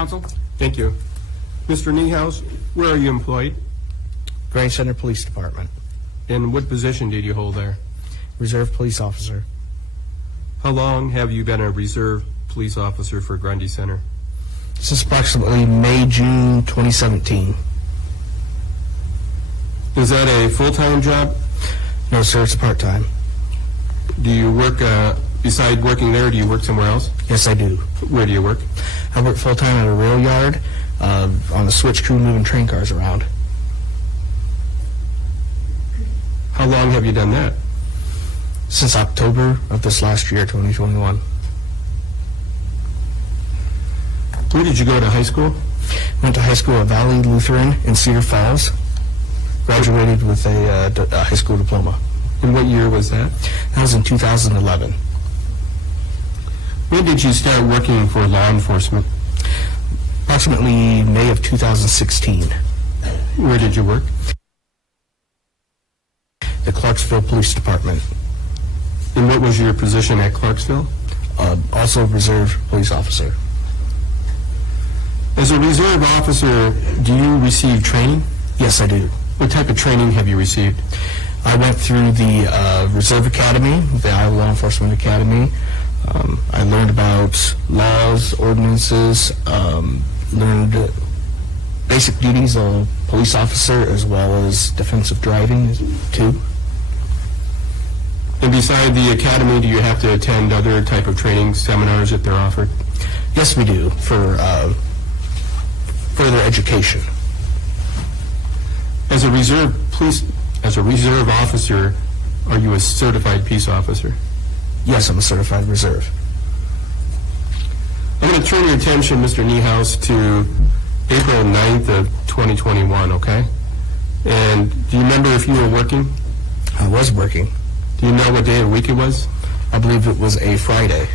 Counsel. Thank you. Mr. Niehaus, where are you employed? Grand Center Police Department. And what position did you hold there? Reserve Police Officer. How long have you been a reserve police officer for Grundy Center? Since approximately May, June 2017. Is that a full-time job? No, sir, it's a part-time. Do you work, beside working there, do you work somewhere else? Yes, I do. Where do you work? I work full-time at a rail yard on the switch crew moving train cars around. How long have you done that? Since October of this last year, 2021. Where did you go to high school? Went to high school at Valley Lutheran in Cedar Falls. Graduated with a high school diploma. And what year was that? That was in 2011. When did you start working for law enforcement? Approximately May of 2016. Where did you work? The Clarksville Police Department. And what was your position at Clarksville? Also reserve police officer. As a reserve officer, do you receive training? Yes, I do. What type of training have you received? I went through the Reserve Academy, the Iowa Law Enforcement Academy. I learned about laws, ordinances, learned basic duties of a police officer as well as defensive driving too. And beside the academy, do you have to attend other type of training seminars if they're offered? Yes, we do, for further education. As a reserve officer, are you a certified peace officer? Yes, I'm a certified reserve. I'm going to turn your attention, Mr. Niehaus, to April 9th of 2021, okay? And do you remember if you were working? I was working. Do you know what day of the week it was? I believe it was a Friday.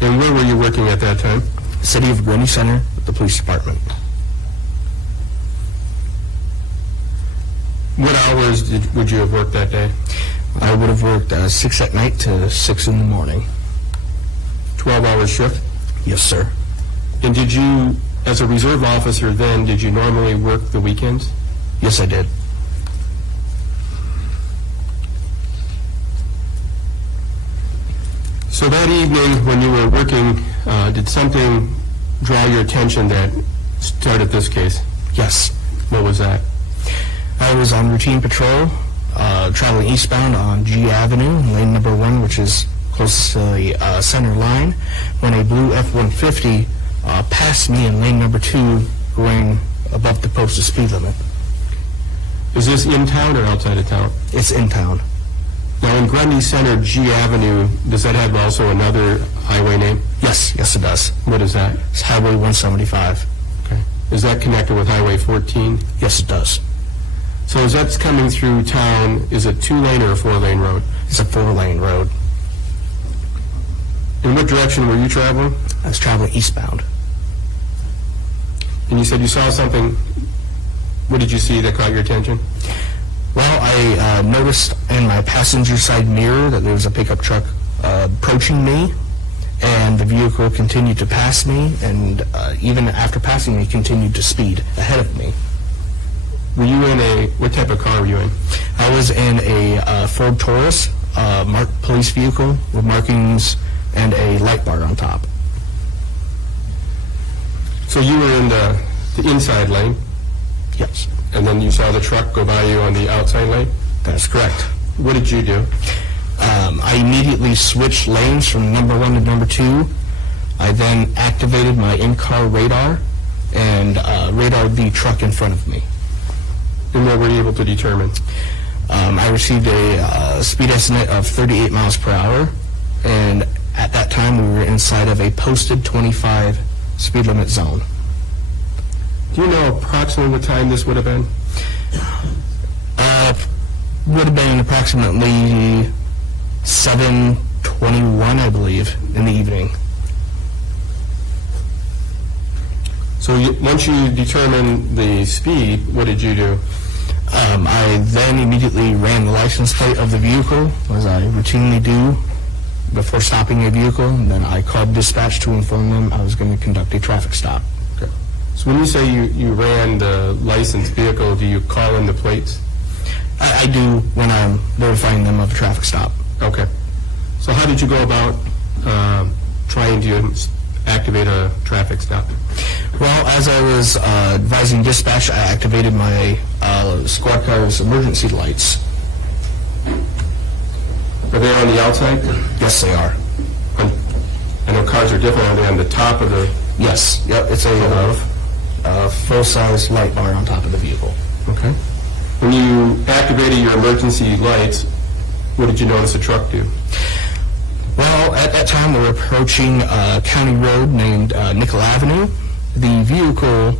And where were you working at that time? City of Grundy Center, the police department. What hours would you have worked that day? I would have worked 6 at night to 6 in the morning. 12-hour shift? Yes, sir. And did you, as a reserve officer then, did you normally work the weekends? Yes, I did. So that evening when you were working, did something draw your attention that started this case? Yes. What was that? I was on routine patrol, traveling eastbound on G Avenue, lane number 1, which is closest to the center line, when a blue F-150 passed me in lane number 2, going above the posted speed limit. Is this in town or outside of town? It's in town. Now in Grundy Center, G Avenue, does that have also another highway name? Yes, it does. What is that? It's Highway 175. Okay. Is that connected with Highway 14? Yes, it does. So as that's coming through town, is it 2-lane or a 4-lane road? It's a 4-lane road. In what direction were you traveling? I was traveling eastbound. And you said you saw something. What did you see that caught your attention? Well, I noticed in my passenger side mirror that there was a pickup truck approaching me, and the vehicle continued to pass me, and even after passing me, continued to speed ahead of me. Were you in what type of car were you in? I was in a Ford Taurus, marked police vehicle with markings and a light bar on top. So you were in the inside lane, Yes, and then you saw the truck go by you on the outside lane? that's correct. What did you do? I immediately switched lanes from number 1 to number 2. I then activated my in-car radar and radared the truck in front of me. And what were you able to determine? I received a speed estimate of 38 miles per hour, and at that time we were inside of a posted 25 speed limit zone. Do you know approximately what time this would have been? Would have been approximately 7:21, I believe, in the evening. So once you determined the speed, what did you do? I then immediately ran the license plate of the vehicle, as I routinely do before stopping a vehicle, and then I called dispatch to inform them I was going to conduct a traffic stop. Okay. So when you say you ran the licensed vehicle, do you call in the plates? I do when I'm notifying them of a traffic stop. Okay. So how did you go about trying to activate a traffic stop? Well, as I was advising dispatch, I activated my squad car's emergency lights. Are they on the outside? Yes, they are. I know cars are different. Are they on the top of the... Yes. Yep. It's a full-size light bar on top of the vehicle. Okay. When you activated your emergency lights, what did you notice a truck do? Well, at that time, we were approaching a county road named Nickel Avenue. The vehicle,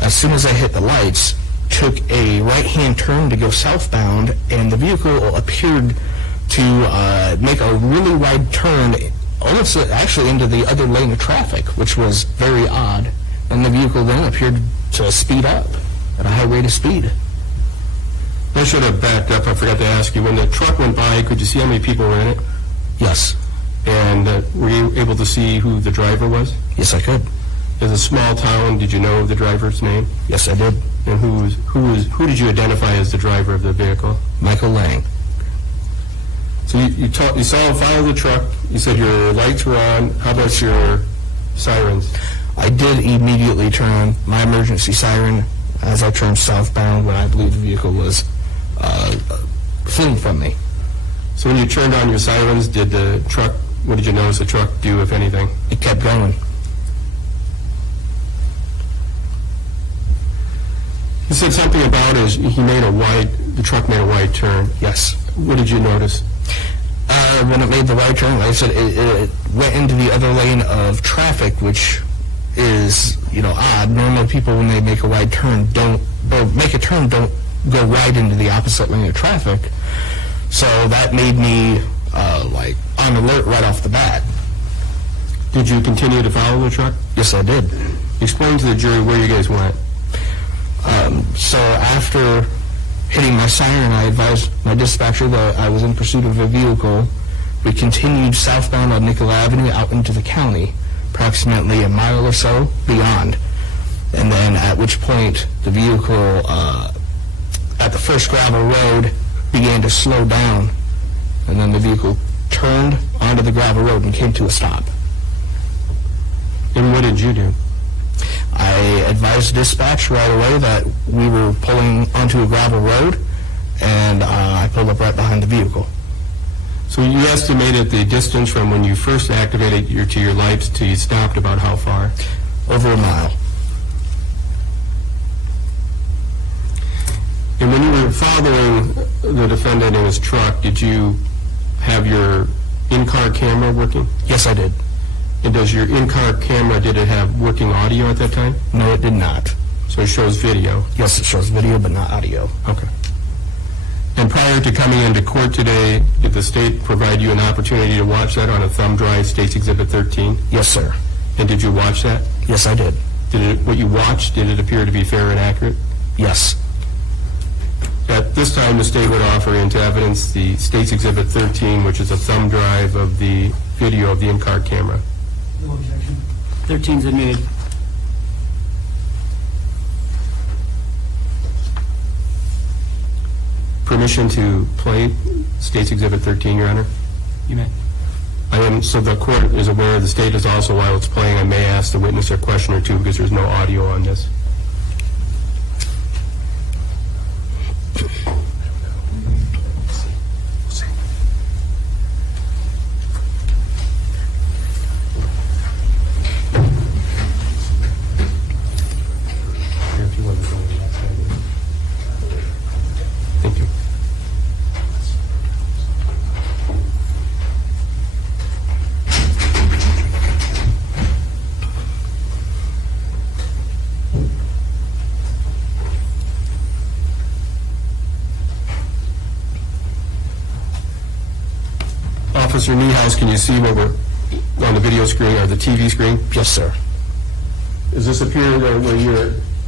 as soon as I hit the lights, took a right-hand turn to go southbound, and the vehicle appeared to make a really wide turn, almost actually into the other lane of traffic, which was very odd. And the vehicle then appeared to speed up at a high rate of speed. I should have backed up. I forgot to ask you. When the truck went by, could you see how many people were in it? Yes. And were you able to see who the driver was? Yes, I could. As a small town, did you know the driver's name? Yes, I did. And who did you identify as the driver of the vehicle? Michael Lang. So you saw him follow the truck. You said your lights were on. How about your sirens? I did immediately turn on my emergency siren as I turned southbound when I believe the vehicle was fleeing from me. So when you turned on your sirens, what did you notice the truck do, if anything? It kept going. You said something about the truck made a wide turn. Yes. What did you notice? When it made the right turn, like I said, it went into the other lane of traffic, which is, odd. Normally people, when they make a wide turn, don't go right into the opposite lane of traffic. So that made me, on alert right off the bat. Did you continue to follow the truck? Yes, I did. Explain to the jury where you guys went. So after hitting my siren, I advised my dispatcher that I was in pursuit of a vehicle. We continued southbound on Nickel Avenue out into the county, approximately a mile or so beyond. And then at which point the vehicle at the first gravel road began to slow down. And then the vehicle turned onto the gravel road and came to a stop. And what did you do? I advised dispatch right away that we were pulling onto a gravel road, and I pulled up right behind the vehicle. So you estimated the distance from when you first activated your lights to you stopped about how far? Over a mile. And when you were following the defendant in his truck, did you have your in-car camera working? Yes, I did. And does your in-car camera, did it have working audio at that time? No, it did not. So it shows video? Yes, it shows video, but not audio. Okay. And prior to coming into court today, did the state provide you an opportunity to watch that on a thumb drive, State's Exhibit 13? Yes, sir. And did you watch that? Yes, I did. What you watched, did it appear to be fair and accurate? Yes. At this time, the state would offer into evidence the State's Exhibit 13, which is a thumb drive of the video of the in-car camera. No objection. 13's admitted. Permission to play State's Exhibit 13, Your Honor? You may. So the court is aware the state is also, while it's playing, I may ask the witness a question or two because there's no audio on this. Thank you. Officer Niehaus, can you see what we're on the video screen or the TV screen? Yes, sir. Does this appear where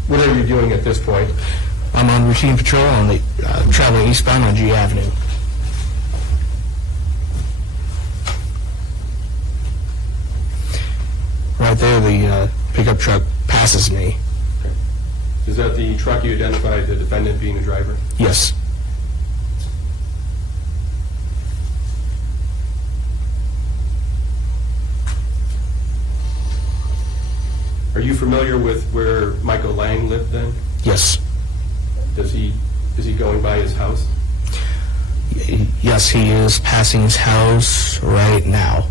what are you doing at this point? I'm on routine patrol on the traveling eastbound on G Avenue. right there, the pickup truck passes me. Is that the truck you identified the defendant being the driver? Yes. Are you familiar with where Michael Lang lived then? Yes. Is he going by his house? Yes, he is passing his house right now.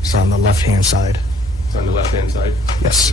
It's on the left-hand side. It's on the left-hand side. Yes.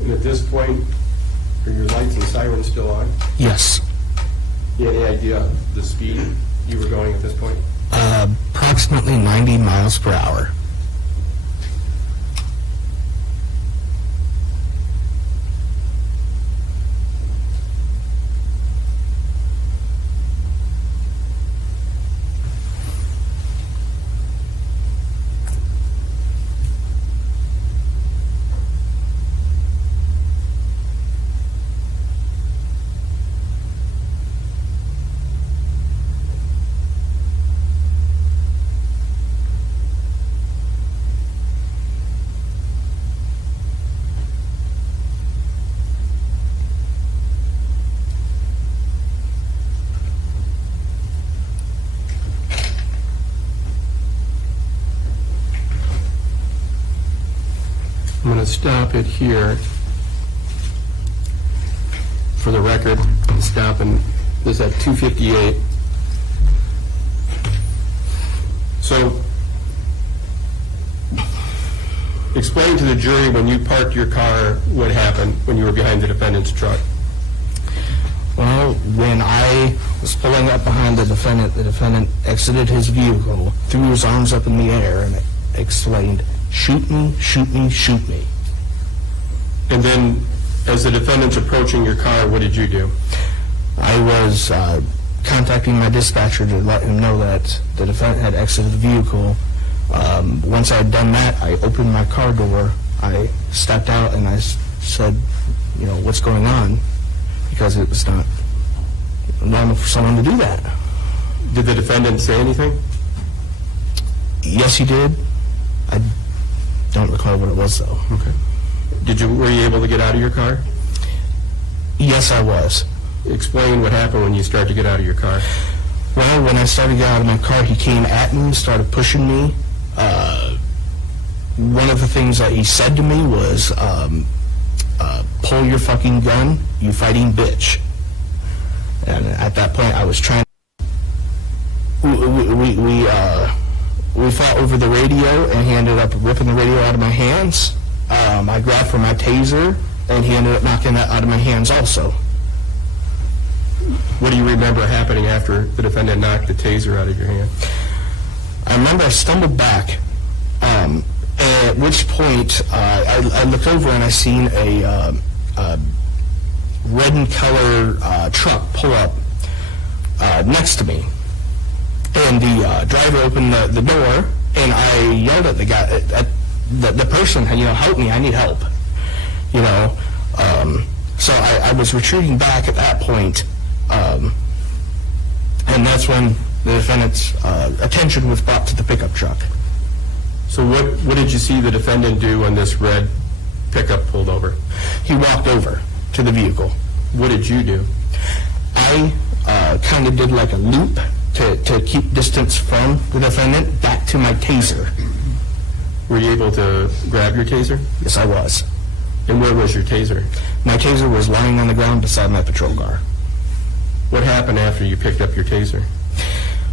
And at this point, are your lights and sirens still on? Yes. You had any idea the speed you were going at this point? Approximately 90 miles per hour. I'm going to stop it here. For the record, I'm stopping this at 2:58. So, explain to the jury when you parked your car what happened when you were behind the defendant's truck. Well, when I was pulling up behind the defendant exited his vehicle, threw his arms up in the air, and exclaimed, "Shoot me, shoot me, shoot me." And then, as the defendant's approaching your car, what did you do? I was contacting my dispatcher to let him know that the defendant had exited the vehicle. Once I had done that, I opened my car door. I stepped out and I said, you know, what's going on? Because it was not normal for someone to do that. Did the defendant say anything? Yes, he did. I don't recall what it was, though. Okay. Were you able to get out of your car? Yes, I was. Explain what happened when you started to get out of your car. Well, when I started to get out of my car, he came at me, started pushing me. One of the things that he said to me was, pull your fucking gun, you fighting bitch. And at that point, I was trying. We fought over the radio, and he ended up ripping the radio out of my hands. I grabbed for my taser, and he ended up knocking that out of my hands also. What do you remember happening after the defendant knocked the taser out of your hand? I remember I stumbled back, at which point I looked over and I seen a red in color truck pull up next to me. And the driver opened the door, and I yelled at the guy, at the person, you know, help me, I need help. You know, so I was retreating back at that point, and that's when the defendant's attention was brought to the pickup truck. So what did you see the defendant do when this red pickup pulled over? He walked over to the vehicle. What did you do? I kind of did like a loop to keep distance from the defendant back to my taser. Were you able to grab your taser? Yes, I was. And where was your taser? My taser was lying on the ground beside my patrol car. What happened after you picked up your taser?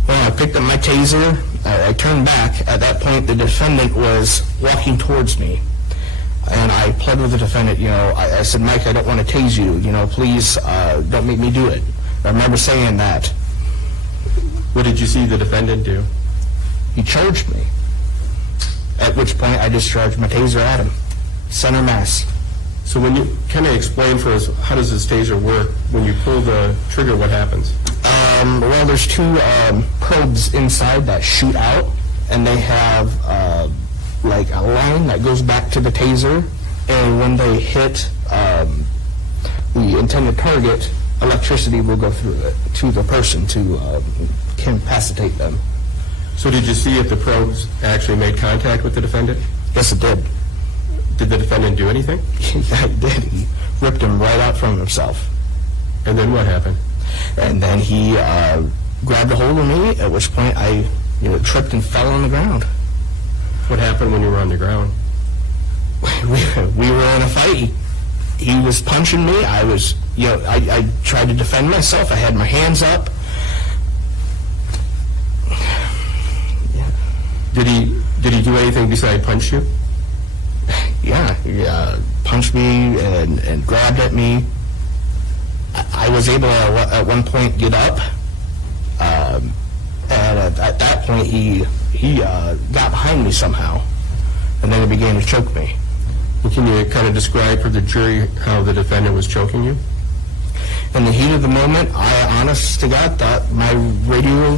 When I picked up my taser, I turned back. At that point, the defendant was walking towards me. And I pled with the defendant, I said, Mike, I don't want to tase you. Please don't make me do it. I remember saying that. What did you see the defendant do? He charged me. At which point, I discharged my taser at him. Center mass. So when you kind of explain for us, how does this taser work? When you pull the trigger, what happens? Well, there's two probes inside that shoot out, and they have like a line that goes back to the taser, and when they hit the intended target, electricity will go through it to the person to incapacitate them. So did you see if the probes actually made contact with the defendant? Yes, it did. Did the defendant do anything? Yeah, it did. He ripped him right out from himself. And then what happened? And then he grabbed a hold of me, at which point I tripped and fell on the ground. What happened when you were on the ground? We were in a fight. He was punching me. I was, I tried to defend myself. I had my hands up. Did he do anything besides punch you? Yeah, he punched me and grabbed at me. I was able to, at one point, get up. And at that point, he got behind me somehow. And then he began to choke me. Well, can you kind of describe for the jury how the defendant was choking you? In the heat of the moment, I, honest to God, thought my radio...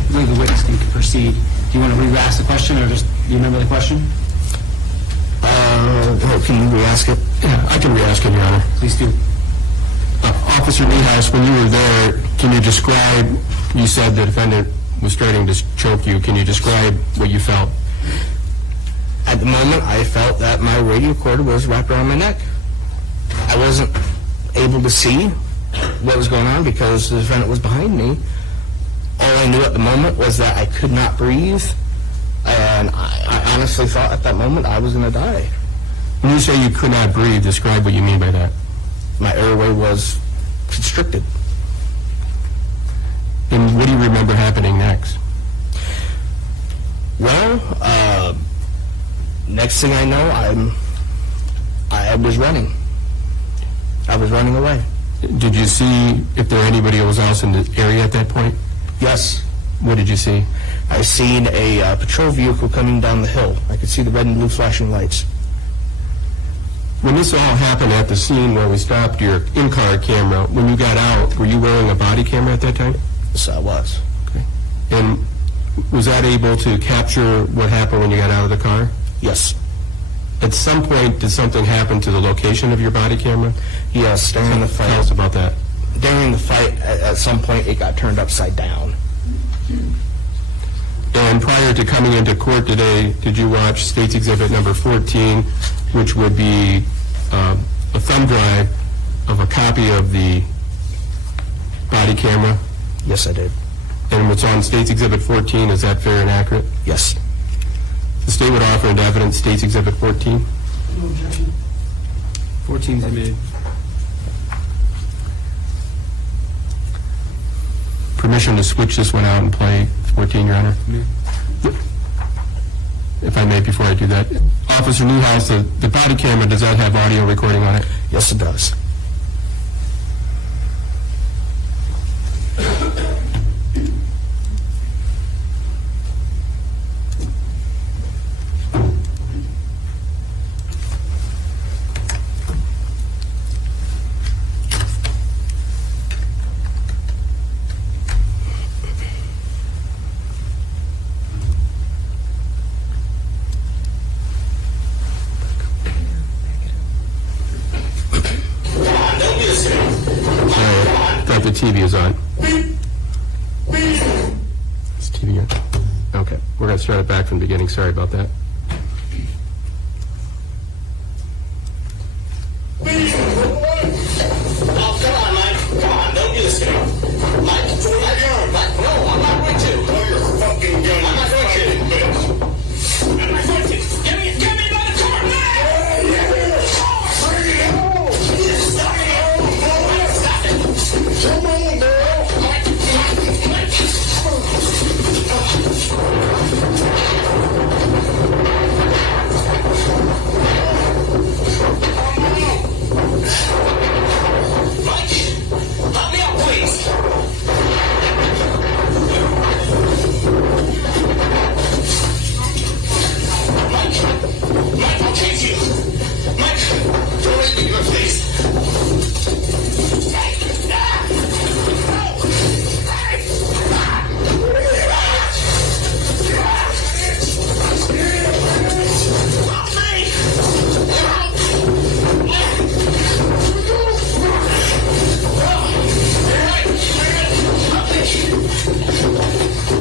I believe the witness can proceed. Do you want to re-ask the question, or just, do you remember the question? Can you re-ask it? Yeah, I can re-ask it, Your Honor. Please do. Officer Niehaus, when you were there, can you describe, you said the defendant was starting to choke you. Can you describe what you felt? At the moment, I felt that my radio cord was wrapped around my neck. I wasn't able to see what was going on because the defendant was behind me. All I knew at the moment was that I could not breathe, and I honestly thought at that moment I was going to die. When you say you could not breathe, describe what you mean by that. My airway was constricted. And what do you remember happening next? Well, next thing I know, I was running. I was running away. Did you see if there were anybody else in the area at that point? Yes. What did you see? I seen a patrol vehicle coming down the hill. I could see the red and blue flashing lights. When this all happened at the scene where we stopped your in-car camera, when you got out, were you wearing a body camera at that time? Yes, I was. Okay. And was that able to capture what happened when you got out of the car? Yes. At some point, did something happen to the location of your body camera? Yes, during the fight. Tell us about that. During the fight, at some point, it got turned upside down. And prior to coming into court today, did you watch State's Exhibit number 14, which would be a thumb drive of a copy of the body camera? Yes, I did. And what's on State's Exhibit 14, is that fair and accurate? Yes. The state would offer into evidence State's Exhibit 14. 14's admitted. Permission to switch this one out and play 14, Your Honor? If I may, before I do that. Officer Niehaus, the body camera, does that have audio recording on it? Yes, it does. I thought the TV is on. Is TV on? Okay, we're going to start it back from the beginning. Sorry about that. Oh, come on, Mike. Come on, don't do this to me. Mike, throw my gun. Mike, no, I'm not going to. Throw your fucking gun. I'm not going to. I'm not going to. Get me by the car now! Stop it. Stop it. Come on, girl. Mike. Mike, help me out, please. Mike, I'll change you. Mike, don't let me go, please. Mike, no! Mike! Help me!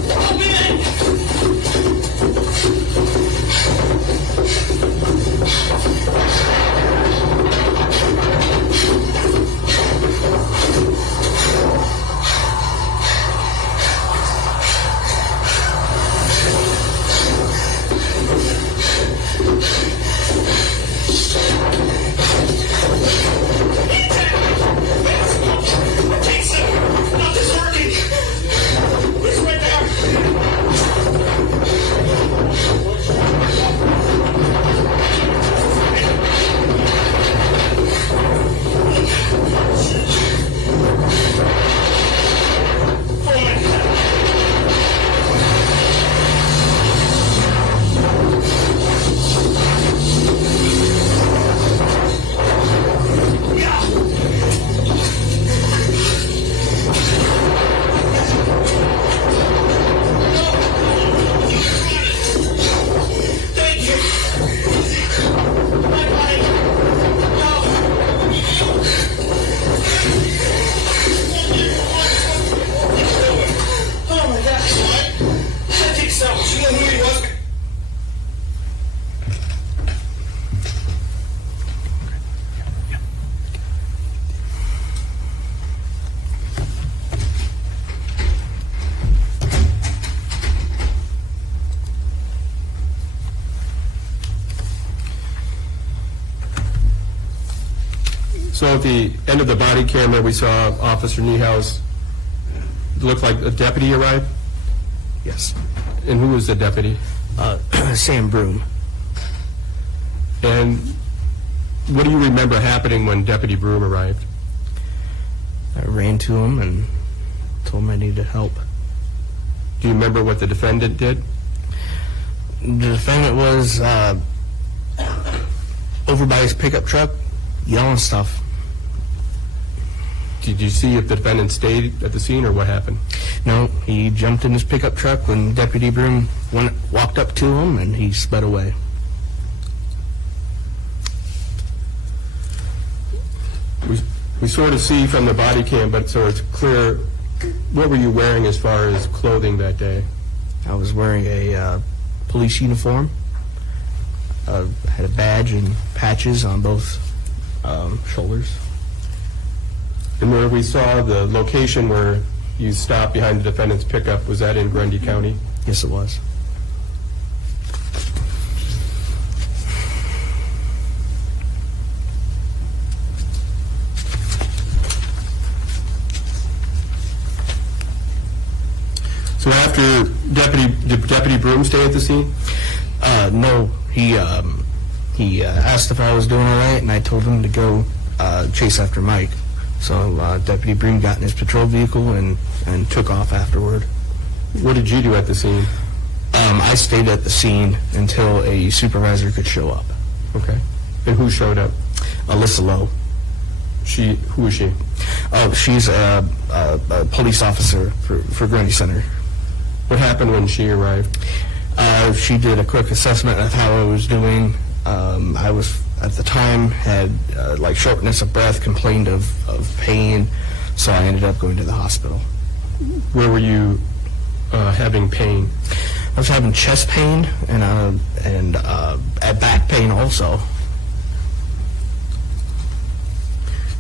Help me, man! So at the end of the body camera, we saw Officer Niehaus look like a deputy arrived. Yes. And who was the deputy? Sam Broom. And what do you remember happening when Deputy Broom arrived? I ran to him and told him I needed help. Do you remember what the defendant did? The defendant was over by his pickup truck, yelling stuff. Did you see if the defendant stayed at the scene or what happened? No, he jumped in his pickup truck when Deputy Broom walked up to him, and he sped away. We sort of see from the body cam, but so it's clear, what were you wearing as far as clothing that day? I was wearing a police uniform. I had a badge and patches on both shoulders. And where we saw the location where you stopped behind the defendant's pickup, was that in Grundy County? Yes, it was. So after did Deputy Broom stay at the scene? No, he asked if I was doing all right, and I told him to go chase after Mike. So Deputy Breen got in his patrol vehicle and took off afterward. What did you do at the scene? I stayed at the scene until a supervisor could show up. Okay. And who showed up? Alyssa Lowe. Who is she? Oh, she's a police officer for Grundy Center. What happened when she arrived? She did a quick assessment of how I was doing. I was, at the time, had like shortness of breath, complained of pain, so I ended up going to the hospital. Where were you having pain? I was having chest pain and back pain also.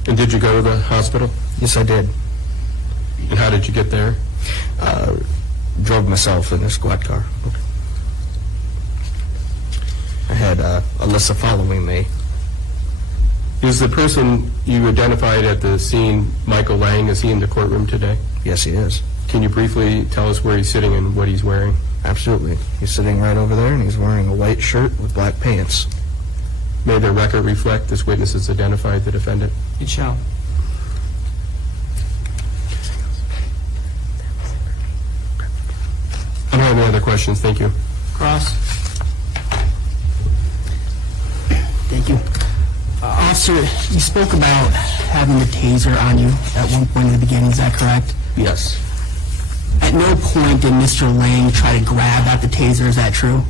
And did you go to the hospital? Yes, I did. And how did you get there? Drove myself in a squad car. Okay. I had Alyssa following me. Is the person you identified at the scene Michael Lang? Is he in the courtroom today? Yes, he is. Can you briefly tell us where he's sitting and what he's wearing? Absolutely. He's sitting right over there, and he's wearing a white shirt with black pants. May the record reflect this witness has identified the defendant. It shall. I don't have any other questions. Thank you. Cross. Thank you. Officer, you spoke about having the taser on you at one point in the beginning. Is that correct? Yes. At no point did Mr. Lang try to grab at the taser. Is that true?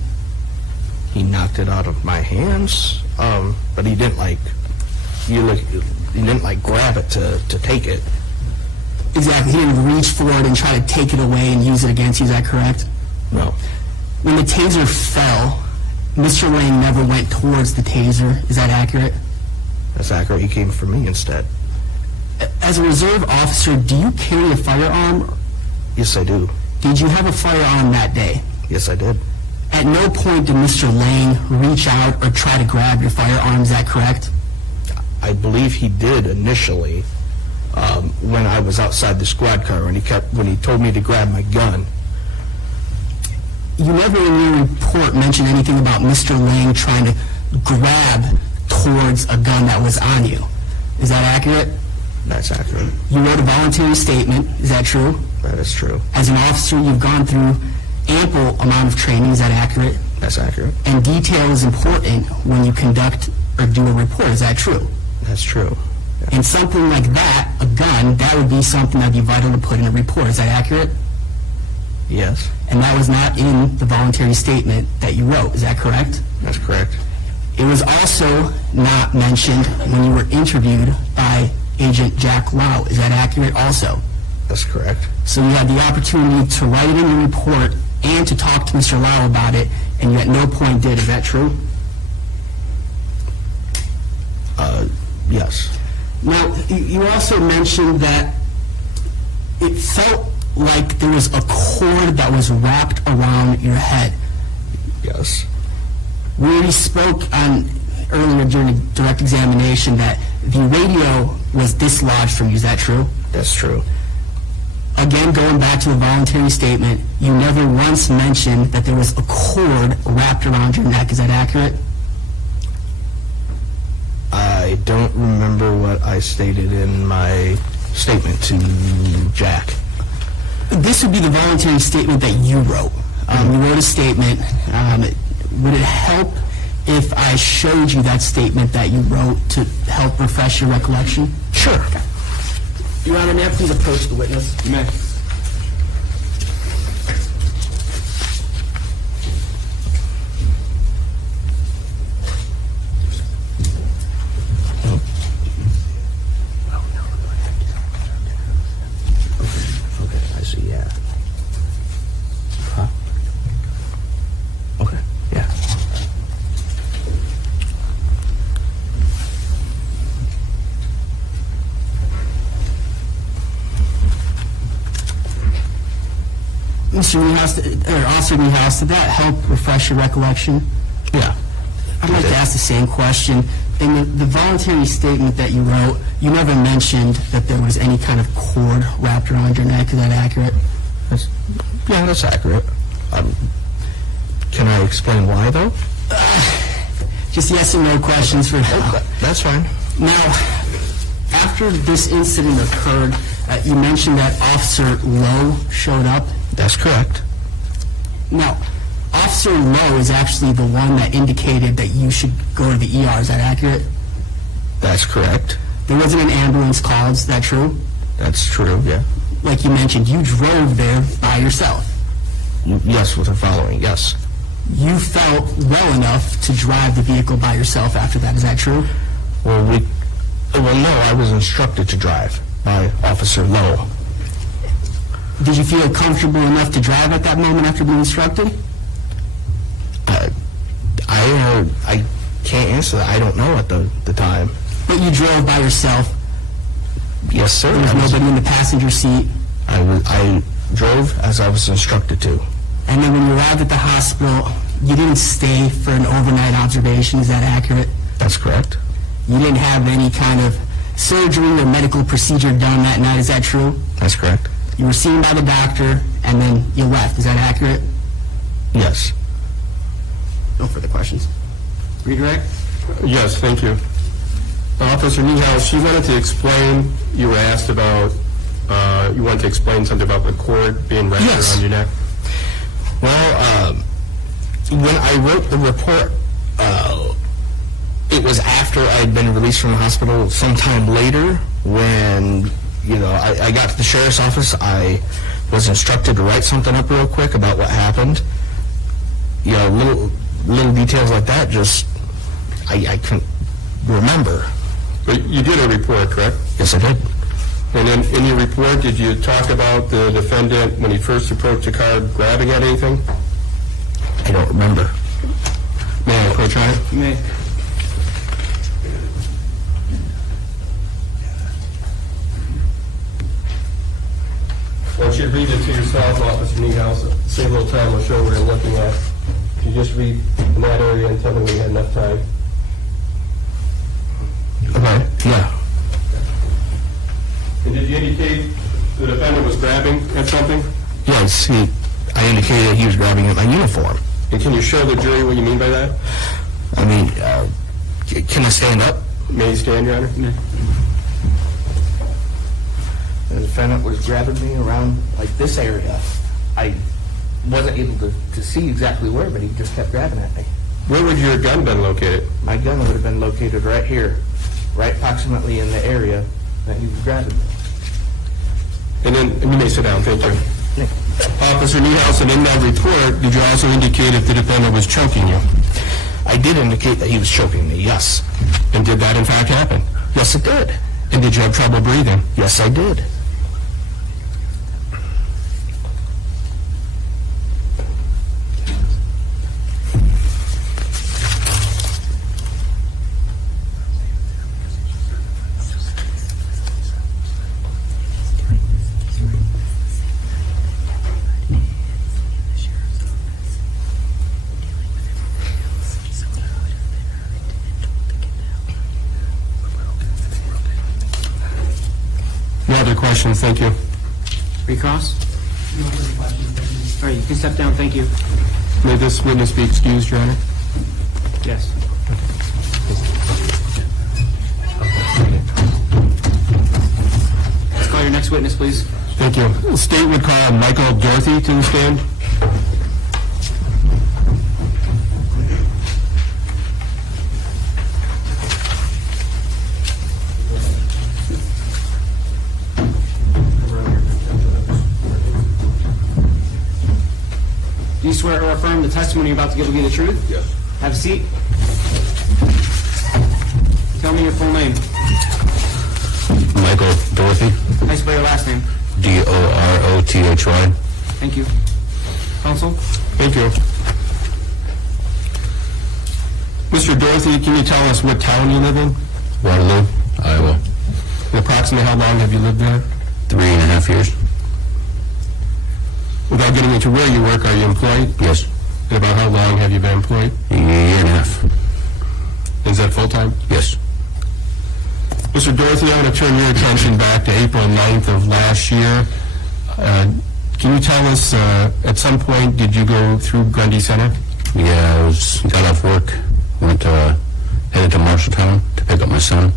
He knocked it out of my hands, but he didn't he didn't grab it to take it. Exactly. He didn't reach forward and try to take it away and use it against you. Is that correct? No. When the taser fell, Mr. Lang never went towards the taser. Is that accurate? That's accurate. He came for me instead. As a reserve officer, do you carry a firearm? Yes, I do. Did you have a firearm that day? Yes, I did. At no point did Mr. Lang reach out or try to grab your firearm. Is that correct? I believe he did initially when I was outside the squad car when he told me to grab my gun. You never in your report mentioned anything about Mr. Lang trying to grab towards a gun that was on you. Is that accurate? That's accurate. You wrote a voluntary statement. Is that true? That is true. As an officer, you've gone through ample amount of training. Is that accurate? That's accurate. And detail is important when you conduct or do a report. Is that true? That's true. Yeah. And something like that, a gun, that would be something that would be vital to put in a report. Is that accurate? Yes. And that was not in the voluntary statement that you wrote. Is that correct? That's correct. It was also not mentioned when you were interviewed by Agent Jack Lau. Is that accurate also? That's correct. So you had the opportunity to write it in the report and to talk to Mr. Lau about it, and you at no point did. Is that true? Yes. Now, you also mentioned that it felt like there was a cord that was wrapped around your head. Yes. We already spoke on earlier during the direct examination that the radio was dislodged from you. Is that true? That's true. Again, going back to the voluntary statement, you never once mentioned that there was a cord wrapped around your neck. Is that accurate? I don't remember what I stated in my statement to Jack. This would be the voluntary statement that you wrote. You wrote a statement. Would it help if I showed you that statement that you wrote to help refresh your recollection? Sure. Your Honor, may I please approach the witness? You may. Okay, I see, yeah. Huh? Okay, yeah. Mr. Niehaus, or Officer Niehaus, did that help refresh your recollection? Yeah. I'd like to ask the same question. In the voluntary statement that you wrote, you never mentioned that there was any kind of cord wrapped around your neck. Is that accurate? Yeah, that's accurate. Can I explain why, though? Just yes and no questions for now. That's fine. Now, after this incident occurred, you mentioned that Officer Lowe showed up. That's correct. Now, Officer Lowe is actually the one that indicated that you should go to the ER. Is that accurate? That's correct. There wasn't an ambulance called. Is that true? That's true, yeah. Like you mentioned, you drove there by yourself. Yes, with the following, yes. You felt well enough to drive the vehicle by yourself after that. Is that true? Well, no, I was instructed to drive by Officer Lowe. Did you feel comfortable enough to drive at that moment after being instructed? I can't answer that. I don't know at the time. But you drove by yourself. Yes, sir. There was nobody in the passenger seat. I drove as I was instructed to. And then when you arrived at the hospital, you didn't stay for an overnight observation. Is that accurate? That's correct. You didn't have any kind of surgery or medical procedure done that night. Is that true? That's correct. You were seen by the doctor, and then you left. Is that accurate? Yes. No further questions. Redirect? Yes, thank you. Officer Niehaus, you wanted to explain, you were asked about, you wanted to explain something about the cord being wrapped Yes. around your neck? Well, when I wrote the report, it was after I'd been released from the hospital sometime later when, I got to the sheriff's office. I was instructed to write something up real quick about what happened. Little details like that, just, I couldn't remember. But you did a report, correct? Yes, I did. And then in your report, did you talk about the defendant when he first approached the car grabbing at anything? I don't remember. May I approach on it? You may. I want you to read it to yourself, Officer Niehaus. Save a little time, we'll show what we're looking at. If you just read in that area and tell me when you had enough time. Okay. Yeah. And did you indicate the defendant was grabbing at something? Yes, I indicated he was grabbing at my uniform. And can you show the jury what you mean by that? I mean, can I stand up? May you stand, Your Honor? The defendant was grabbing me around like this area. I wasn't able to see exactly where, but he just kept grabbing at me. Where would your gun been located? My gun would have been located right here, right approximately in the area that he was grabbing me. And then, you may sit down, thank you. Officer Niehaus, and in that report, did you also indicate if the defendant was choking you? I did indicate that he was choking me, yes. And did that in fact happen? Yes, it did. And did you have trouble breathing? Yes, I did. No other questions, thank you. Recross? No further questions. All right, you can step down. Thank you. May this witness be excused, Your Honor? Yes. Let's call your next witness, please. Thank you. The state would call Michael Dorothy to the stand. Do you swear or affirm the testimony you're about to give will be the truth? Yes. Have a seat. Tell me your full name. Michael Dorothy, How do you spell your last name? Dorothy. Thank you. Counsel? Thank you. Mr. Dorothy, can you tell us what town you live in? Waterloo, Iowa. And approximately how long have you lived there? 3.5 years. Without getting into where you work, are you employed? Yes. And about how long have you been employed? A year and a half. Is that full-time? Yes. Mr. Dorothy, I want to turn your attention back to April 9th of last year. Can you tell us, at some point, did you go through Grundy Center? Yeah, got off work, headed to Marshalltown to pick up my son.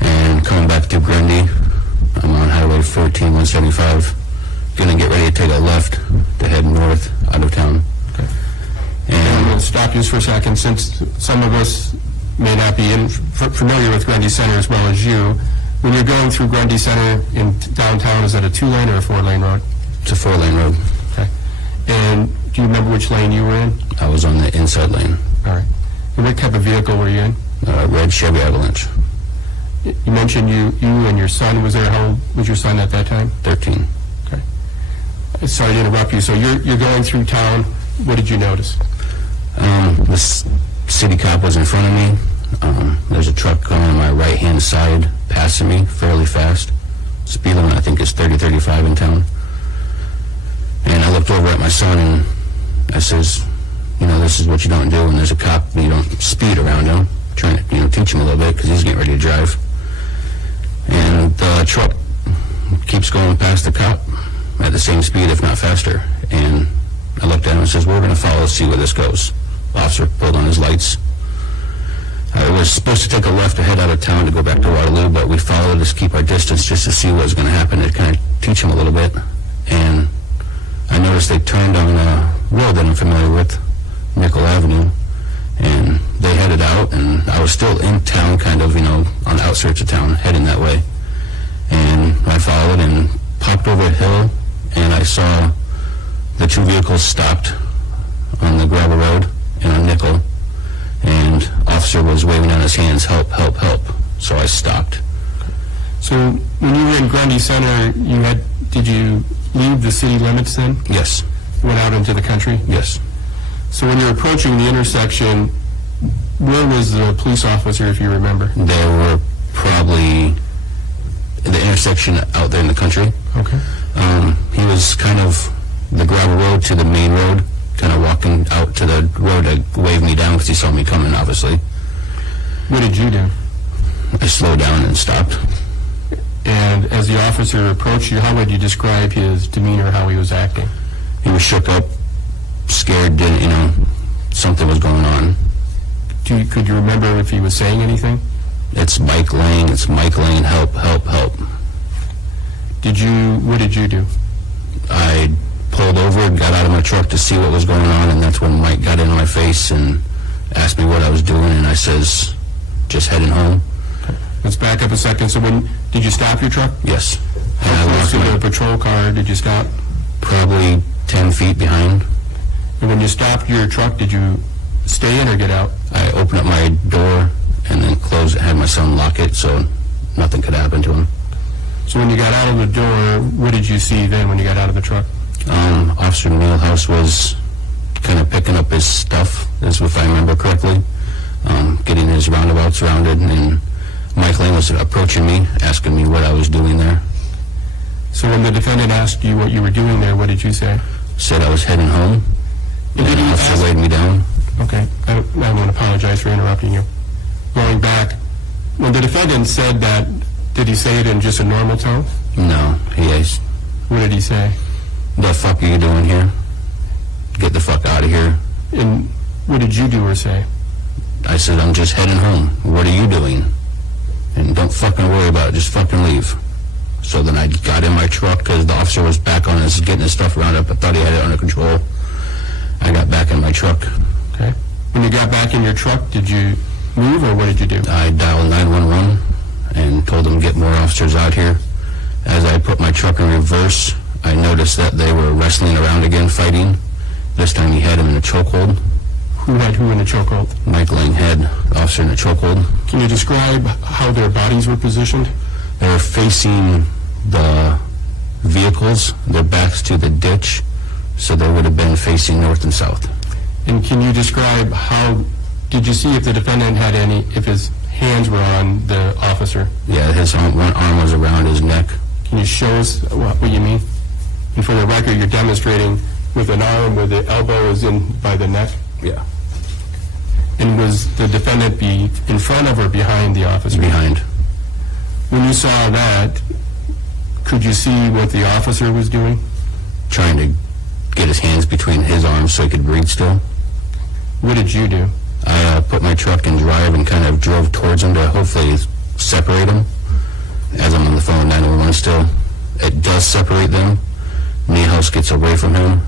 And I'm coming back through Grundy. I'm on Highway 14, 175. Gonna get ready to take a left to head north out of town. Okay. And I'm going And to stop you just for a second, since some of us may not be familiar with Grundy Center as well as you. When you're going through Grundy Center in downtown, is that a 2-lane or a 4-lane road? it's a 4-lane road. Okay. And do you remember which lane you were in? I was on the inside lane. All right. And what type of vehicle were you in? Red Chevy Avalanche, You mentioned you and your son was there. How old was your son at that time? 13. Sorry to interrupt you. So you're going through town. What did you notice? This city cop was in front of me. There's a truck going on my right-hand side, passing me fairly fast. Speed limit, I think, is 30, 35 in town. And I looked over at my son, and I says, this is what you don't do when there's a cop. You don't speed around him. Trying to, teach him a little bit, because he's getting ready to drive. And the truck keeps going past the cop at the same speed, if not faster. And I looked at him and says, we're going to follow, see where this goes. Officer pulled on his lights. I was supposed to take a left to head out of town to go back to Waterloo, but we followed to keep our distance just to see what was going to happen, to kind of teach him a little bit. And I noticed they turned on a road that I'm familiar with, Nickel Avenue, and they headed out, and I was still in town, kind of, on the outskirts of town, heading that way. And I followed and popped over a hill, and I saw the two vehicles stopped on the gravel road and on Nickel, and officer was waving down his hands, help, help, help. So I stopped. So when you were in Grundy Center, did you leave the city limits then? Yes, Went out into the country? yes. So when you're approaching the intersection, where was the police officer, if you remember? They were probably in the intersection out there in the country. Okay. He was kind of the gravel road to the main road, kind of walking out to the road to wave me down because he saw me coming, obviously. What did you do? I slowed down and stopped. And as the officer approached you, how would you describe his demeanor, how he was acting? He was shook up, scared, something was going on. Could you remember if he was saying anything? It's Mike Lane, help, help, help. What did you do? I pulled over, got out of my truck to see what was going on, and that's when Mike got in my face and asked me what I was doing, and I says, just heading home. Let's back up a second. So did you stop your truck? Yes. And How I close walked to my, the patrol car did you stop? probably 10 feet behind. And when you stopped your truck, did you stay in or get out? I opened up my door and then closed it, had my son lock it so nothing could happen to him. So when you got out of the door, what did you see then when you got out of the truck? Officer Nealhouse was kind of picking up his stuff, if I remember correctly, getting his roundabouts rounded, and Mike Lane was approaching me, asking me what I was doing there. So when the defendant asked you what you were doing there, what did you say? Said I was heading home, and did the he officer ask- waved me down. Okay, I want to apologize for interrupting you. Going back, when the defendant said that, did he say it in just a normal tone? No, he is. What did he say? The fuck are you doing here? Get the fuck out of here. And what did you do or say? I said, I'm just heading home. What are you doing? And don't fucking worry about it. Just fucking leave. So then I got in my truck because the officer was back on us getting his stuff rounded up. I thought he had it under control. I got back in my truck. Okay. When you got back in your truck, did you move or what did you do? I dialed 911 and told them to get more officers out here. As I put my truck in reverse, I noticed that they were wrestling around again, fighting. This time he had him in a chokehold. Who had who in the chokehold? Mike Lane had officer in a chokehold. Can you describe how their bodies were positioned? They were facing the vehicles, their backs to the ditch, so they would have been facing north and south. And can you describe did you see if the defendant had if his hands were on the officer? Yeah, his one arm was around his neck. Can you show us what you mean? And for the record, you're demonstrating with an arm where the elbow is in by the neck? Yeah. And was the defendant in front of or behind the officer? Behind. When you saw that, could you see what the officer was doing? Trying to get his hands between his arms so he could breathe still. What did you do? I put my truck in drive and kind of drove towards him to hopefully separate him. as I'm on the phone with 911 still, it does separate them. Niehaus gets away from him,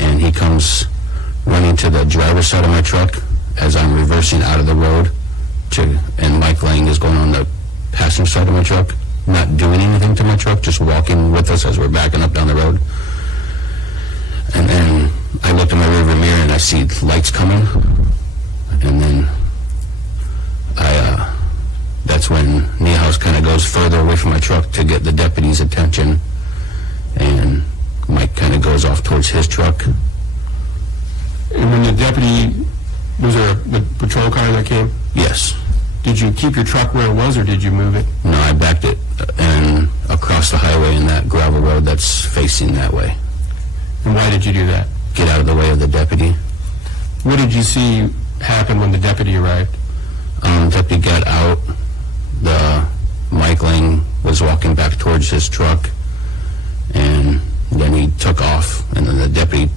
and he comes running to the driver's side of my truck as I'm reversing out of the road, and Mike Lang is going on the passenger side of my truck, not doing anything to my truck, just walking with us as we're backing up down the road. And then I look in my rearview mirror and I see lights coming, and then that's when Niehaus kind of goes further away from my truck to get the deputy's attention, and Mike kind of goes off towards his truck. And when the deputy, was there a patrol car that came? Yes. Did you keep your truck where it was, or did you move it? No, I backed it and across the highway in that gravel road that's facing that way. And why did you do that? Get out of the way of the deputy. What did you see happen when the deputy arrived? Deputy got out. Mike Lang was walking back towards his truck, and then he took off, and then the deputy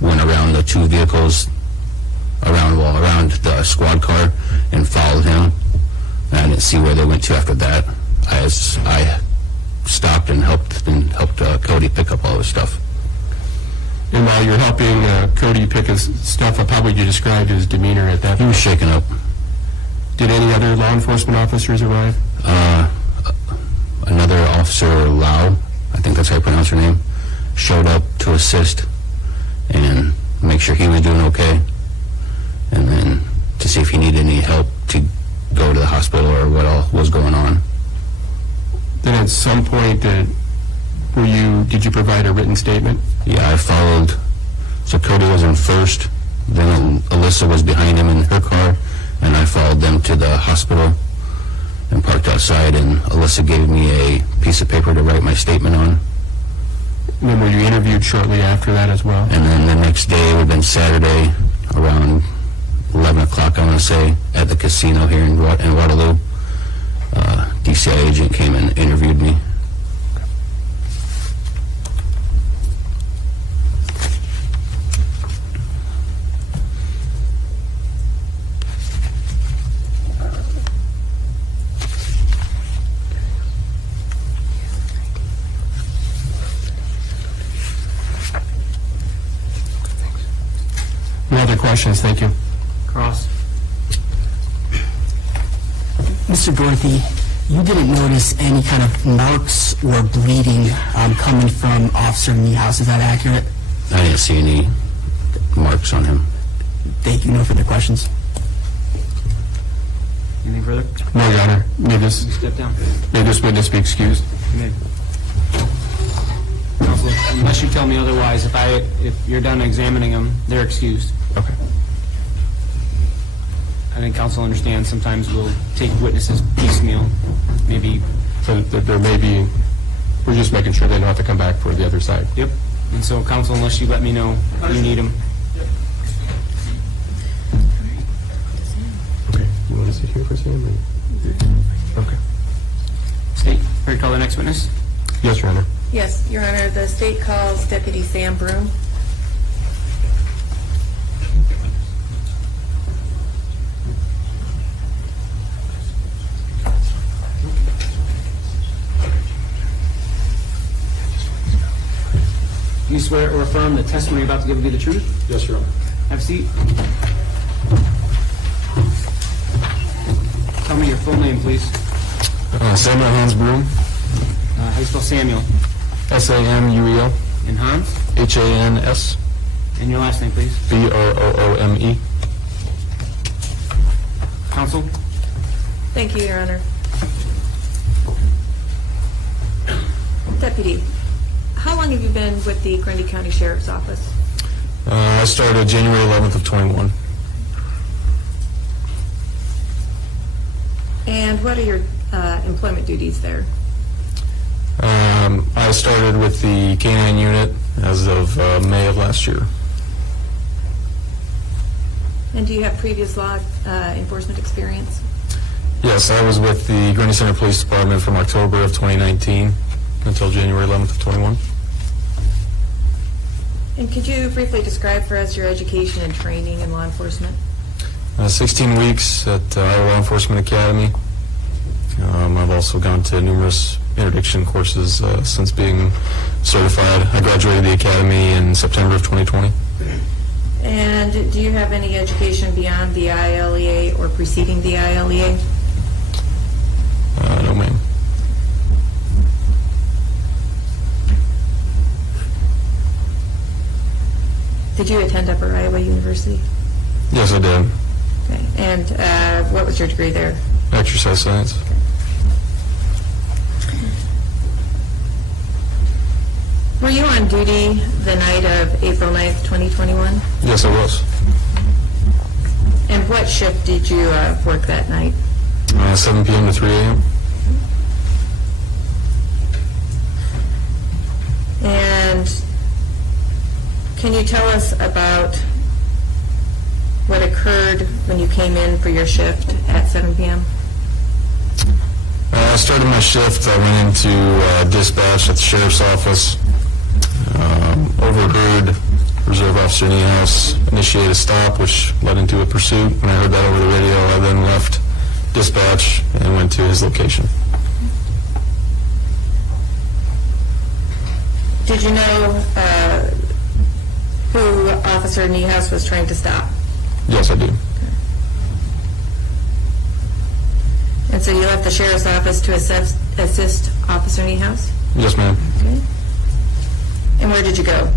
went around the two vehicles, around the squad car, and followed him. And I didn't see where they went to after that. I stopped and helped Cody pick up all his stuff. And while you're helping Cody pick his stuff up, how would you describe his demeanor at that He point? was shaken up. Did any other law enforcement officers arrive? Another officer, Lau, I think that's how you pronounce her name, showed up to assist and make sure he was doing okay, and then to see if he needed any help to go to the hospital or what all was going on. Then at some point, did you provide a written statement? Yeah, I followed. So Cody was in first, then Alyssa was behind him in her car, and I followed them to the hospital and parked outside, and Alyssa gave me a piece of paper to write my statement on. And then were you interviewed shortly after that as well? And then the next day, it would have been Saturday, around 11 o'clock, I want to say, at the casino here in Waterloo. DCI agent came and interviewed me. No other questions, thank you. Cross. Mr. Dorothy, you didn't notice any kind of marks or bleeding coming from Officer Niehaus. Is that accurate? I didn't see any marks on him. Thank you. No further questions. Anything further? No, Your Honor. May this Step down. witness be excused? You may. Counsel, unless you tell me otherwise, if you're done examining them, they're excused. Okay. I think counsel understands sometimes we'll take witnesses piecemeal, maybe. So there may be, we're just making sure they don't have to come back for the other side. Yep. And so counsel, unless you let me know you need them. Okay. You want to sit here for a second? Okay. State, ready to call the next witness? Yes, Your Honor. Yes, Your Honor, the state calls Deputy Sam Broom. Do you swear or affirm the testimony you're about to give will be the truth? Yes, Your Honor. Have a seat. Tell me your full name, please. Samuel Hans Broom, How do you spell Samuel? Samuel, And Hans? Hans, And your last name, please. Broome. Counsel? Thank you, Your Honor. Deputy, how long have you been with the Grundy County Sheriff's Office? I started January 11th of 21. And what are your employment duties there? I started with the K-9 unit as of May of last year. And do you have previous law enforcement experience? Yes, I was with the Grundy Center Police Department from October of 2019 until January 11th of 21. And could you briefly describe for us your education and training in law enforcement? 16 weeks at Iowa Law Enforcement Academy. I've also gone to numerous interdiction courses since being certified. I graduated the academy in September of 2020. And do you have any education beyond the ILEA or preceding the ILEA? No, ma'am. Did you attend Upper Iowa University? Yes, I did. Okay. And what was your degree there? Exercise science. Were you on duty the night of April 9th, 2021? Yes, I was. And what shift did you work that night? 7 p.m. to 3 a.m. And can you tell us about what occurred when you came in for your shift at 7 p.m.? I started my shift. I went into dispatch at the sheriff's office. Overheard Reserve Officer Niehaus initiate a stop, which led into a pursuit. When I heard that over the radio, I then left dispatch and went to his location. Did you know who Officer Niehaus was trying to stop? Yes, I do. And so you left the sheriff's office to assist Officer Niehaus? Yes, ma'am. Okay. And where did you go?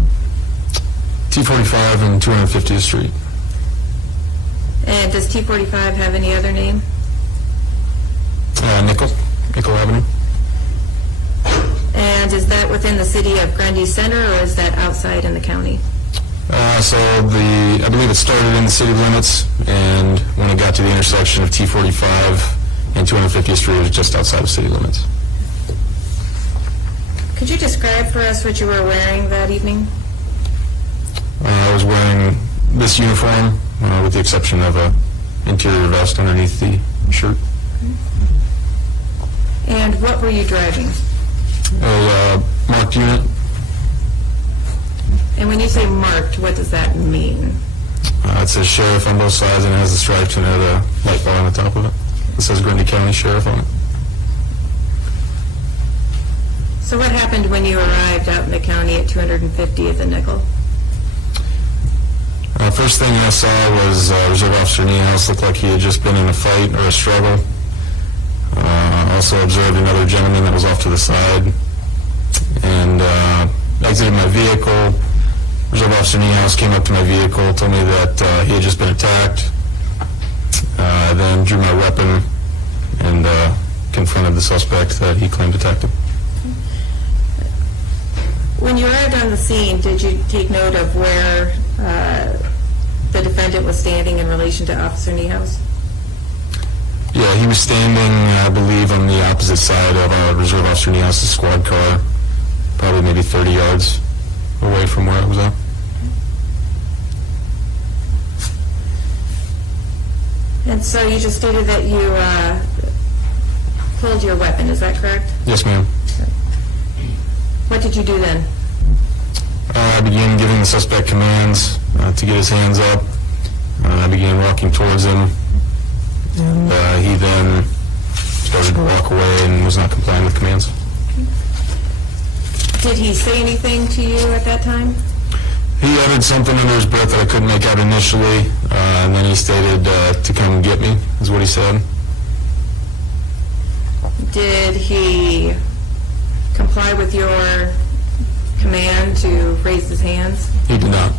T45 and 250th Street. And does T45 have any other name? Nickel Avenue. And is that within the city of Grundy Center, or is that outside in the county? I believe it started in the city limits, and when it got to the intersection of T45 and 250th Street, it was just outside of city limits. Could you describe for us what you were wearing that evening? I was wearing this uniform, with the exception of a interior vest underneath the shirt. And what were you driving? A marked unit. And when you say marked, what does that mean? It says sheriff on both sides, and it has the stripes and a light bar on the top of it. It says Grundy County Sheriff on it. So what happened when you arrived out in the county at 250th and Nickel? First thing I saw was Reserve Officer Niehaus. Looked like he had just been in a fight or a struggle. Also observed another gentleman that was off to the side, and exited my vehicle. Reserve Officer Niehaus came up to my vehicle, told me that he had just been attacked. Then drew my weapon and confronted the suspect that he claimed attacked him. When you arrived on the scene, did you take note of where the defendant was standing in relation to Officer Niehaus? Yeah, he was standing, I believe, on the opposite side of Reserve Officer Niehaus' squad car, probably maybe 30 yards away from where I was at. And so you just stated that you pulled your weapon, is that correct? Yes, ma'am. What did you do then? I began giving the suspect commands to get his hands up. I began walking towards him, and he then started to walk away and was not complying with commands. Did he say anything to you at that time? He uttered something under his breath that I couldn't make out initially, and then he stated to come get me, is what he said. Did he comply with your command to raise his hands? He did not.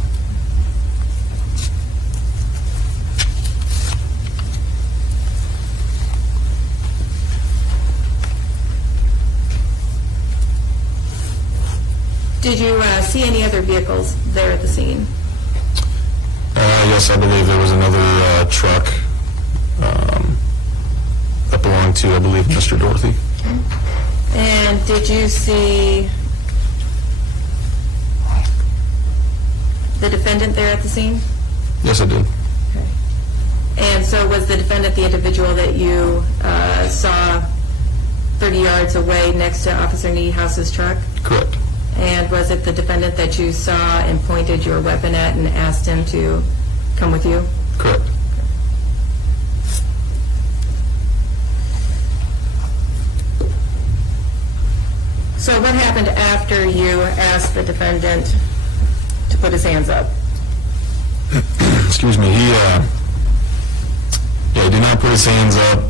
Did you see any other vehicles there at the scene? Yes, I believe there was another truck that belonged to, I believe, Mr. Dorothy. And did you see the defendant there at the scene? Yes, I did. Okay. And so was the defendant the individual that you saw 30 yards away next to Officer Niehaus's truck? Correct. And was it the defendant that you saw and pointed your weapon at and asked him to come with you? Correct. So what happened after you asked the defendant to put his hands up? Excuse me, he did not put his hands up.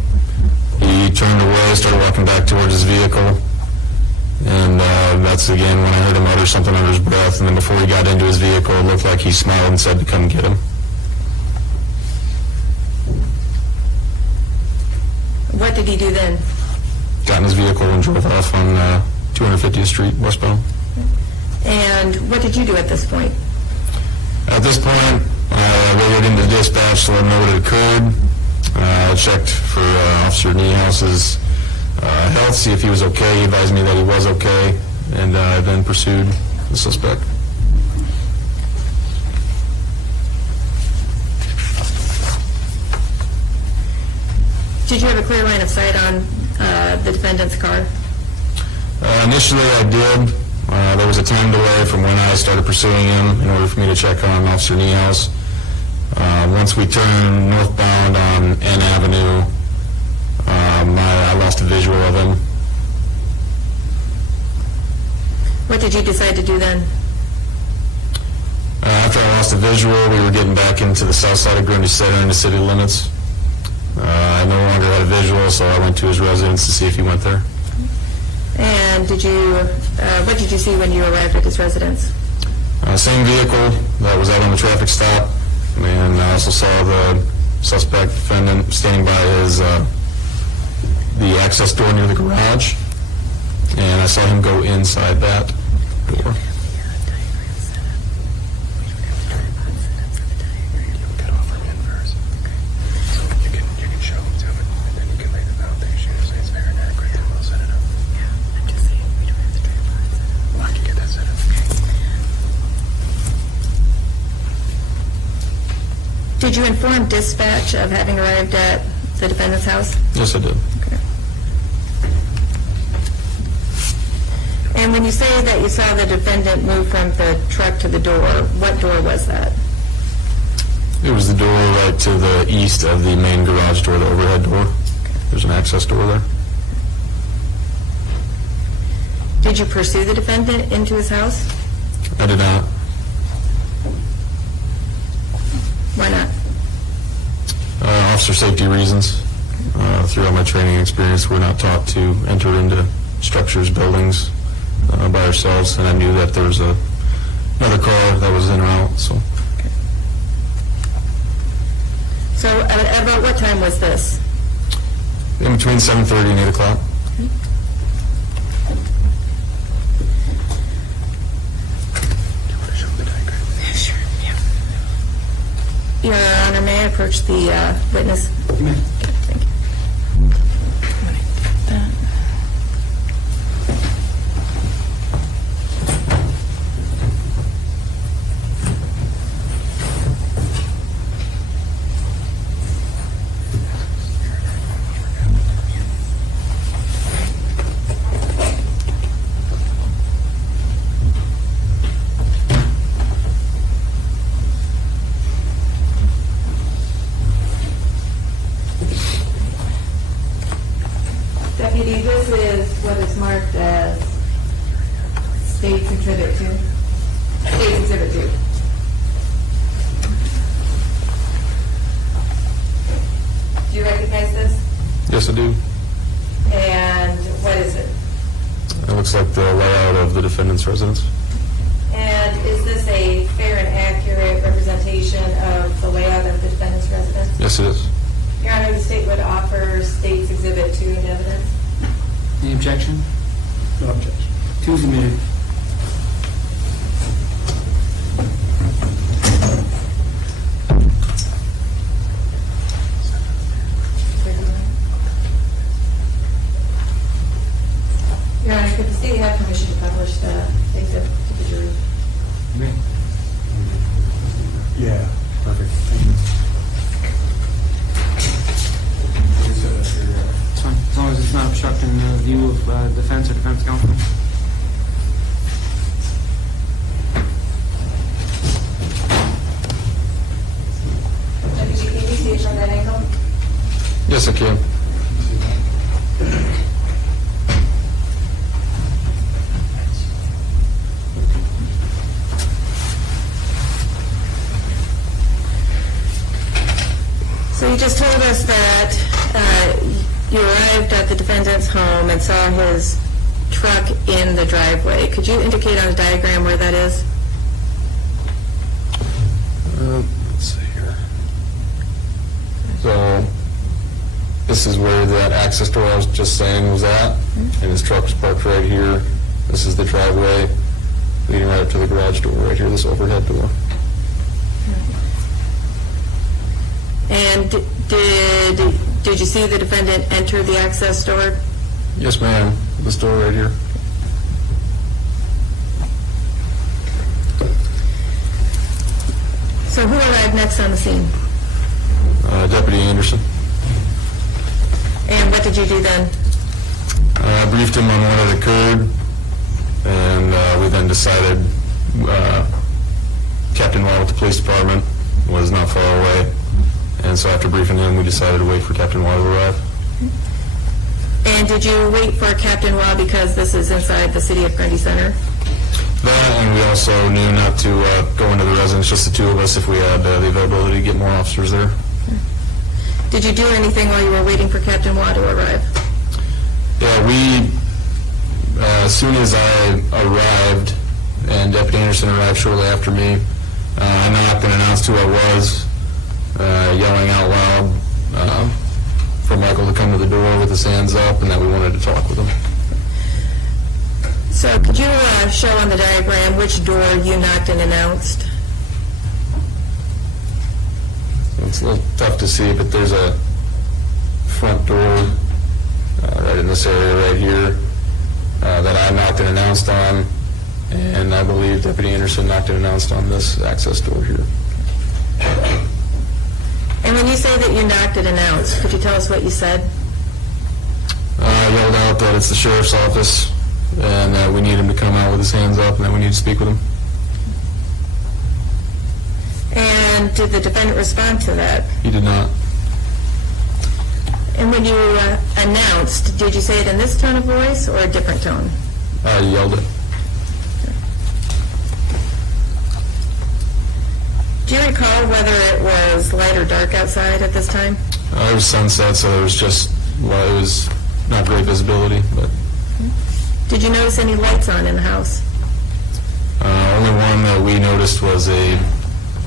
He turned away, started walking back towards his vehicle, and that's again when I heard him utter something under his breath, and then before he got into his vehicle, it looked like he smiled and said to come get him. What did he do then? Got in his vehicle and drove off on 250th Street, westbound. And what did you do at this point? At this point, I waited into dispatch to let him know what had occurred. I checked for Officer Niehouse's health, see if he was okay. He advised me that he was okay, and I then pursued the suspect. Did you have a clear line of sight on the defendant's car? Initially, I did. There was a time delay from when I started pursuing him in order for me to check on Officer Niehaus. Once we turned northbound on N Avenue, I lost a visual of him. What did you decide to do then? After I lost the visual, we were getting back into the south side of Grundy Center into city limits. I no longer had a visual, so I went to his residence to see if he went there. And what did you see when you arrived at his residence? Same vehicle that was out on the traffic stop, and I also saw the suspect defendant standing by his the access door near the garage, and I saw him go inside that door. Did you inform dispatch of having arrived at the defendant's house? Yes, I did. And when you say that you saw the defendant move from the truck to the door, what door was that? It was the door right to the east of the main garage door, the overhead door. There's an access door there. Did you pursue the defendant into his house? I did not. Why not? Officer safety reasons. Throughout my training experience, we're not taught to enter into structures, buildings by ourselves, and I knew that there was another car that was en route, so. So about what time was this? In between 7:30 and 8 o'clock. Your Honor, may I approach the witness? You may. Thank you. I'm gonna get that. Deputy, this is what is marked as State's Exhibit 2. State's Exhibit 2. Do you recognize this? Yes, I do. And what is it? It looks like the layout of the defendant's residence. And is this a fair and accurate representation of the layout of the defendant's residence? Yes, it is. Your Honor, the state would offer State's Exhibit 2 in evidence. Any objection? No objection. Two submitted. Your Honor, could the state have permission to publish the exhibit to the jury? You may. Yeah, perfect. Thank you. It's fine, as long as it's not obstructing the view of defense or defense counsel. Deputy, can you see it from that angle? Yes, I can. you just told us that you arrived at the defendant's home and saw his truck in the driveway. Could you indicate on a diagram where that is? Let's see here. So, this is where that access door I was just saying was at, and his truck was parked right here. This is the driveway leading right up to the garage door right here, this overhead door. And did you see the defendant enter the access door? Yes, ma'am. This door right here. So who arrived next on the scene? Deputy Anderson. And what did you do then? I briefed him on what had occurred, and we then decided Captain Wall with the police department was not far away, and so after briefing him, we decided to wait for Captain Wall to arrive. And did you wait for Captain Waugh because this is inside the city of Grundy Center? That, and we also knew not to go into the residence, just the two of us, if we had the availability to get more officers there. Did you do anything while you were waiting for Captain Waugh to arrive? Yeah, we, as soon as I arrived, and Deputy Anderson arrived shortly after me, I knocked and announced who I was, yelling out loud for Michael to come to the door with his hands up, and that we wanted to talk with him. So could you show on the diagram which door you knocked and announced? It's a little tough to see, but there's a front door right in this area right here that I knocked and announced on, and I believe Deputy Anderson knocked and announced on this access door here. And when you say that you knocked and announced, could you tell us what you said? I yelled out that it's the sheriff's office, and that we need him to come out with his hands up, and that we need to speak with him. And did the defendant respond to that? He did not. And when you announced, did you say it in this tone of voice or a different tone? I yelled it. Do you recall whether it was light or dark outside at this time? It was sunset, so there was just, well, it was not great visibility, but Did you notice any lights on in the house? only one that we noticed was a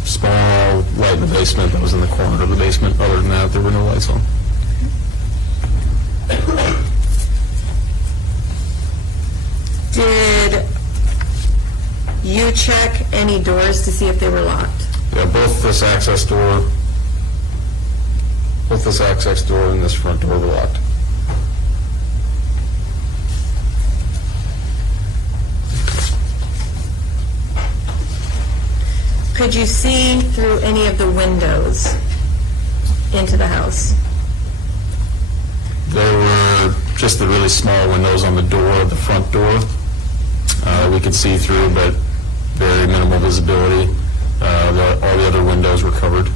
small light in the basement that was in the corner of the basement. Other than that, there were no lights on. Did you check any doors to see if they were locked? Yeah, both this access door and this front door were locked. Could you see through any of the windows into the house? There were just the really small windows on the door, the front door. We could see through, but very minimal visibility. All the other windows were covered.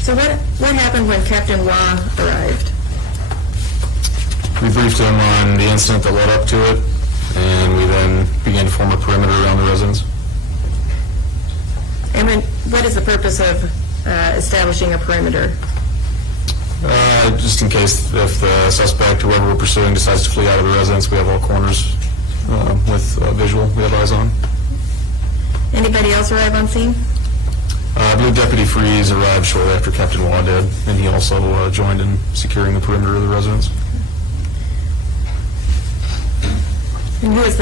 So what happened when Captain Waugh arrived? We briefed him on the incident that led up to it, and we then began to form a perimeter around the residence. And what is the purpose of establishing a perimeter? Just in case if the suspect, whoever we're pursuing, decides to flee out of the residence, we have all corners with visual we have eyes on. Anybody else arrive on scene? I believe Deputy Freeze arrived shortly after Captain Waugh did, and he also joined in securing the perimeter of the residence. And who was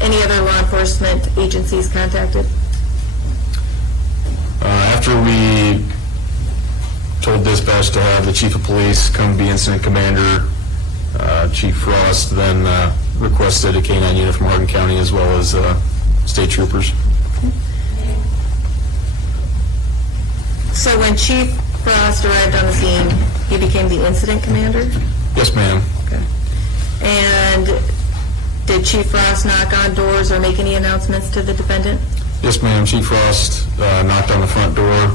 any other law enforcement agencies contacted? After we told dispatch to have the chief of police come be incident commander, Chief Frost then requested a K-9 unit from Hardin County as well as state troopers. So when Chief Frost arrived on the scene, he became the incident commander? Yes, ma'am. Okay. And did Chief Frost knock on doors or make any announcements to the defendant? Yes, ma'am. Chief Frost knocked on the front door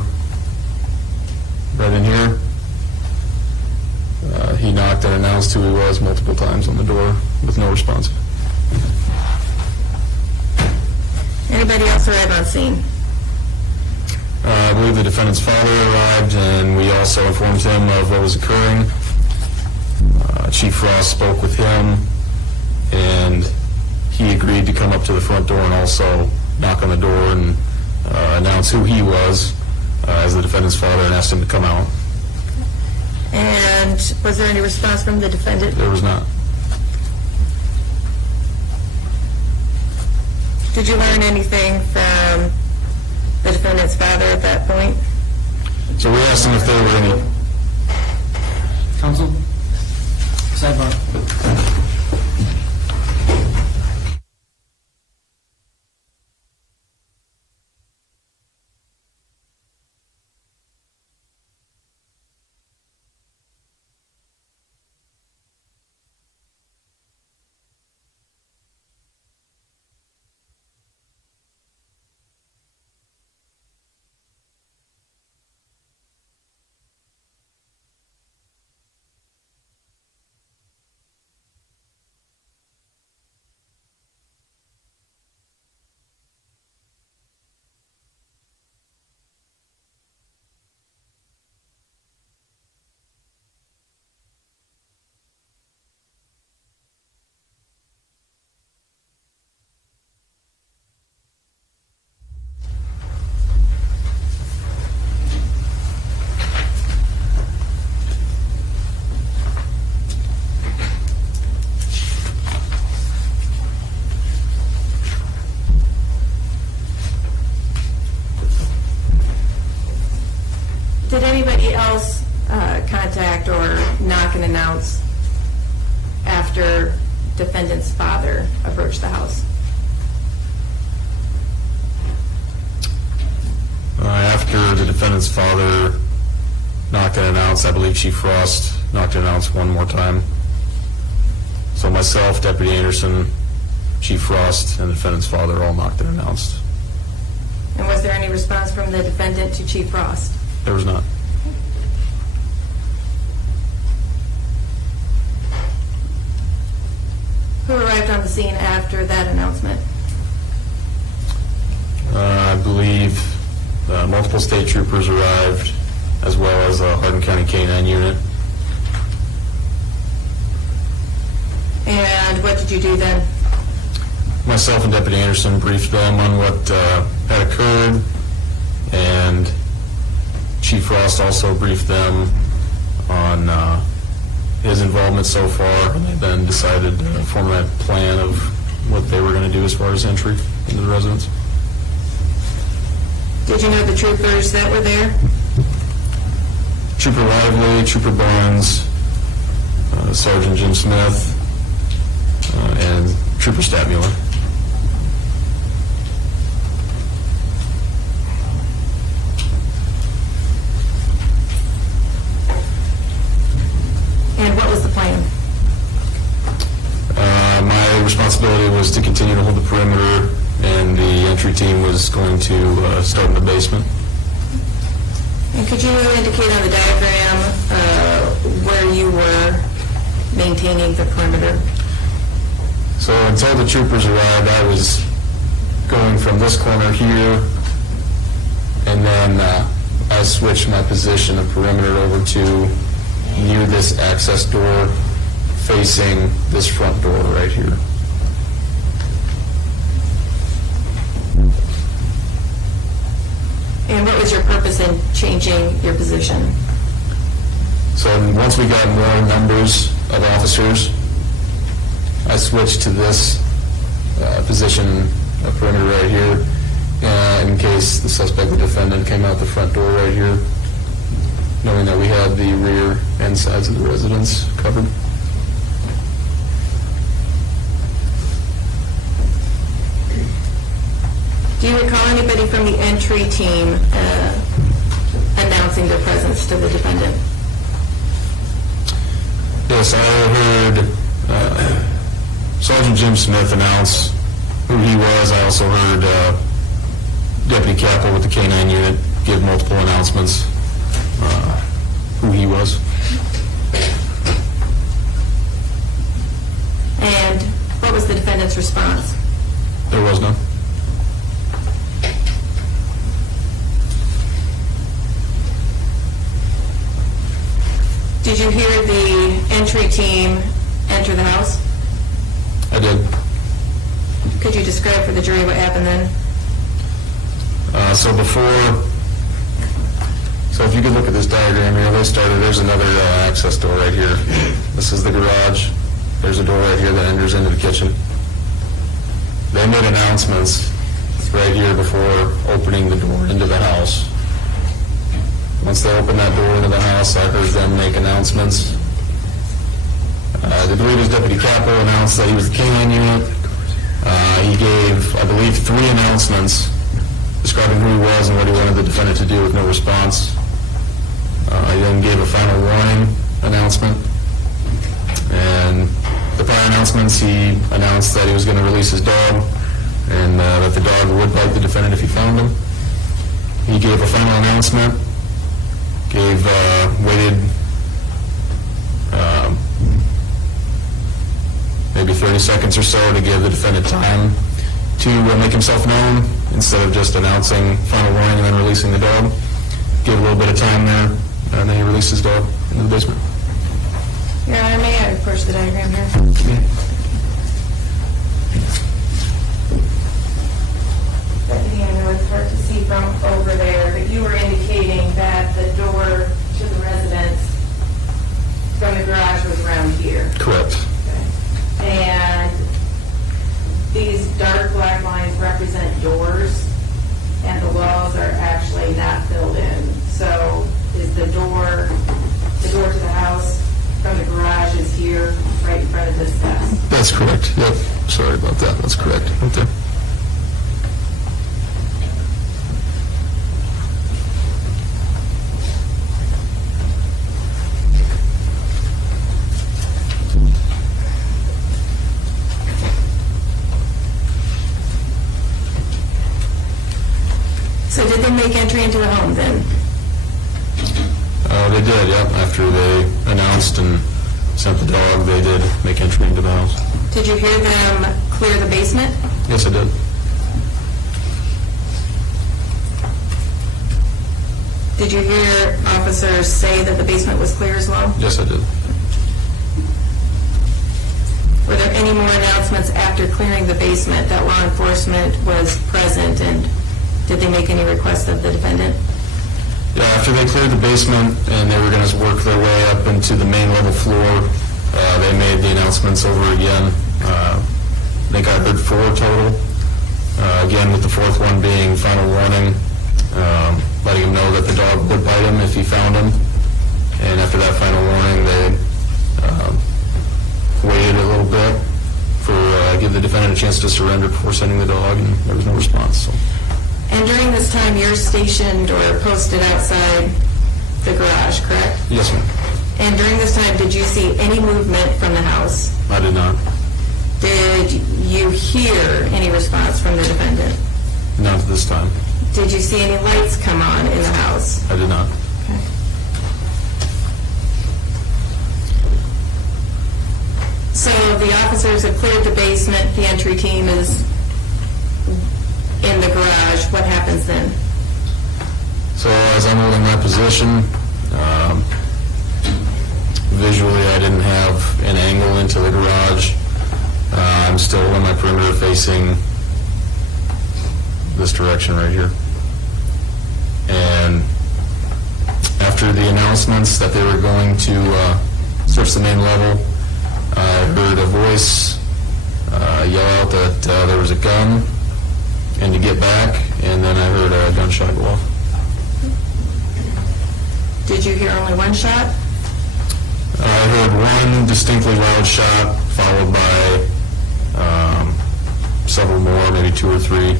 right in here. He knocked and announced who he was multiple times on the door with no response. Anybody else arrive on scene? I believe the defendant's father arrived, and we also informed him of what was occurring. Chief Frost spoke with him, and he agreed to come up to the front door and also knock on the door and announce who he was as the defendant's father and asked him to come out. And was there any response from the defendant? There was not. Did you learn anything from the defendant's father at that point? So we asked him if there were any... Counsel? Sidebar. Did anybody else contact or knock and announce after defendant's father approached the house? After the defendant's father knocked and announced, I believe Chief Frost knocked and announced one more time. So myself, Deputy Anderson, Chief Frost, and the defendant's father all knocked and announced. And was there any response from the defendant to Chief Frost? There was not. Who arrived on the scene after that announcement? I believe multiple state troopers arrived, as well as a Hardin County K-9 unit. And what did you do then? Myself and Deputy Anderson briefed them on what had occurred, and Chief Frost also briefed them on his involvement so far, and they then decided to form a plan of what they were going to do as far as entry into the residence. Did you know the troopers that were there? Trooper Lively, Trooper Barnes, Sergeant Jim Smith, and Trooper Stadmuller. And what was the plan? My responsibility was to continue to hold the perimeter, and the entry team was going to start in the basement. And could you indicate on the diagram where you were maintaining the perimeter? So until the troopers arrived, I was going from this corner here, and then I switched my position of perimeter over to near this access door facing this front door right here. And what was your purpose in changing your position? So once we got more numbers of officers, I switched to this position of perimeter right here in case the suspect, the defendant, came out the front door right here, knowing that we had the rear and sides of the residence covered. Do you recall anybody from the entry team announcing their presence to the defendant? Yes, I heard Sergeant Jim Smith announce who he was. I also heard Deputy Capel with the K-9 unit give multiple announcements who he was. And what was the defendant's response? There was none. Did you hear the entry team enter the house? I did. Could you describe for the jury what happened then? So if you could look at this diagram here, there's another access door right here. This is the garage. There's a door right here that enters into the kitchen. They made announcements right here before opening the door into the house. Once they opened that door into the house, I heard them make announcements. I believe his Deputy Capo announced that he was the K-9 unit. He gave, I believe, 3 announcements describing who he was and what he wanted the defendant to do with no response. He then gave a final warning announcement. And the prior announcements, he announced that he was going to release his dog and that the dog would bite the defendant if he found him. He gave a final announcement, waited maybe 30 seconds or so to give the defendant time to make himself known instead of just announcing final warning and then releasing the dog. Give a little bit of time there, and then he released his dog into the basement. Your Honor, may I approach the diagram here? Deputy, I know it's hard to see from over there, but you were indicating that the door to the residence from the garage was around here. Correct. And these dark black lines represent doors, and the walls are actually not filled in. So is the door to the house from the garage is here, right in front of this desk? That's correct. Yep. Sorry about that. That's correct. Right there. So did they make entry into the home then? They did, yep. After they announced and sent the dog, they did make entry into the house. Did you hear them clear the basement? Yes, I did. Did you hear officers say that the basement was clear as well? Yes, I did. Were there any more announcements after clearing the basement that law enforcement was present, and did they make any requests of the defendant? Yeah, after they cleared the basement and they were going to work their way up into the main level floor, they made the announcements over again. I think I heard 4 total. Again, with the 4th one being final warning, letting him know that the dog would bite him if he found him. And after that final warning, they waited a little bit for give the defendant a chance to surrender before sending the dog, and there was no response. So. And during this time, you're stationed or posted outside the garage, correct? Yes, ma'am. And during this time, did you see any movement from the house? I did not. Did you hear any response from the defendant? Not at this time. Did you see any lights come on in the house? I did not. Okay. So the officers have cleared the basement, the entry team is in the garage. What happens then? So as I'm holding my position, visually I didn't have an angle into the garage. I'm still in my perimeter facing this direction right here. And after the announcements that they were going to search the main level, I heard a voice yell out that there was a gun and to get back, and then I heard a gunshot go off. Did you hear only one shot? I heard one distinctly loud shot, followed by several more, maybe 2 or 3.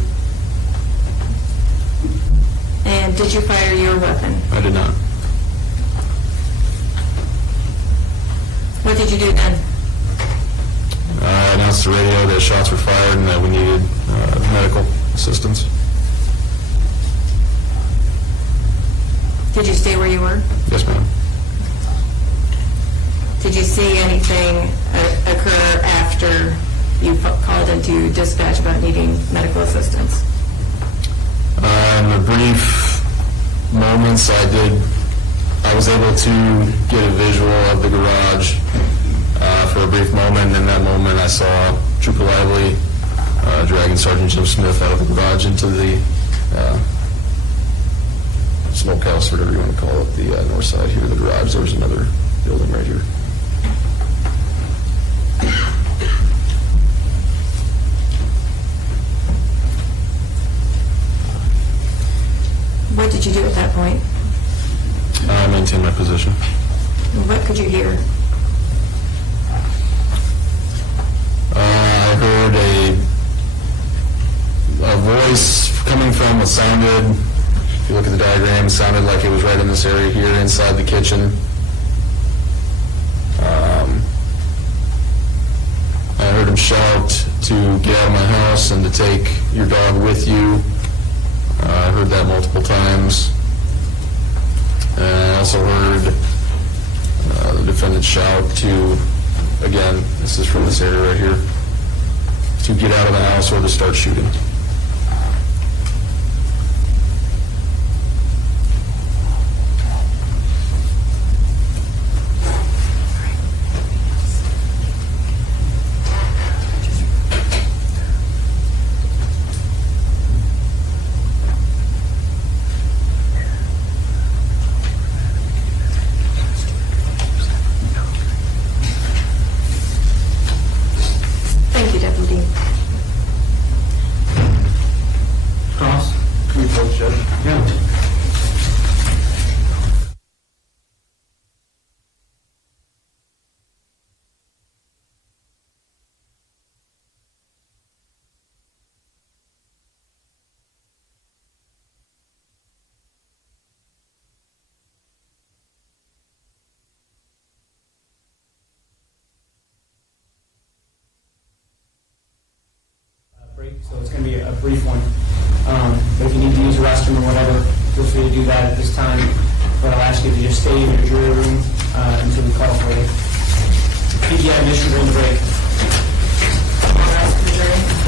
And did you fire your weapon? I did not. What did you do then? I announced to the radio that shots were fired and that we needed medical assistance. Did you stay where you were? Yes, ma'am. Did you see anything occur after you called into dispatch about needing medical assistance? In the brief moments I did I was able to get a visual of the garage for a brief moment, and in that moment I saw Trooper Lively dragging Sergeant Jim Smith out of the garage into the smokehouse, whatever you want to call it, the north side here of the garage. There was another building right here. What did you do at that point? I maintained my position. What could you hear? I heard a voice coming from what sounded, if you look at the diagram, it sounded like it was right in this area here inside the kitchen. I heard him shout to get out of my house and to take your dog with you. I heard that multiple times. And I also heard the defendant shout to, again, this is from this area right here, to get out of the house or to start shooting. Thank you, Deputy. Cross? Can we vote, Judge? Yeah. Break, so it's going to be a brief one. But if you need to use the restroom or whatever, feel free to do that at this time. But I'll ask you to just stay in your jury room until we call for you. PGI admission during the break. I'll ask the jury.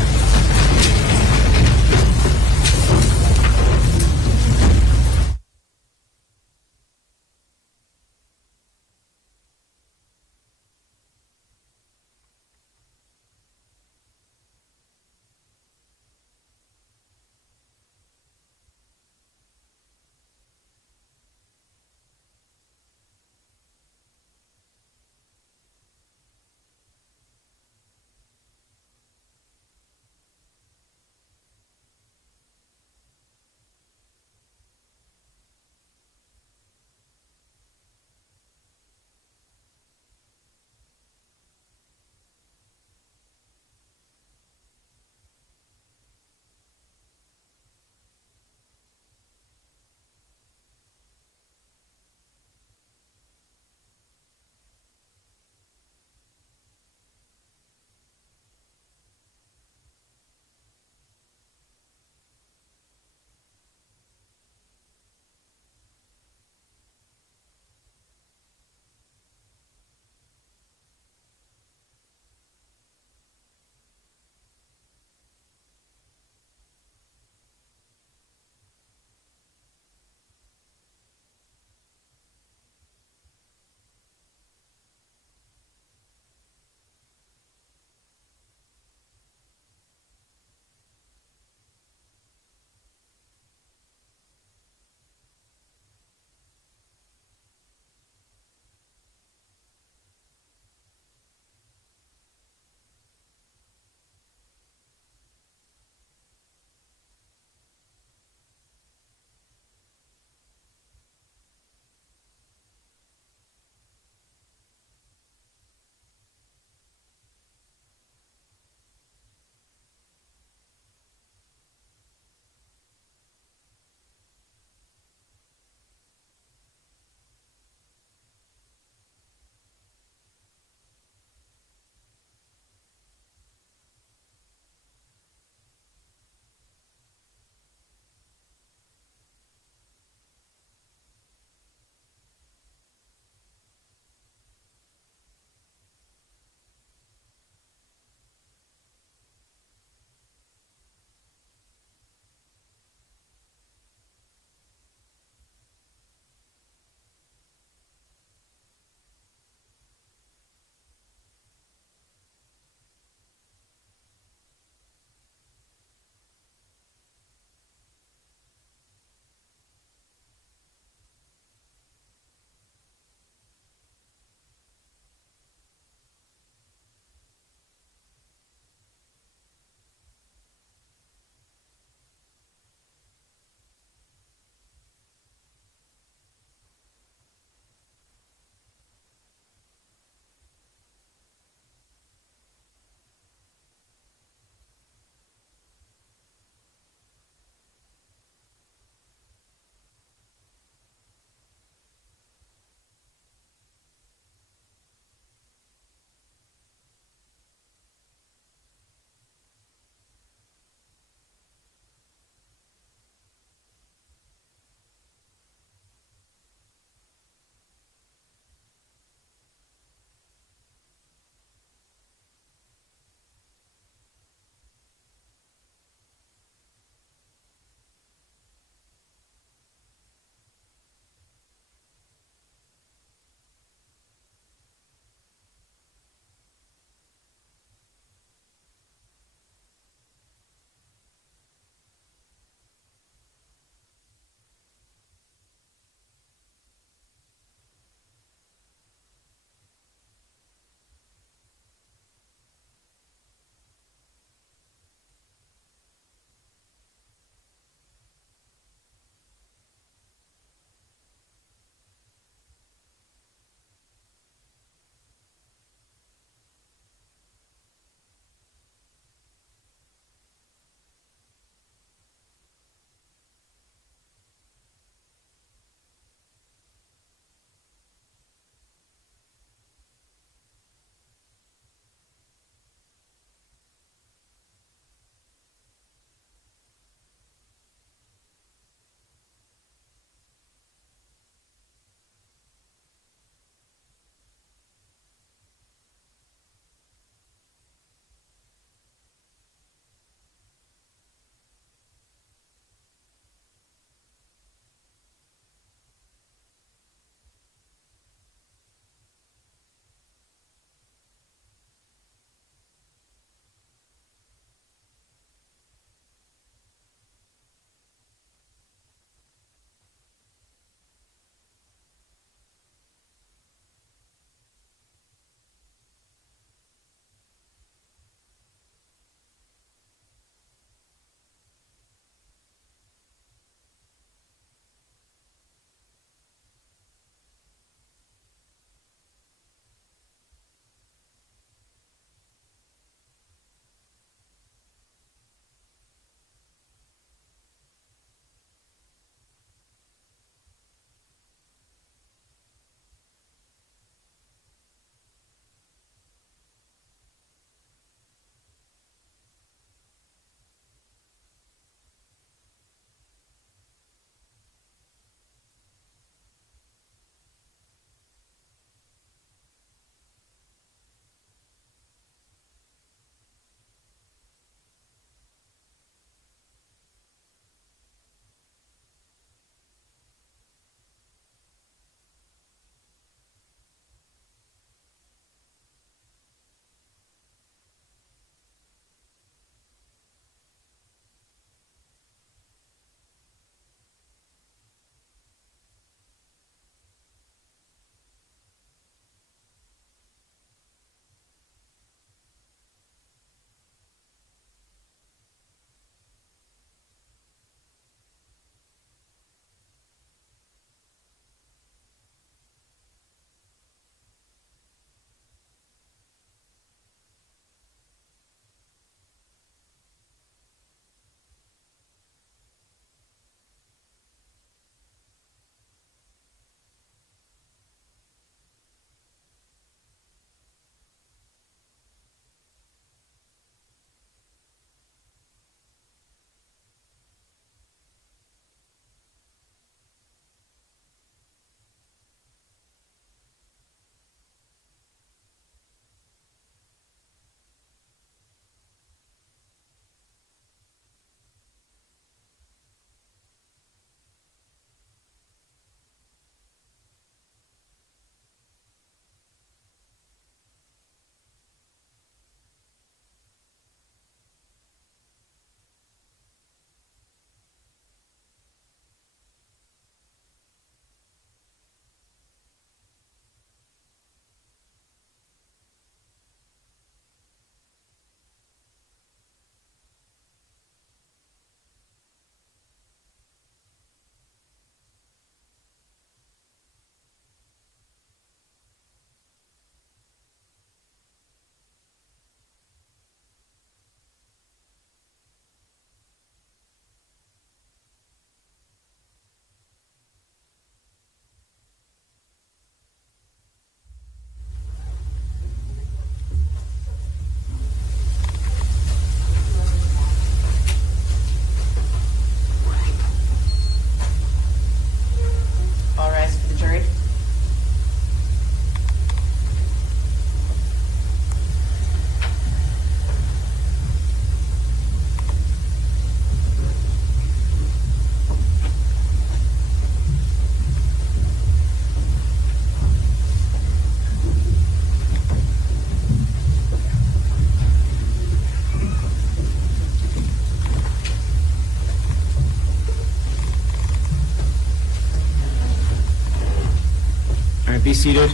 seated.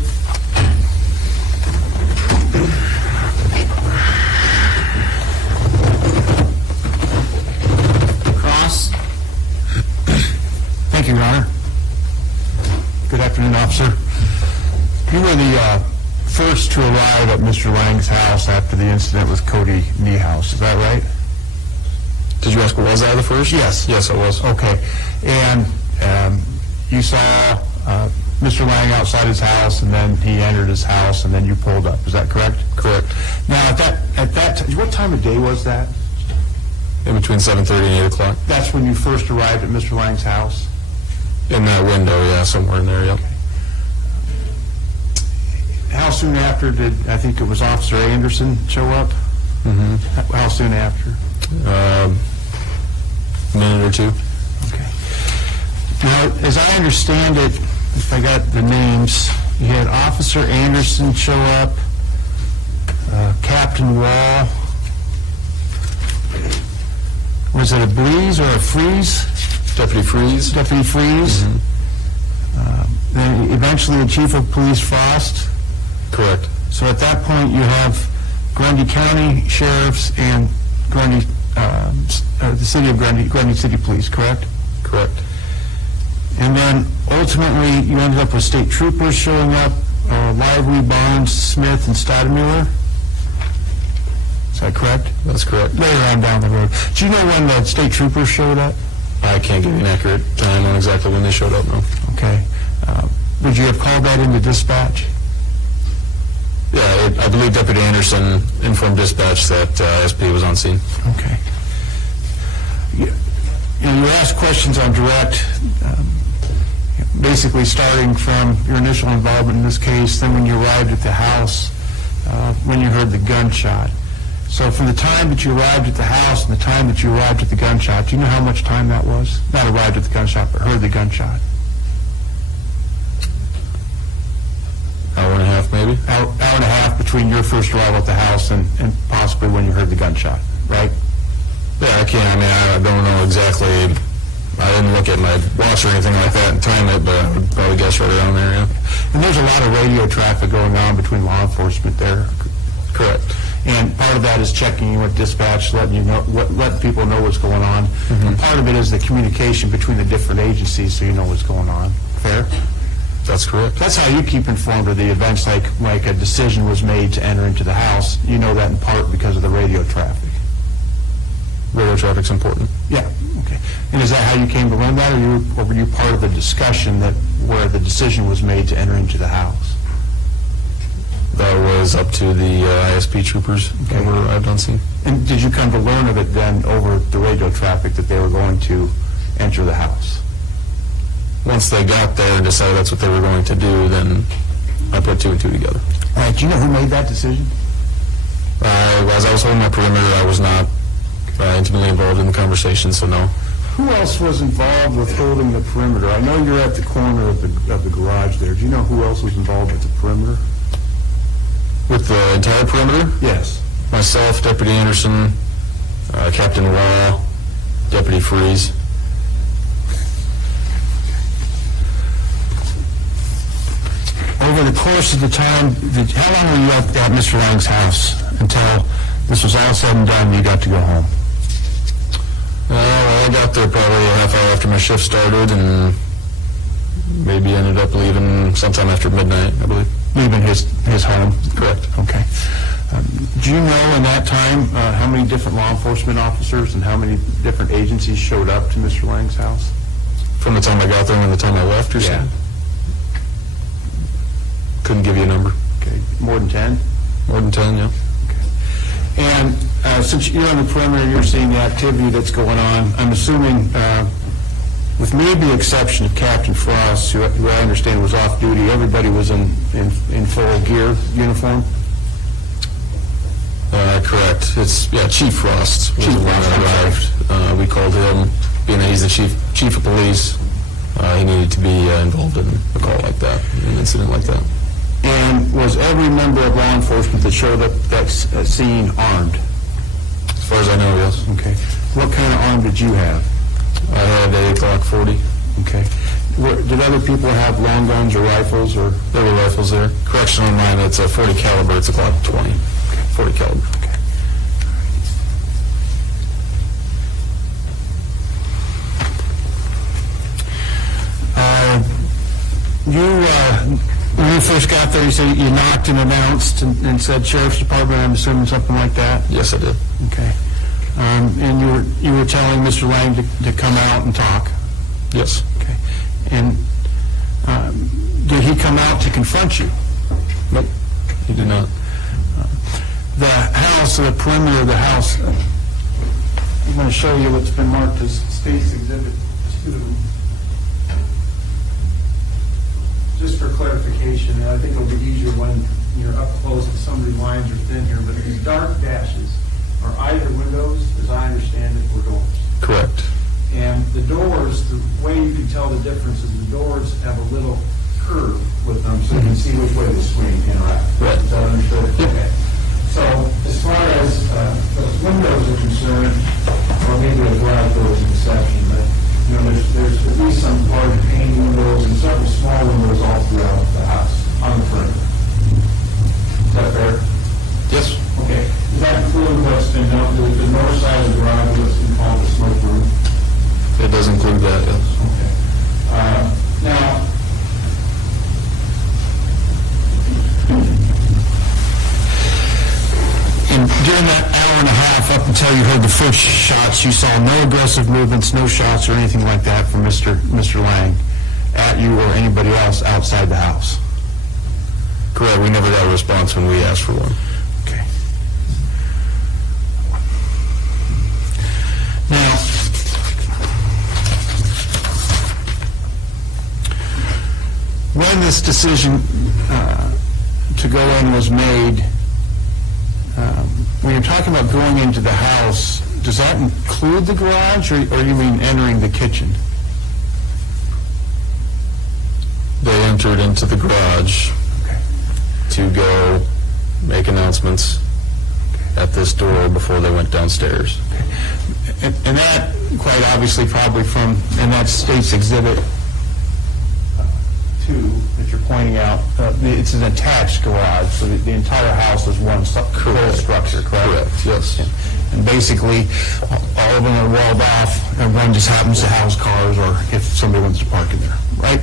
Cross. Thank you, Your Honor. Good afternoon, officer. You were the first to arrive at Mr. Lang's house after the incident with Cody Niehaus, is that right? Did you ask, was I the first? Yes. Yes, I was. Okay. And you saw Mr. Lang outside his house, and then he entered his house, and then you pulled up. Is that correct? Correct. Now, at that time, what time of day was that? In between 7:30 and 8 o'clock. That's when you first arrived at Mr. Lang's house? In that window, yeah, somewhere in there, yep. How soon after did, I think it was Officer Anderson, show up? Mm-hmm. How soon after? Minute or two. Okay. Now, as I understand it, if I got the names, you had Officer Anderson show up, Captain Wall. Was it a Breeze or a Freeze? Deputy Freeze. Deputy Freeze. Then eventually the Chief of Police Frost. Correct. So at that point, you have Grundy County Sheriffs and Grundy, the City of Grundy City Police, correct? Correct. And then ultimately, you ended up with state troopers showing up, Lively, Barnes, Smith, and Stadmuller. Is that correct? That's correct. Later on down the road. Do you know when the state troopers showed up? I can't give you an accurate time on exactly when they showed up, no. Okay. Would you have called that into dispatch? Yeah, I believe Deputy Anderson informed dispatch that SP was on scene. Okay. You were asked questions on direct, basically starting from your initial involvement in this case, then when you arrived at the house, when you heard the gunshot. So from the time that you arrived at the house and the time that you arrived at the gunshot, do you know how much time that was? Not arrived at the gunshot, but heard the gunshot. Hour and a half, maybe? Hour and a half between your first arrival at the house and possibly when you heard the gunshot, right? Yeah, I can't. I mean, I don't know exactly. I didn't look at my watch or anything like that and time it, but I would probably guess right around there, yeah. And there's a lot of radio traffic going on between law enforcement there. Correct. And part of that is checking in with dispatch, letting you know, letting people know what's going on. And part of it is the communication between the different agencies, so you know what's going on. Fair? That's correct. That's how you keep informed of the events, like a decision was made to enter into the house. You know that in part because of the radio traffic. Radio traffic's important. Yeah. Okay. And is that how you came to learn that, or were you part of the discussion that where the decision was made to enter into the house? That was up to the ISP troopers that were arrived on scene. And did you come to learn of it then over the radio traffic that they were going to enter the house? Once they got there and decided that's what they were going to do, then I put two and two together. All right. Do you know who made that decision? As I was holding my perimeter, I was not intimately involved in the conversation, so no. Who else was involved with holding the perimeter? I know you're at the corner of the garage there. Do you know who else was involved at the perimeter? With the entire perimeter? Yes. Myself, Deputy Anderson, Captain Wall, Deputy Freeze. Over the course of the time, how long were you at Mr. Lang's house until this was all said and done and you got to go home? Well, I got there probably a half hour after my shift started and maybe ended up leaving sometime after midnight, I believe. Leaving his home? Correct. Okay. Do you know in that time how many different law enforcement officers and how many different agencies showed up to Mr. Lang's house? From the time I got there and the time I left, you're saying? Couldn't give you a number. Okay. More than 10? More than 10, yeah. And since you're on the perimeter, you're seeing the activity that's going on. I'm assuming, with maybe the exception of Captain Frost, who I understand was off duty, everybody was in full gear, uniform? Correct. It's, Chief Frost was the one that arrived. We called him, being that he's the chief of police, he needed to be involved in a call like that, an incident like that. And was every member of law enforcement that showed up at that scene armed? As far as I know, yes. Okay. What kind of arm did you have? I had a Glock 40. Okay. Did other people have long guns or rifles, or? There were rifles there. Correction on mine, it's a 40 caliber, it's a Glock 20. 40 caliber. Okay. When you first got there, you said you knocked and announced and said Sheriff's Department, I'm assuming something like that? Yes, I did. Okay. And you were telling Mr. Lang to come out and talk? Yes. Okay. And did he come out to confront you? Nope, he did not. The house, the perimeter of the house, I'm going to show you what's been marked as State's Exhibit 2. Just for clarification, and I think it'll be easier when you're up close and some of the lines are thin here, but these dark dashes are either windows, as I understand it, or doors. Correct. And the doors, the way you can tell the difference is the doors have a little curve with them, so you can see which way the swing interact. Right. Is that understood? Okay. So as far as those windows are concerned, or maybe a garage door is an exception, but you know, there's at least some large pane windows and several small windows all throughout the house on the perimeter. Is that fair? Yes. Okay. Does that include what's been done to the north side of the garage, what's been called the smoke room? It does include that, yes. Okay. Now, and during that hour and a half, up until you heard the first shots, you saw no aggressive movements, no shots or anything like that from Mr. Lang at you or anybody else outside the house? Correct, we never got a response when we asked for one. Okay. Now, when this decision to go in was made, when you're talking about going into the house, does that include the garage, or you mean entering the kitchen? They entered into the garage Okay. to go make announcements at this door before they went downstairs. And that, quite obviously, probably and that's State's Exhibit 2 that you're pointing out. It's an attached garage, so the entire house is one whole structure, correct? Correct, yes. And basically, all of them are walled off, and one just happens to house cars, or if somebody wants to park in there, right?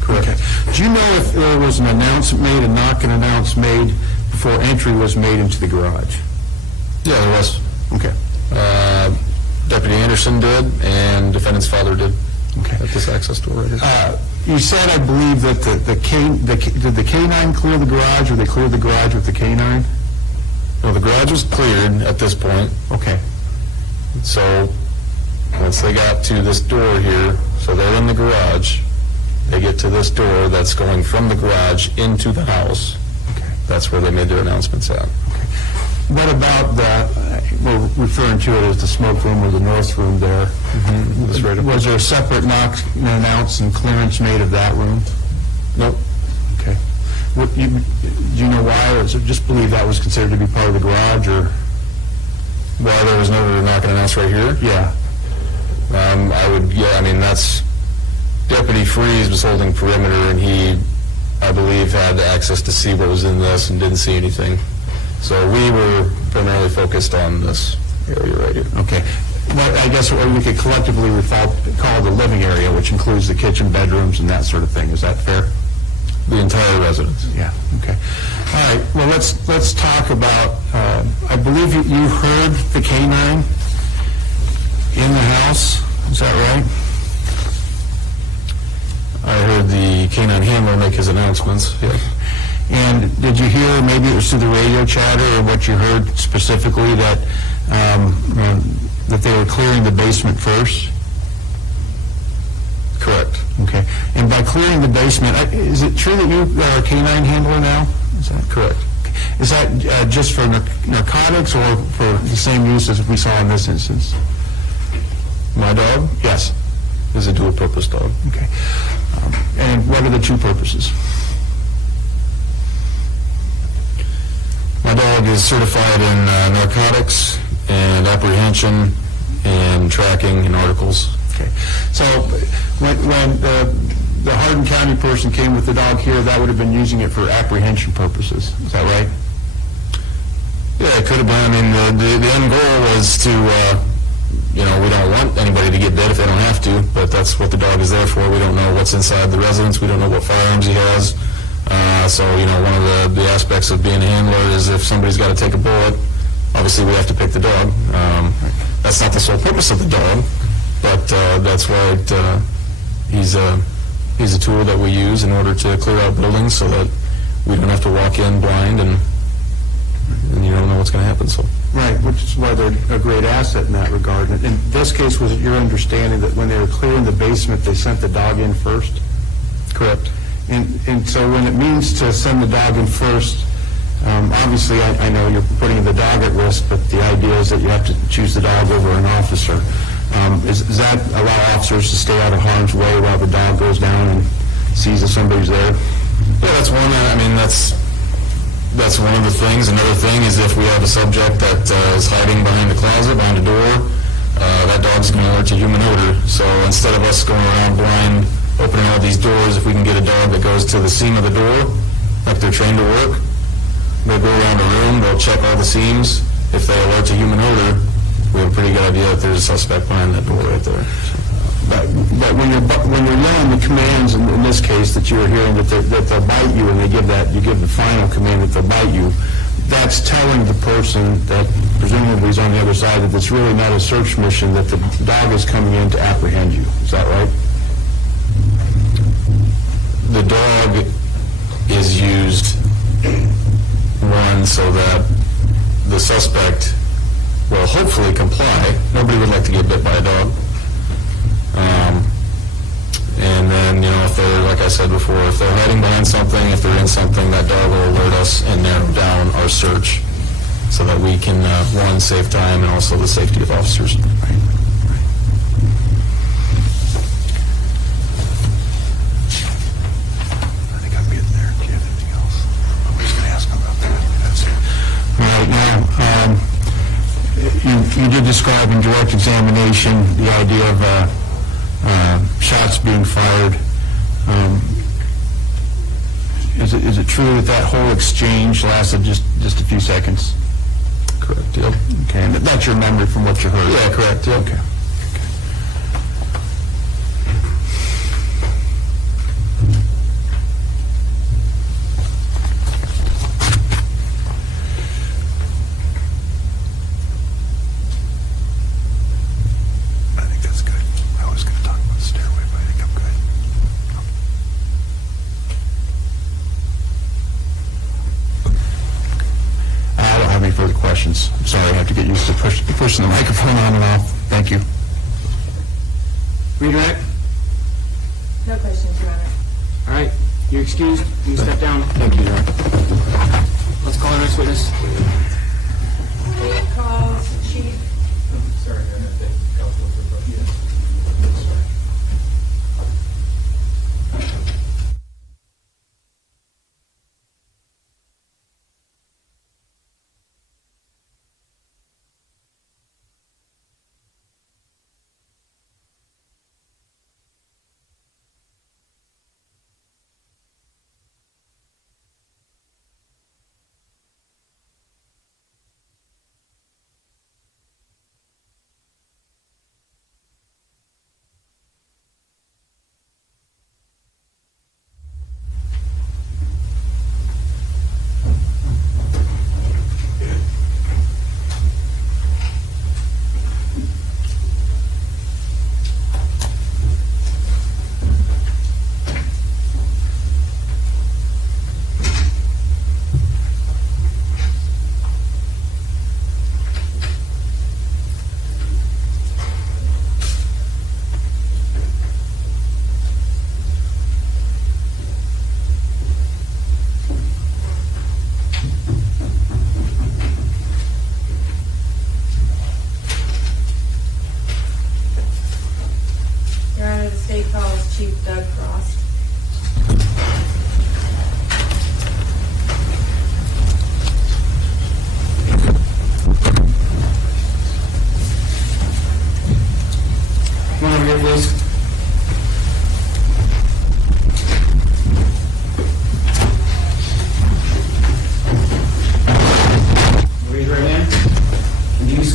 Correct. Okay. Do you know if there was an announcement made, a knock and announce made, before entry was made into the garage? Yeah, there was. Okay. Deputy Anderson did, and defendant's father did. Okay. At this access door right here. You said, I believe, that did the K-9 clear the garage, or they cleared the garage with the K-9? Well, the garage was cleared at this point, Okay. so once they got to this door here, so they're in the garage, they get to this door that's going from the garage into the house. Okay. That's where they made their announcements at. What about we're referring to it as the smoke room or the north room there? That's right. Was there a separate knock and announce and clearance made of that room? Nope. Okay. Do you know why, or is it just believe that was considered to be part of the garage, or? Well, there was no knock and announce right here. Yeah. That's Deputy Freeze was holding perimeter, and he, I believe, had access to see what was in this and didn't see anything. So we were primarily focused on this area right here. Okay. Well, I guess what we could collectively call the living area, which includes the kitchen, bedrooms, and that sort of thing. Is that fair? The entire residence. Yeah. Okay. All right. Well, let's talk about. I believe you heard the K-9 in the house. Is that right? I heard the K-9 handler make his announcements. Yeah. And did you hear, maybe it was through the radio chatter, or what you heard specifically, that that they were clearing the basement first? Correct. Okay. And by clearing the basement, is it true that you are a K-9 handler now? Is that correct? Is that just for narcotics, or for the same use as we saw in this instance? My dog Yes. is a dual-purpose dog. Okay. And what are the two purposes? My dog is certified in narcotics and apprehension and tracking and articles. Okay. So when the Hardin County person came with the dog here, that would have been using it for apprehension purposes. Is that right? Yeah, it could have been. I mean, the end goal was to, we don't want anybody to get bit if they don't have to, but that's what the dog is there for. We don't know what's inside the residence. We don't know what firearms he has. So, one of the aspects of being a handler is if somebody's got to take a bullet, obviously we have to pick the dog. That's not the sole purpose of the dog, but that's why he's a tool that we use in order to clear out buildings so that we don't have to walk in blind and you don't know what's going to happen. So. Right, which is why they're a great asset in that regard. In this case, was it your understanding that when they were clearing the basement, they sent the dog in first? Correct. And so when it means to send the dog in first, obviously I know you're putting the dog at risk, but the idea is that you have to choose the dog over an officer. Does that allow officers to stay out of harm's way while the dog goes down and sees that somebody's there? Yeah, that's one. That's one of the things. Another thing is if we have a subject that is hiding behind a closet, behind a door, that dog's going to alert to human odor. So instead of us going around blind, opening all these doors, if we can get a dog that goes to the seam of the door, like they're trained to work, they'll go around the room, they'll check all the seams. If they alert to human odor, we have a pretty good idea that there's a suspect behind that door right there. But when you're yelling the commands in this case that you were hearing that they'll bite you, and you give the final command that they'll bite you, that's telling the person that presumably is on the other side that it's really not a search mission, that the dog is coming in to apprehend you. Is that right? The dog is used, one, so that the suspect will hopefully comply. Nobody would like to get bit by a dog. And then, if they're, like I said before, if they're hiding behind something, if they're in something, that dog will alert us and narrow down our search so that we can, one, save time and also the safety of officers. I think I'm getting there. Do you have anything else? I was going to ask about that. That's it. Right now, you did describe in direct examination the idea of shots being fired. Is it true that whole exchange lasted just a few seconds? Correct, yep. Okay, and that's your memory from what you heard? Yeah, correct, yep. Okay. I think that's good. I was going to talk about the stairway, but I think I'm good. I don't have any further questions. I'm sorry, I have to get used to pushing the microphone on and off. Thank you. Redirect? No questions, Your Honor. All right, you're excused. You can step down. Thank you, Your Honor. Let's call our next witness. Calls Chief. Sorry, I meant that counsel was approaching. Yes.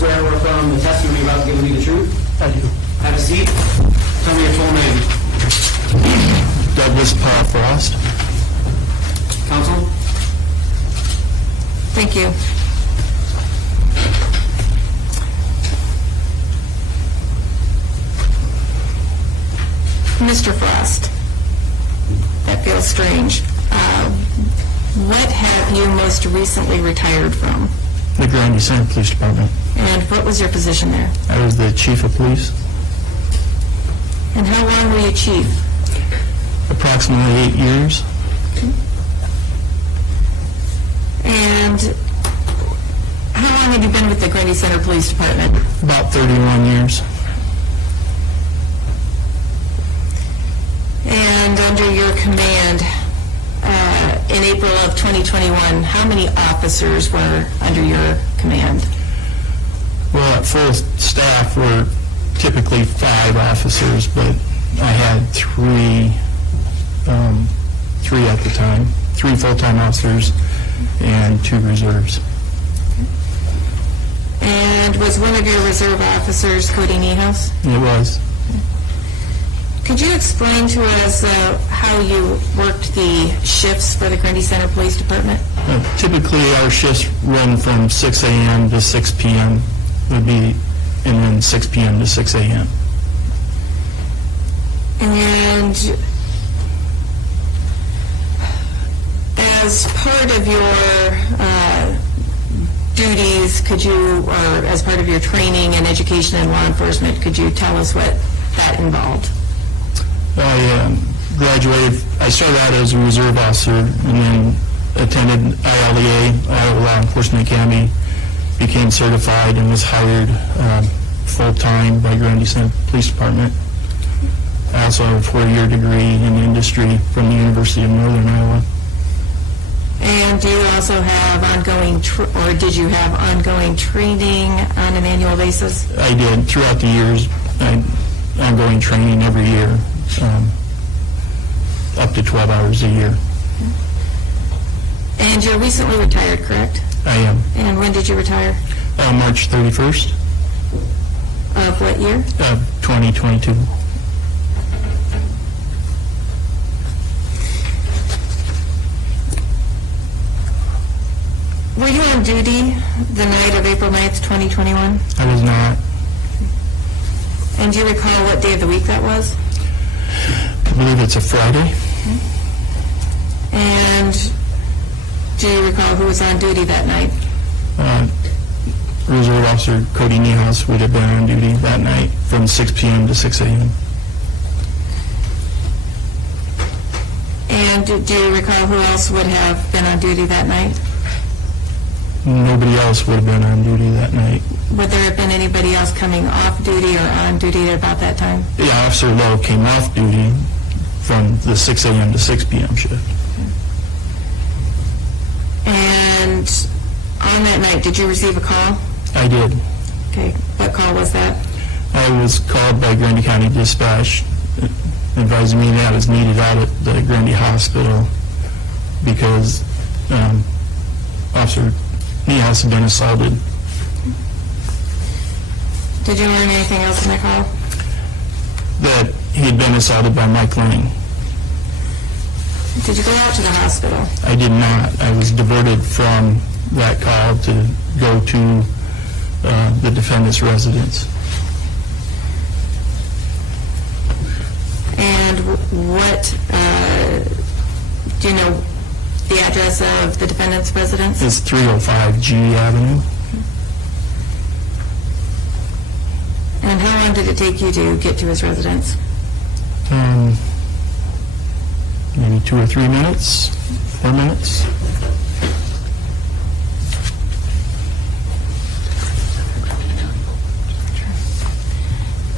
swear or affirm the testimony you're about to give will be the truth? I do. Have a seat. Tell me your full name. Douglas Paul Frost. Counsel? Thank you. Mr. Frost, that feels strange. What have you most recently retired from? The Grundy Center Police Department. And what was your position there? I was the chief of police. And how long were you chief? Approximately 8 years. And how long have you been with the Grundy Center Police Department? About 31 years. And under your command, in April of 2021, how many officers were under your command? Well, at full staff, we're typically 5 officers, but I had 3 at the time. 3 full-time officers and 2 reserves. And was one of your reserve officers Cody Niehaus? It was. Could you explain to us how you worked the shifts for the Grundy Center Police Department? Typically, our shifts run from 6 a.m. to 6 p.m. would be, and then 6 p.m. to 6 a.m. And as part of your duties, could you, or as part of your training and education in law enforcement, could you tell us what that involved? I graduated, I started out as a reserve officer and then attended ILEA, Iowa Law Enforcement Academy, became certified and was hired full-time by Grundy Center Police Department. I also have a 4-year degree in industry from the University of Northern Iowa. And do you also have ongoing, or did you have ongoing training on an annual basis? I did. Throughout the years, ongoing training every year, up to 12 hours a year. And you're recently retired, correct? I am. And when did you retire? March 31st Of what year? of 2022. Were you on duty the night of April 9th, 2021? I was not. And do you recall what day of the week that was? I believe it's a Friday. And do you recall who was on duty that night? Reserve Officer Cody Niehaus would have been on duty that night from 6 p.m. to 6 a.m. And do you recall who else would have been on duty that night? Nobody else would have been on duty that night. Would there have been anybody else coming off duty or on duty at about that time? Yeah, Officer Lowe came off duty from the 6 a.m. to 6 p.m. shift. And on that night, did you receive a call? I did. Okay, what call was that? I was called by Grundy County Dispatch advising me that I was needed out at the Grundy Hospital because Officer Niehaus had been assaulted. Did you learn anything else in the call? That he had been assaulted by Mike Lang. Did you go out to the hospital? I did not. I was diverted from that call to go to the defendant's residence. And what, do you know the address of the defendant's residence? It's 305 G Avenue. And how long did it take you to get to his residence? Maybe 2 or 3 minutes, 4 minutes.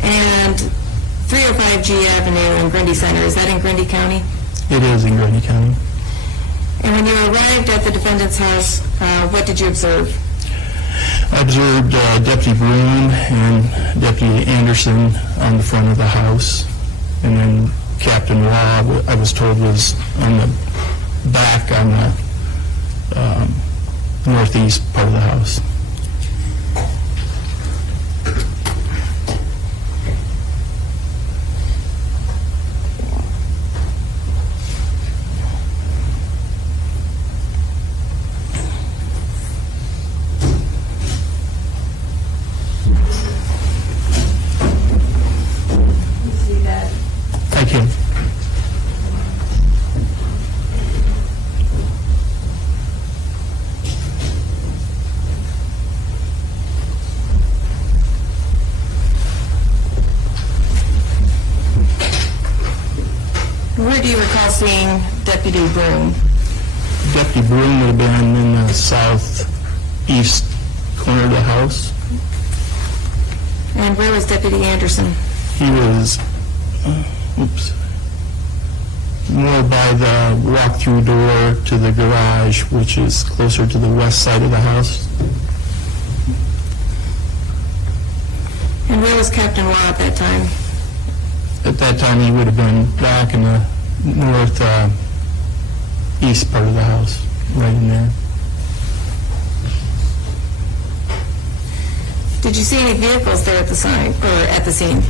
And 305 G Avenue in Grundy Center, is that in Grundy County? It is in Grundy County. And when you arrived at the defendant's house, what did you observe? I observed Deputy Broom and Deputy Anderson on the front of the house, and then Captain Law, I was told, was on the back on the northeast part of the house. seeing Deputy Broom? Deputy Broom would have been in the southeast corner of the house. And where was Deputy Anderson? He was, more by the walk-through door to the garage, which is closer to the west side of the house. And where was Captain Waugh at that time? At that time, he would have been back in the north east part of the house, right in there. Did you see any vehicles there at the sign, or at the scene?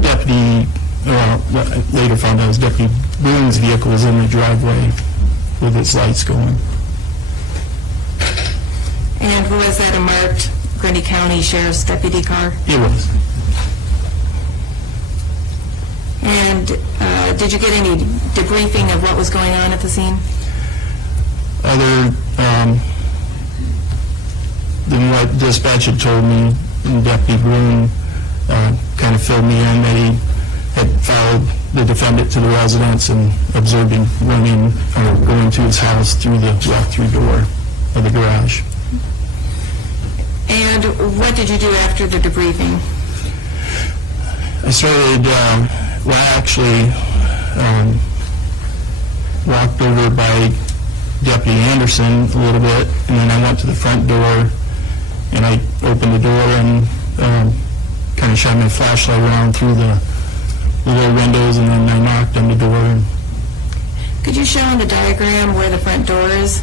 Deputy, well, later found out it was Deputy Broom's vehicle was in the driveway with its lights going. And was that a marked Grundy County Sheriff's deputy car? It was. And did you get any debriefing of what was going on at the scene? Other than what dispatch had told me, Deputy Broom kind of filled me in that he had followed the defendant to the residence and observed him running or going to his house through the walk-through door of the garage. And what did you do after the debriefing? I started, walked over by Deputy Anderson a little bit, and then I went to the front door, and I opened the door and kind of shone my flashlight around through the little windows, and then I knocked on the door. Could you show on the diagram where the front door is?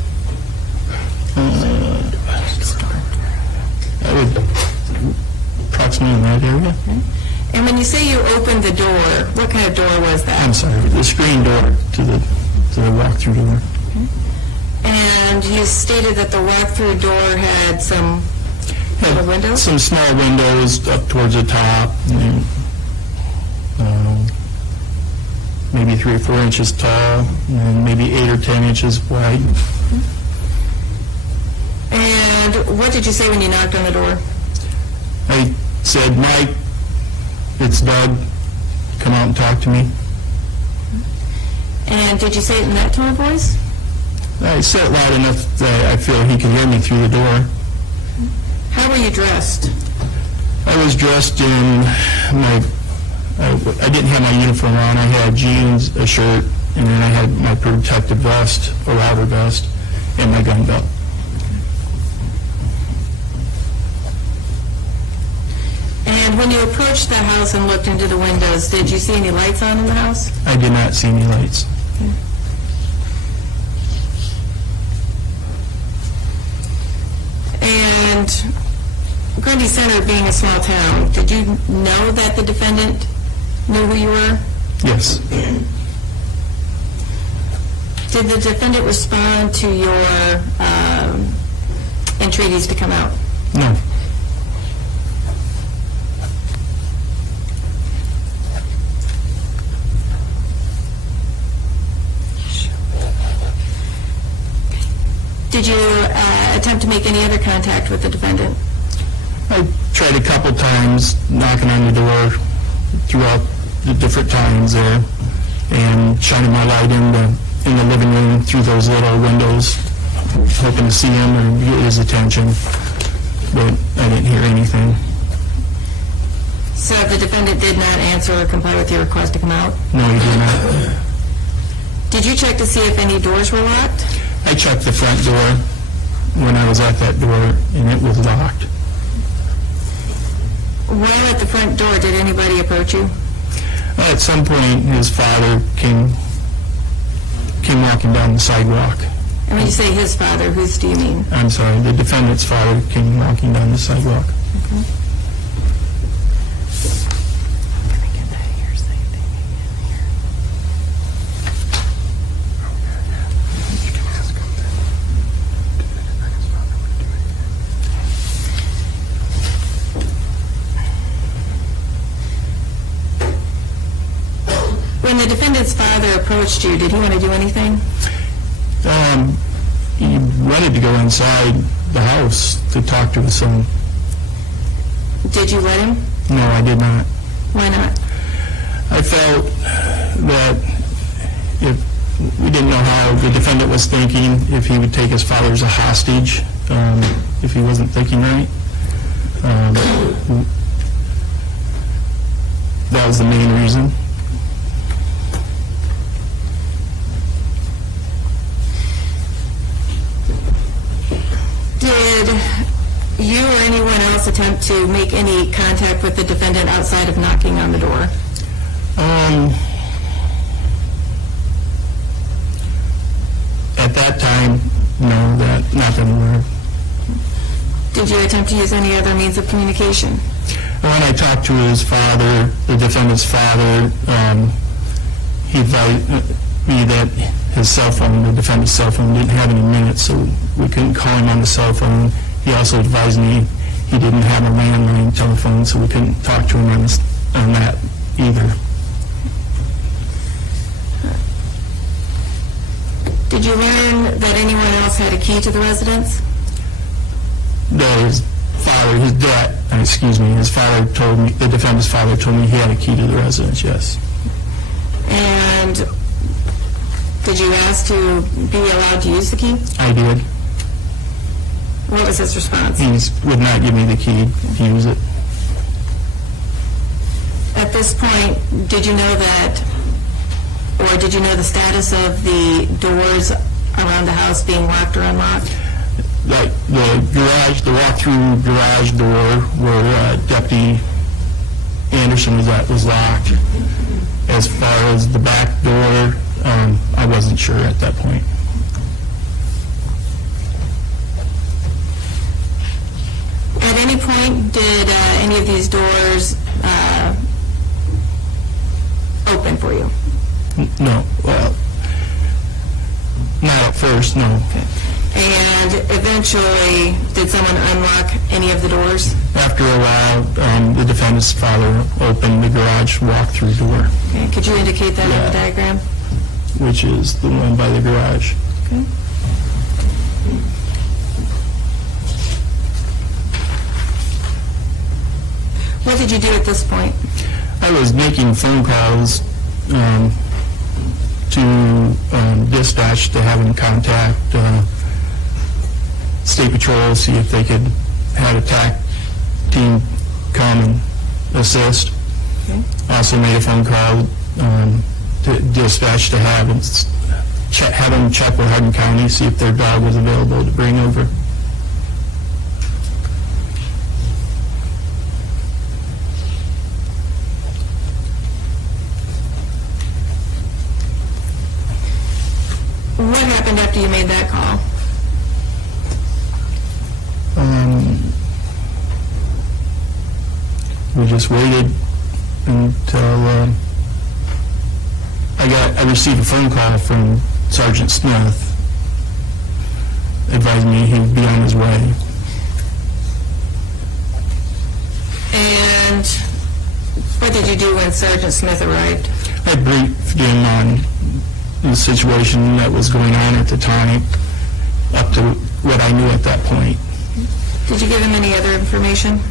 That would approximately in that area. And when you say you opened the door, what kind of door was that? I'm sorry, the screen door to the walk-through door. And you stated that the walk-through door had some little windows? Some small windows up towards the top, and, maybe 3 or 4 inches tall, and maybe 8 or 10 inches wide. And what did you say when you knocked on the door? I said, "Mike, it's Doug, come out and talk to me." And did you say it in that tone of voice? I said it loud enough that I feel he could hear me through the door. How were you dressed? I was dressed in I didn't have my uniform on. I had jeans, a shirt, and then I had my protective vest, a router vest, and my gun belt. And when you approached the house and looked into the windows, did you see any lights on in the house? I did not see any lights. And Grundy Center being a small town, did you know that the defendant knew who you were? Yes. Did the defendant respond to your entreaties to come out? No. Did you attempt to make any other contact with the defendant? I tried a couple times knocking on the door throughout the different times there and shining my light in the living room through those little windows, hoping to see him or get his attention, but I didn't hear anything. So the defendant did not answer or comply with your request to come out? No, he did not. Did you check to see if any doors were locked? I checked the front door when I was at that door, and it was locked. While at the front door, did anybody approach you? At some point, his father came walking down the sidewalk. And when you say his father, whose do you mean? I'm sorry, the defendant's father came walking down the sidewalk. When the defendant's father approached you, did he want to do anything? He wanted to go inside the house to talk to his son. Did you let him? No, I did not. Why not? I felt that we didn't know how the defendant was thinking, if he would take his father as a hostage, if he wasn't thinking right. That was the main reason. Did you or anyone else attempt to make any contact with the defendant outside of knocking on the door? At that time, no, not that I'm aware of. Did you attempt to use any other means of communication? When I talked to his father, the defendant's father, he advised me that his cell phone, the defendant's cell phone, didn't have any minutes, so we couldn't call him on the cell phone. He also advised me he didn't have a landline telephone, so we couldn't talk to him on that either. Did you learn that anyone else had a key to the residence? His father told me, the defendant's father told me he had a key to the residence, yes. And did you ask to be allowed to use the key? I did. What was his response? He would not give me the key to use it. At this point, did you know that, or did you know the status of the doors around the house being locked or unlocked? Like the walk-through garage door where Deputy Anderson was at was locked. As far as the back door, I wasn't sure at that point. At any point, did any of these doors open for you? No, well, not at first, no. And eventually, did someone unlock any of the doors? After a while, the defendant's father opened the garage walk-through door, Okay. Could you indicate that on the diagram? which is the one by the garage. Okay. What did you do at this point? I was making phone calls to dispatch to have them contact State Patrol, see if they could have a TAC team come and assist. Okay. Also made a phone call to dispatch to have them check with Hardin County, see if their dog was available to bring over. What happened after you made that call? We just waited until I received a phone call from Sergeant Smith advising me he would be on his way. And what did you do when Sergeant Smith arrived? I briefed him on the situation that was going on at the time, up to what I knew at that point. Did you give him any other information?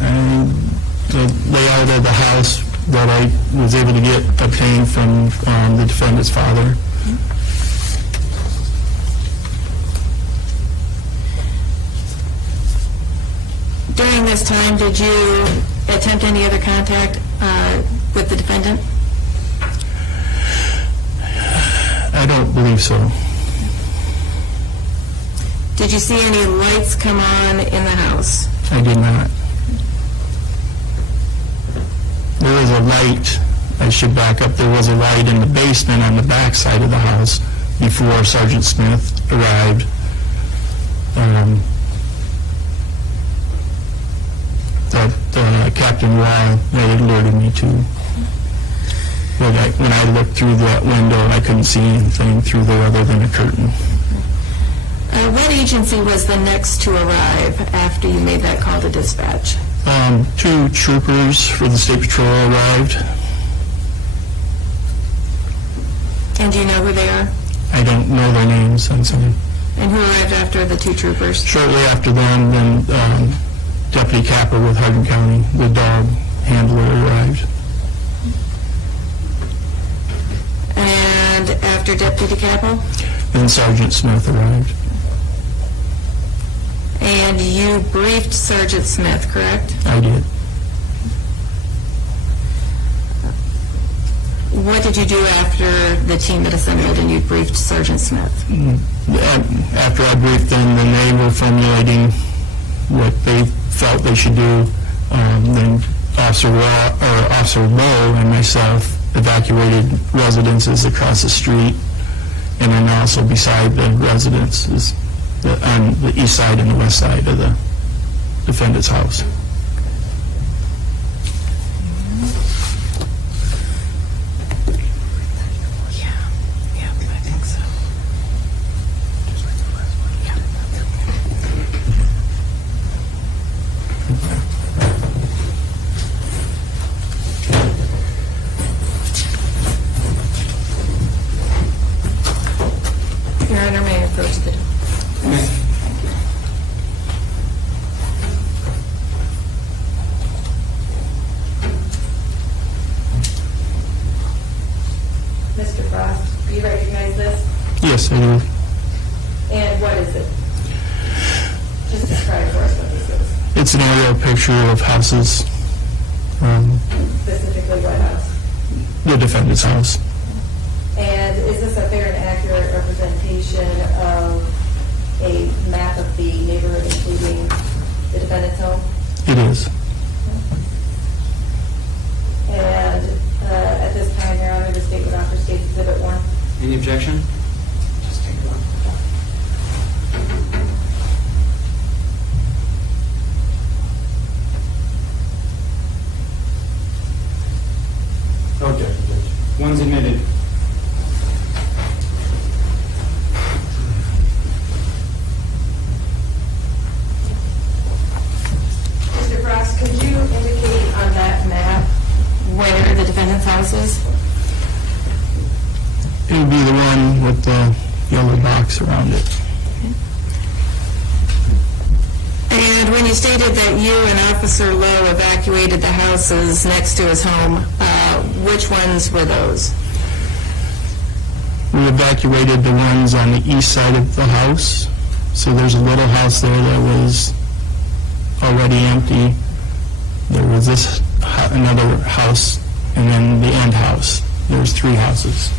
And the layout of the house that I was able to obtained from the defendant's father. During this time, did you attempt any other contact with the defendant? I don't believe so. Did you see any lights come on in the house? I did not. There was a light, I should back up, there was a light in the basement on the back side of the house before Sergeant Smith arrived. That Captain Raw had alerted me to. But when I looked through that window, I couldn't see anything through there other than a curtain. What agency was the next to arrive after you made that call to dispatch? 2 troopers for the State Patrol arrived. And do you know who they are? I don't know their names, I'm sorry. And who arrived after the 2 troopers? Shortly after them, then Deputy Capper with Hardin County, the dog handler, arrived. after Deputy Capel? Then Sergeant Smith arrived. And you briefed Sergeant Smith, correct? I did. What did you do after the team had assembled and you briefed Sergeant Smith? After I briefed them, then they were formulating what they felt they should do. Then Officer Lowe and myself evacuated residences across the street, and then also beside the residences on the east side and the west side of the defendant's house. Yeah, I think so. Your Honor, may I approach the door? Mr. Frost, do you recognize this? Yes, I do. And what is it? Just describe for us what this is. It's an aerial picture of houses, Specifically what house? the defendant's house. And is this a fair and accurate representation of a map of the neighborhood, including the defendant's home? It is. And at this time, Your Honor, the state would offer State's Exhibit 1. Any objection? No objection, Judge. One's admitted. Mr. Frost, could you indicate on that map Where the defendant's house is? It would be the one with the yellow box around it. And when you stated that you and Officer Lowe evacuated the houses next to his home, which ones were those? We evacuated the ones on the east side of the house. So there's a little house there that was already empty. There was this, another house, and then the end house. There's 3 houses.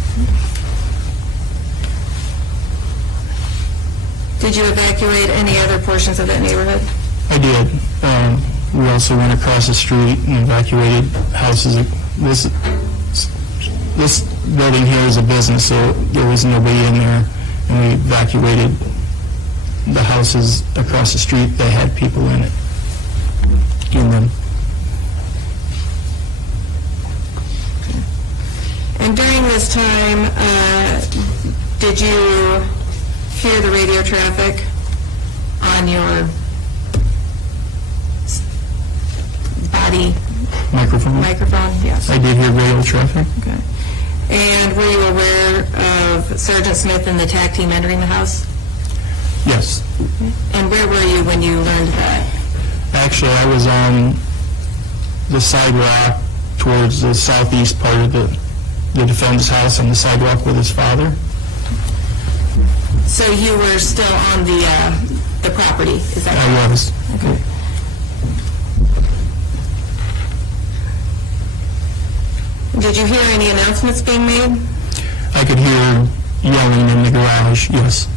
Did you evacuate any other portions of that neighborhood? I did. We also went across the street and evacuated houses. This building here is a business, so there was nobody in there, and we evacuated the houses across the street that had people in it, in them. And during this time, did you hear the radio traffic on your body Microphone? microphone? Yes. I did hear radio traffic. Okay. And were you aware of Sergeant Smith and the TAC team entering the house? Yes. And where were you when you learned that? Actually, I was on the sidewalk towards the southeast part of the defendant's house, on the sidewalk with his father. So you were still on the property, is that I correct? was. Okay. Did you hear any announcements being made? I could hear yelling in the garage, yes.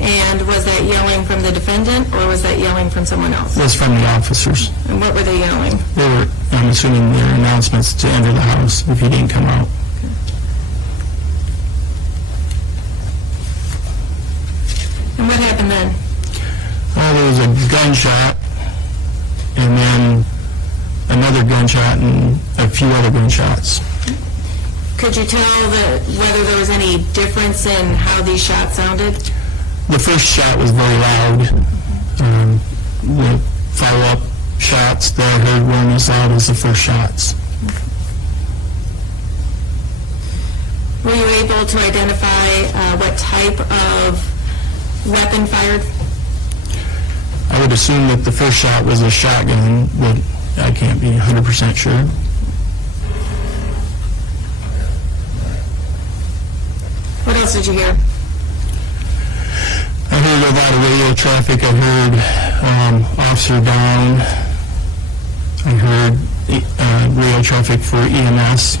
And was that yelling from the defendant, or was that yelling from someone else? It was from the officers. And what were they yelling? They were, I'm assuming, their announcements to enter the house if he didn't come out. And what happened then? There was a gunshot, and then another gunshot, and a few other gunshots. Could you tell whether there was any difference in how these shots sounded? The first shot was very loud. The follow-up shots that I heard weren't as loud as the first shots. Were you able to identify what type of weapon fired? I would assume that the first shot was a shotgun, but I can't be 100% sure. What else did you hear? I heard a lot of radio traffic. I heard officer down. I heard radio traffic for EMS.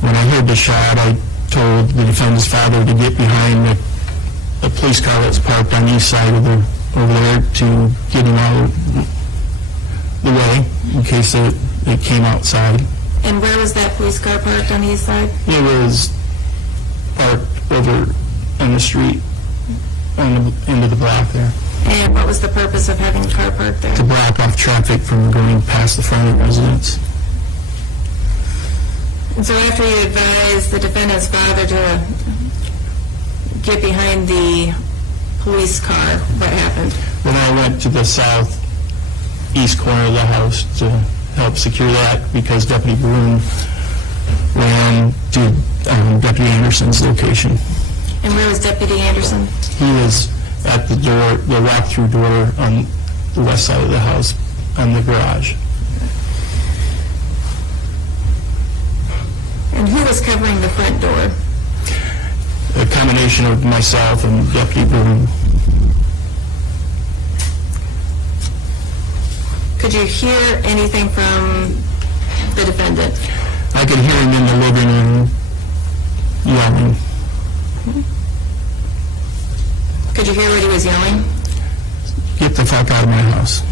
When I heard the shot, I told the defendant's father to get behind the police car that's parked on the east side of over there to get him out of the way in case it came outside. And where was that police car parked on the east side? It was parked over on the street, on the end of the block there, And what was the purpose of having the car parked there? to block off traffic from going past the front of the residence. And so after you advised the defendant's father to get behind the police car, what happened? Then I went to the southeast corner of the house to help secure that because Deputy Broom ran to Deputy Anderson's location. And where was Deputy Anderson? He was at the door, the walk-through door on the west side of the house, on the garage. And who was covering the front door? A combination of myself and Deputy Broom. Could you hear anything from the defendant? I could hear him in the living room yelling. Could you hear what he was yelling? Get the fuck out of my house.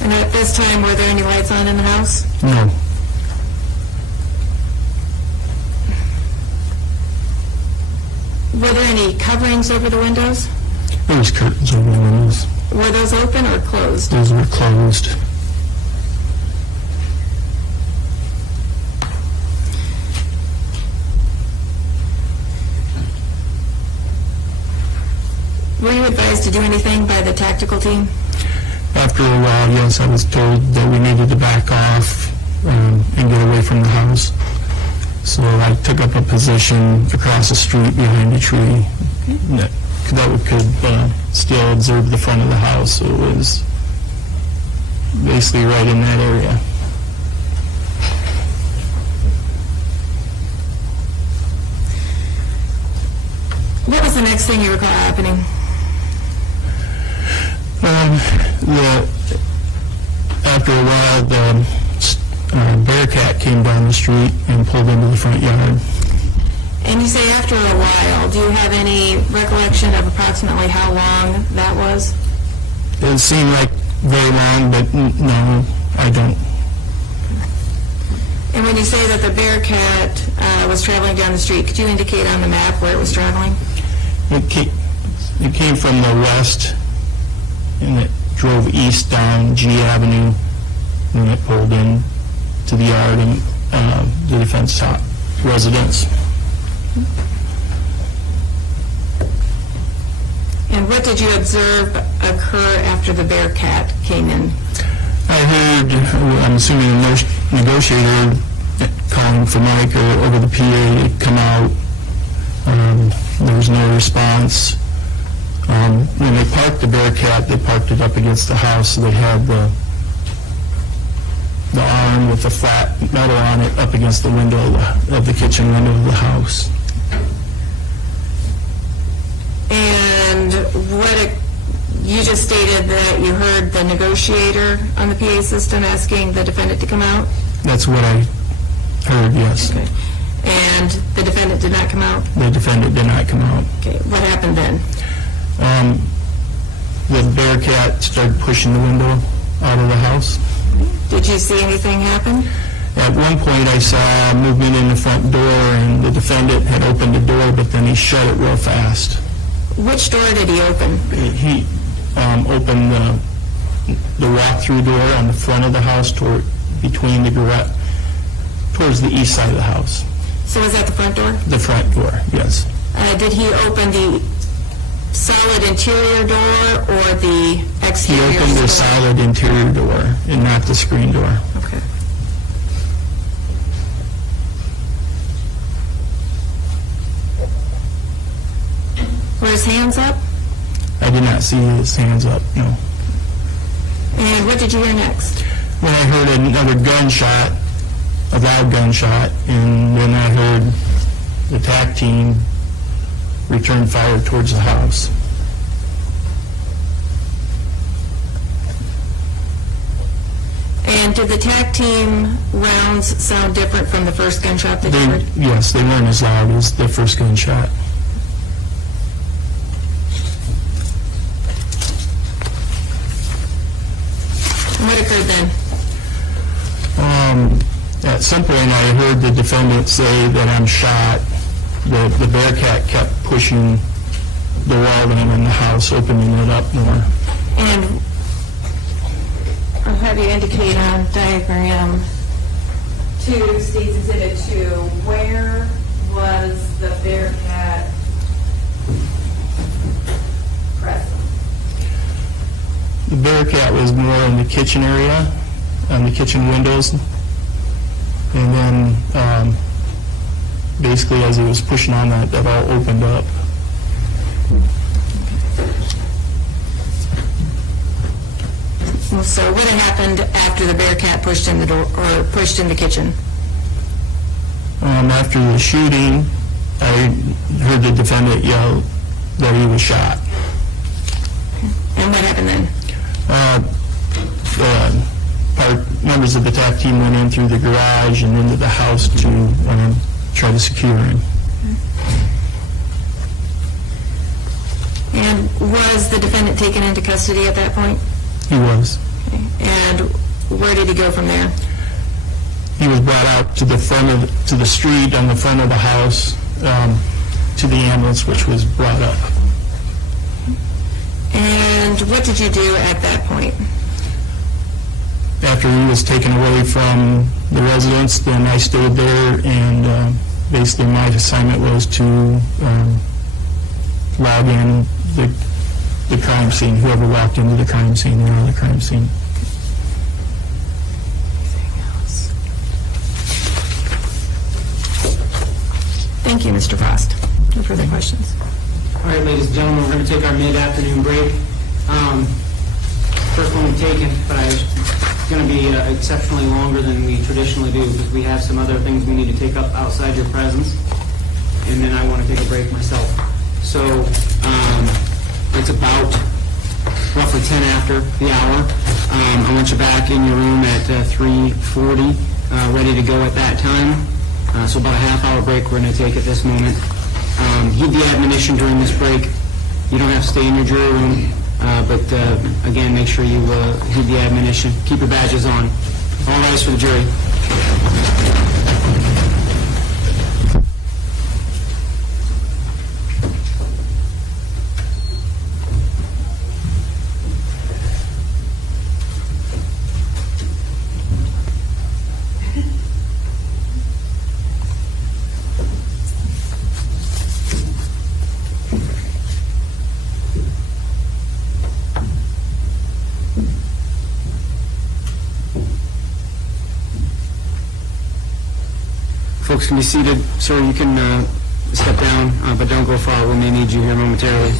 And at this time, were there any lights on in the house? No. Were there any coverings over the windows? There was curtains over the windows. Were those open or closed? Those were closed. Were you advised to do anything by the tactical team? After a while, yes, I was told that we needed to back off and get away from the house. So I took up a position across the street behind a tree that could still observe the front of the house. So it was basically right in that area. What was the next thing you recall happening? After a while, the Bearcat came down the street and pulled into the front yard. And you say after a while. Do you have any recollection of approximately how long that was? It seemed like very long, but no, I don't. And when you say that the Bearcat was traveling down the street, could you indicate on the map where it was traveling? It came from the west, and it drove east down G Avenue, and it pulled in to the yard and the defense top residence. And what did you observe occur after the Bearcat came in? I heard, I'm assuming the negotiator calling for Mike or over the PA come out. There was no response. When they parked the Bearcat, they parked it up against the house, so they had the arm with the flat metal on it up against the window of the kitchen window of the house. And you just stated that you heard the negotiator on the PA system asking the defendant to come out? That's what I heard, yes. Okay. And the defendant did not come out? The defendant did not come out. Okay. What happened then? The Bearcat started pushing the window out of the house. Did you see anything happen? At one point, I saw movement in the front door, and the defendant had opened the door, but then he shut it real fast. Which door did he open? He opened the walk-through door on the front of the house between the garage, towards the east side of the house. So was that the front door? The front door, yes. Did he open the solid interior door or the He exterior opened door? the solid interior door and not the screen door. Okay. Were his hands up? I did not see his hands up, no. And what did you hear next? when I heard another gunshot, a loud gunshot, and then I heard the TAC team return fire towards the house. And did the TAC team rounds sound different from the first gunshot that you heard? Yes, they weren't as loud as the first gunshot. What occurred then? At some point, I heard the defendant say that I'm shot. The Bearcat kept pushing the wall down in the house, opening it up more. And I'll have you indicate on diagram 2, State's Exhibit 2, where was the Bearcat present? The Bearcat was more in the kitchen area, on the kitchen windows. And then, basically, as he was pushing on that all opened up. So what had happened after the Bearcat pushed in the door, or pushed in the kitchen? After the shooting, I heard the defendant yell that he was shot. And what happened then? Members of the TAC team went in through the garage and into the house to try to secure him. And was the defendant taken into custody at that point? He was. And where did he go from there? He was brought out to the street on the front of the house, to the ambulance, which was brought up. And what did you do at that point? After he was taken away from the residence, then I stayed there, and basically my assignment was to log in the crime scene, whoever walked into the crime scene, or the crime scene. Thank you, Mr. Frost. No further questions. All right, ladies and gentlemen, we're going to take our mid-afternoon break. First one we've taken, but it's going to be exceptionally longer than we traditionally do because we have some other things we need to take up outside your presence, and then I want to take a break myself. So it's about roughly 10 after the hour. I want you back in your room at 3:40, ready to go at that time. So about a half-hour break we're going to take at this moment. Heed the admonition during this break. You don't have to stay in your jury room, but again, make sure you heed the admonition. Keep your badges on. All rise for the jury. Folks can be seated. Sir, you can step down, but don't go far. We may need you here momentarily.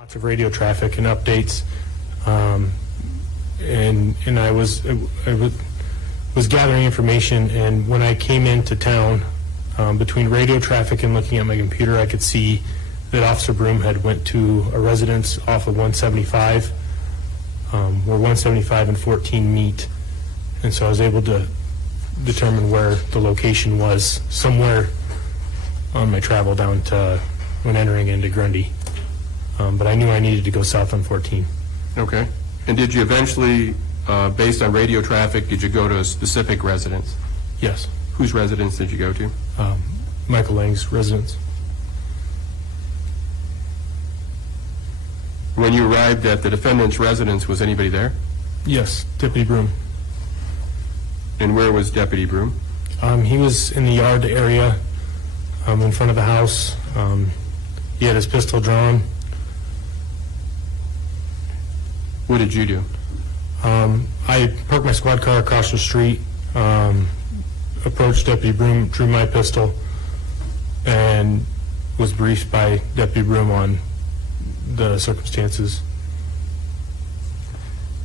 Lots of radio traffic and updates, and I was gathering information. And when I came into town, between radio traffic and looking at my computer, I could see that Officer Broom had went to a residence off of 175, where 175 and 14 meet, and so I was able to determine where the location was somewhere on my travel down to when entering into Grundy. But I knew I needed to go south on 14. Okay. And did you eventually, based on radio traffic, did you go to a specific residence? Yes. Whose residence did you go to? Michael Lang's residence. When you arrived at the defendant's residence, was anybody there? Yes, Deputy Broom. And where was Deputy Broom? He was in the yard area, in front of the house. He had his pistol drawn. What did you do? I parked my squad car across the street, approached Deputy Broom, drew my pistol, and was briefed by Deputy Broom on the circumstances.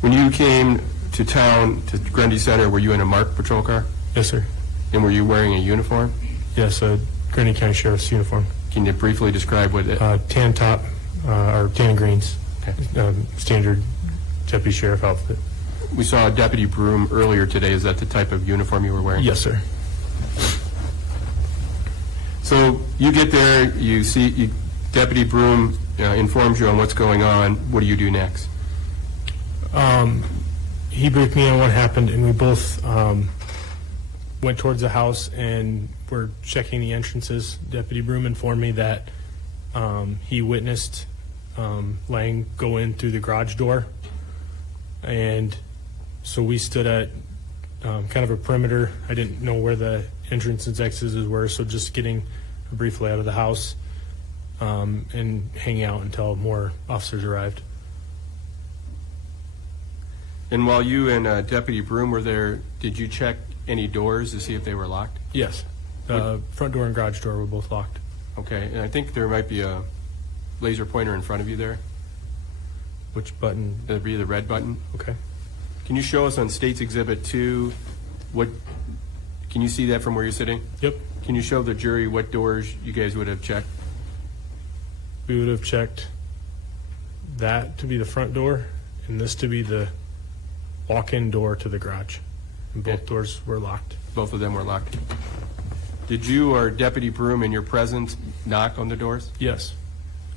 When you came to town, to Grundy Center, were you in a marked patrol car? Yes, sir. And were you wearing a uniform? Yes, a Grundy County Sheriff's uniform. Can you briefly describe what it... Tan top, or tan and greens. Okay. Standard Deputy Sheriff outfit. We saw Deputy Broom earlier today. Is that the type of uniform you were wearing? Yes, sir. So you get there, you see Deputy Broom informs you on what's going on. What do you do next? He briefed me on what happened, and we both went towards the house and were checking the entrances. Deputy Broom informed me that he witnessed Lang go in through the garage door, and so we stood at kind of a perimeter. I didn't know where the entrance and exits were, so just getting a brief layout of the house and hanging out until more officers arrived. And while you and Deputy Broom were there, did you check any doors to see if they were locked? Yes. The front door and garage door were both locked. Okay, and I think there might be a laser pointer in front of you there. Which button? That'd be the red button. Okay. Can you show us on State's Exhibit 2 what, can you see that from where you're sitting? Yep. Can you show the jury what doors you guys would have checked? We would have checked that to be the front door and this to be the walk-in door to the garage. And both Okay. doors were locked. Both of them were locked. Did you or Deputy Broom in your presence knock on the doors? Yes,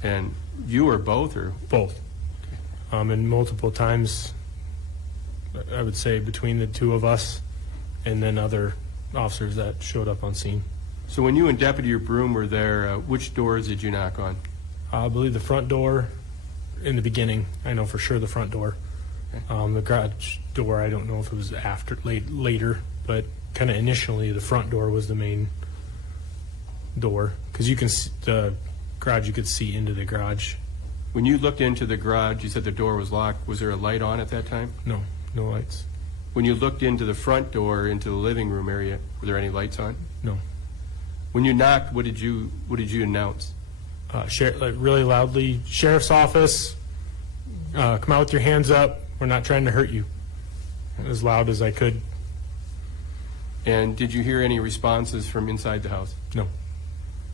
And you or both, or? both. And multiple times, I would say, between the two of us and then other officers that showed up on scene. So when you and Deputy Broom were there, which doors did you knock on? I believe the front door in the beginning. I know for sure the front door. Okay. The garage door, I don't know if it was later, but kind of initially the front door was the main door because you can the garage, you could see into the garage. When you looked into the garage, you said the door was locked. Was there a light on at that time? No lights. When you looked into the front door, into the living room area, were there any lights on? No. When you knocked, what did you announce? Like really loudly, Sheriff's Office, come out with your hands up. We're not trying to hurt you. As loud as I could. And did you hear any responses from inside the house? No,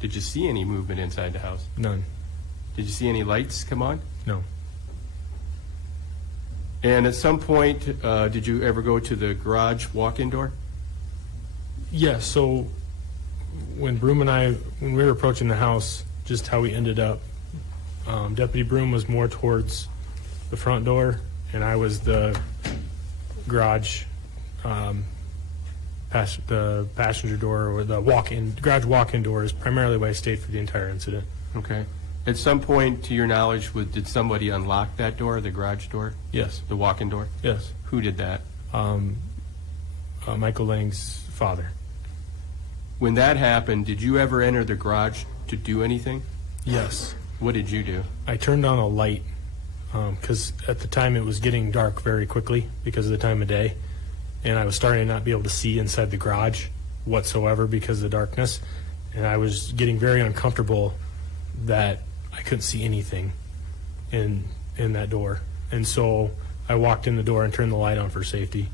Did you see any movement inside the house? none. Did you see any lights come on? No. And at some point, did you ever go to the garage walk-in door? Yeah, so when Broom and I, when we were approaching the house, just how we ended up, Deputy Broom was more towards the front door, and I was the garage, the passenger door, or the garage walk-in door is primarily why I stayed for the entire incident. Okay. At some point, to your knowledge, did somebody unlock that door, the garage door, Yes, the walk-in door? yes. Who did that? Michael Lang's father. When that happened, did you ever enter the garage to do anything? Yes. What did you do? I turned on a light because at the time it was getting dark very quickly because of the time of day, and I was starting to not be able to see inside the garage whatsoever because of the darkness, and I was getting very uncomfortable that I couldn't see anything in that door. And so I walked in the door and turned the light on for safety.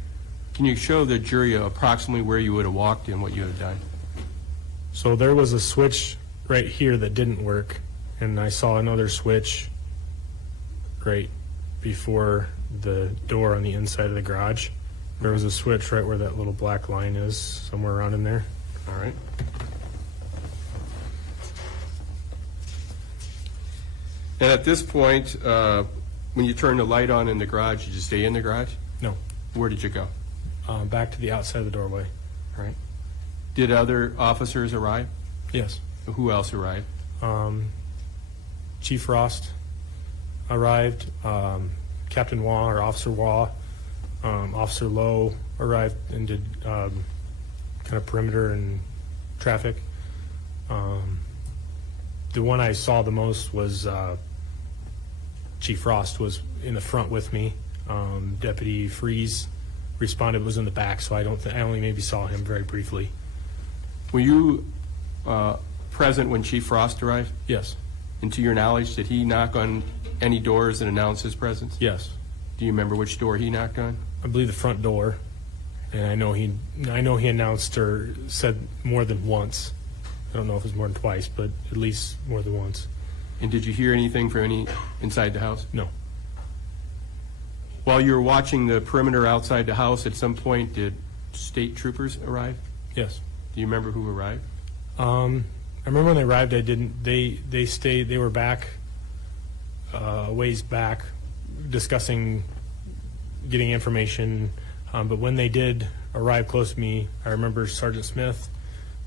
Can you show the jury approximately where you would have walked and what you would have done? So there was a switch right here that didn't work, and I saw another switch right before the door on the inside of the garage. There was a switch right where that little black line is, somewhere around in there. All right. And at this point, when you turned the light on in the garage, did you stay in the garage? No. Where did you go? Back to the outside of the doorway. All right. Did other officers arrive? Yes. Who else arrived? Chief Frost arrived, Captain Waugh, or Officer Waugh, Officer Lowe arrived and did kind of perimeter and traffic. The one I saw the most was Chief Frost was in the front with me. Deputy Freeze responded, was in the back, so I only maybe saw him very briefly. Were you present when Chief Frost arrived? Yes. And to your knowledge, did he knock on any doors and announce his presence? Yes. Do you remember which door he knocked on? I believe the front door, and I know he announced or said more than once. I don't know if it was more than twice, but at least more than once. And did you hear anything from any inside the house? No. While you were watching the perimeter outside the house, at some point, did state troopers arrive? Yes. Do you remember who arrived? I remember when they arrived. They stayed. They were back, a ways back, discussing getting information. But when they did arrive close to me, I remember Sergeant Smith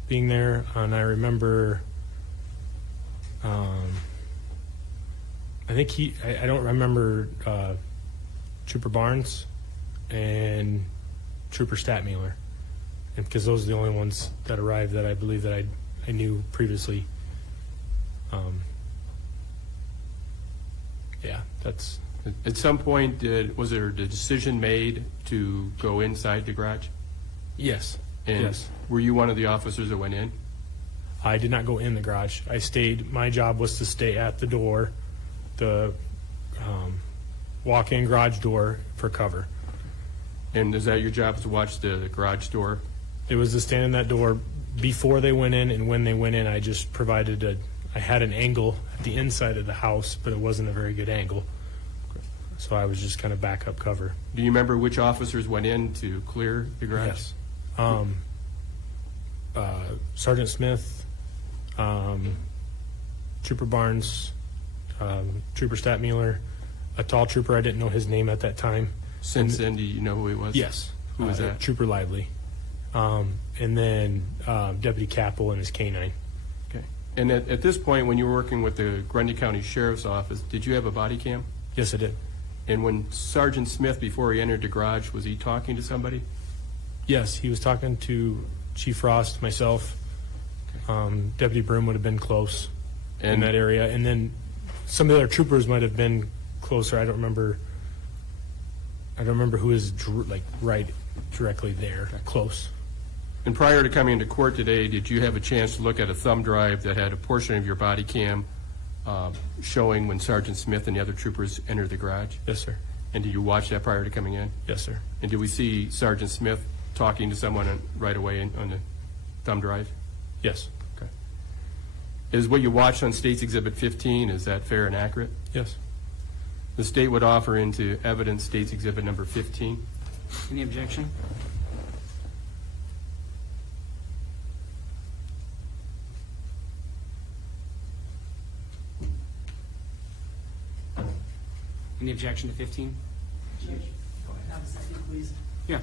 being there, and I remember. I think I don't remember Trooper Barnes and Trooper Statmuller, and because those are the only ones that arrived that I believe that I knew previously. Yeah, that's. At some point, was there a decision made to go inside the garage? Yes. And yes. Were you one of the officers that went in? I did not go in the garage. I stayed. My job was to stay at the door, the walk-in garage door for cover. And is that your job, to watch the garage door? It was to stand in that door before they went in, and when they went in, I just provided I had an angle at the inside of the house, but it wasn't a very good angle. So I was just kind of backup cover. Do you remember which officers went in to clear the garage? Yes. Sergeant Smith, Trooper Barnes, Trooper Statmuller, a tall trooper, I didn't know his name at that time. Since then, do you know who he was? Yes. Who was that? Trooper Lively. And then Deputy Capel and his K-9. Okay. And at this point, when you were working with the Grundy County Sheriff's Office, did you have a body cam? Yes, I did. And when Sergeant Smith, before he entered the garage, was he talking to somebody? Yes, he was talking to Chief Frost, myself. Deputy Broom would have been close in that area. And then some of the other troopers might have been closer. I don't remember who is right directly there, close. And prior to coming into court today, did you have a chance to look at a thumb drive that had a portion of your body cam showing when Sergeant Smith and the other troopers entered the garage? Yes, sir. And did you watch that prior to coming in? Yes, sir. And did we see Sergeant Smith talking to someone right away on the thumb drive? Yes. Okay. Is what you watched on State's Exhibit 15, is that fair and accurate? Yes. The state would offer into evidence State's Exhibit number 15. Any objection? Any objection to 15? Have a second, please. Yeah.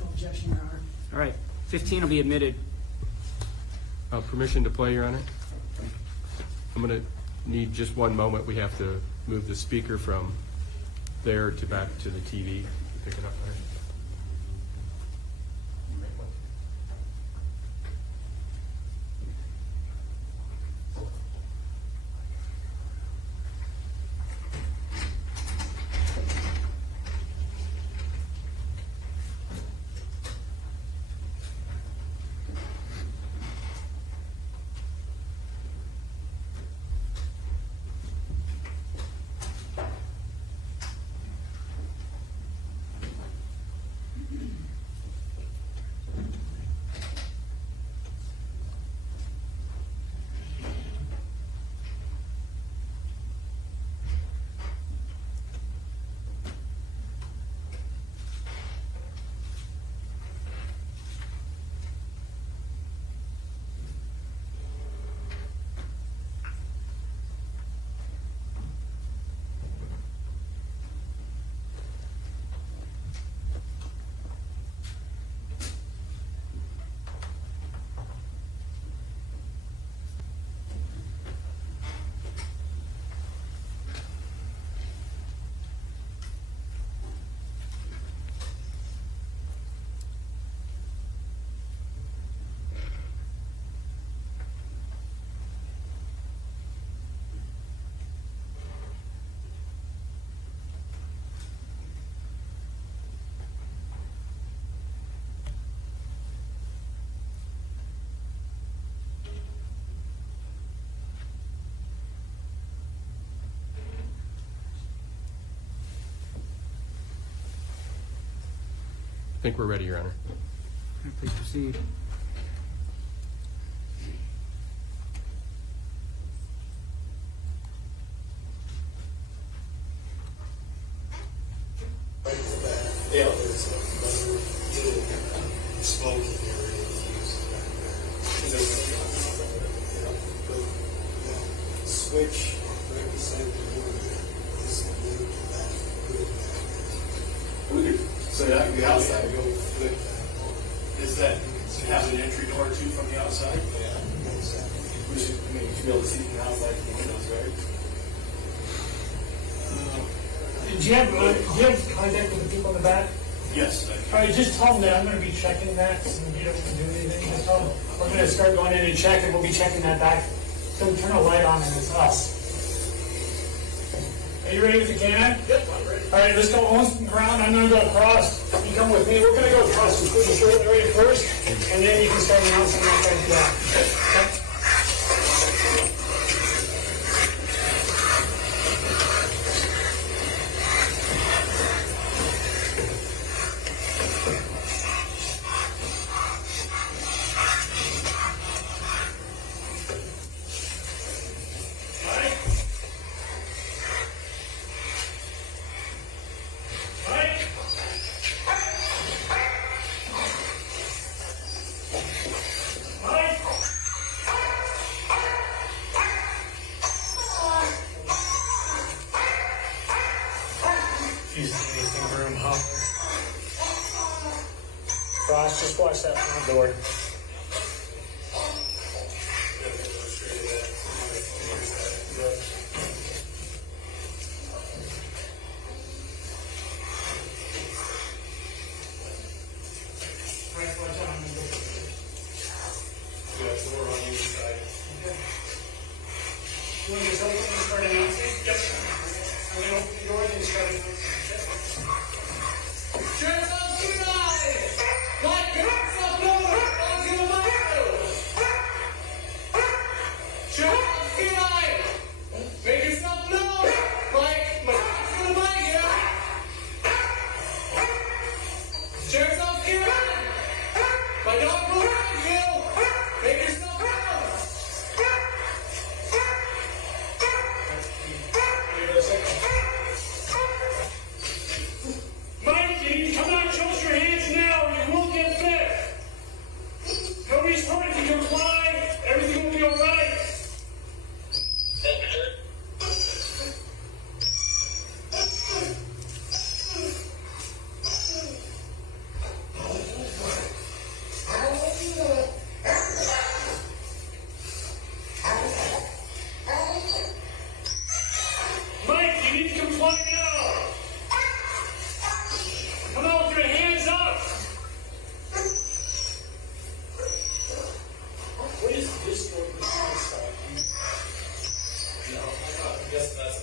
No objection, Your Honor. All right. 15 will be admitted. Permission to play, Your Honor? I'm going to need just one moment. We have to move the speaker from there to back to the TV. Pick it up there. I think we're ready, Your Honor. Please proceed. Yeah, there's a little smoking area used back there. Switch right beside the door there. This blue back, put it back there. We could, so that the outside go flip that over. Is that, it has an entry door too from the outside? Yeah, exactly. We should, I mean, you should be able to see from the outside from the windows, right? Do you have contact with the people in the back? Yes. All right, just tell them that I'm going to be checking that, and you don't have to do anything. Just tell them we're going to start going in and check, and we'll be checking that back. So we turn a light on, and it's us. Are you ready with the can? Yep, I'm ready. All right, let's go on some ground. I'm going to go across. You come with me. We're going to go across the short area first, and then you can start announcing after I do that. Okay? Ross, just watch that front door. Right, watch out on the door. Yeah, door on either side. Okay. You want to just open and start announcing? Yep. I'm going to open the door and then start announcing. Like cups of blood onto the microphone. Shut up, Sky! Make yourself known like my cups on the mic here. Shut yourself, Sky! My dog will find you. Make yourself known. Give it a second.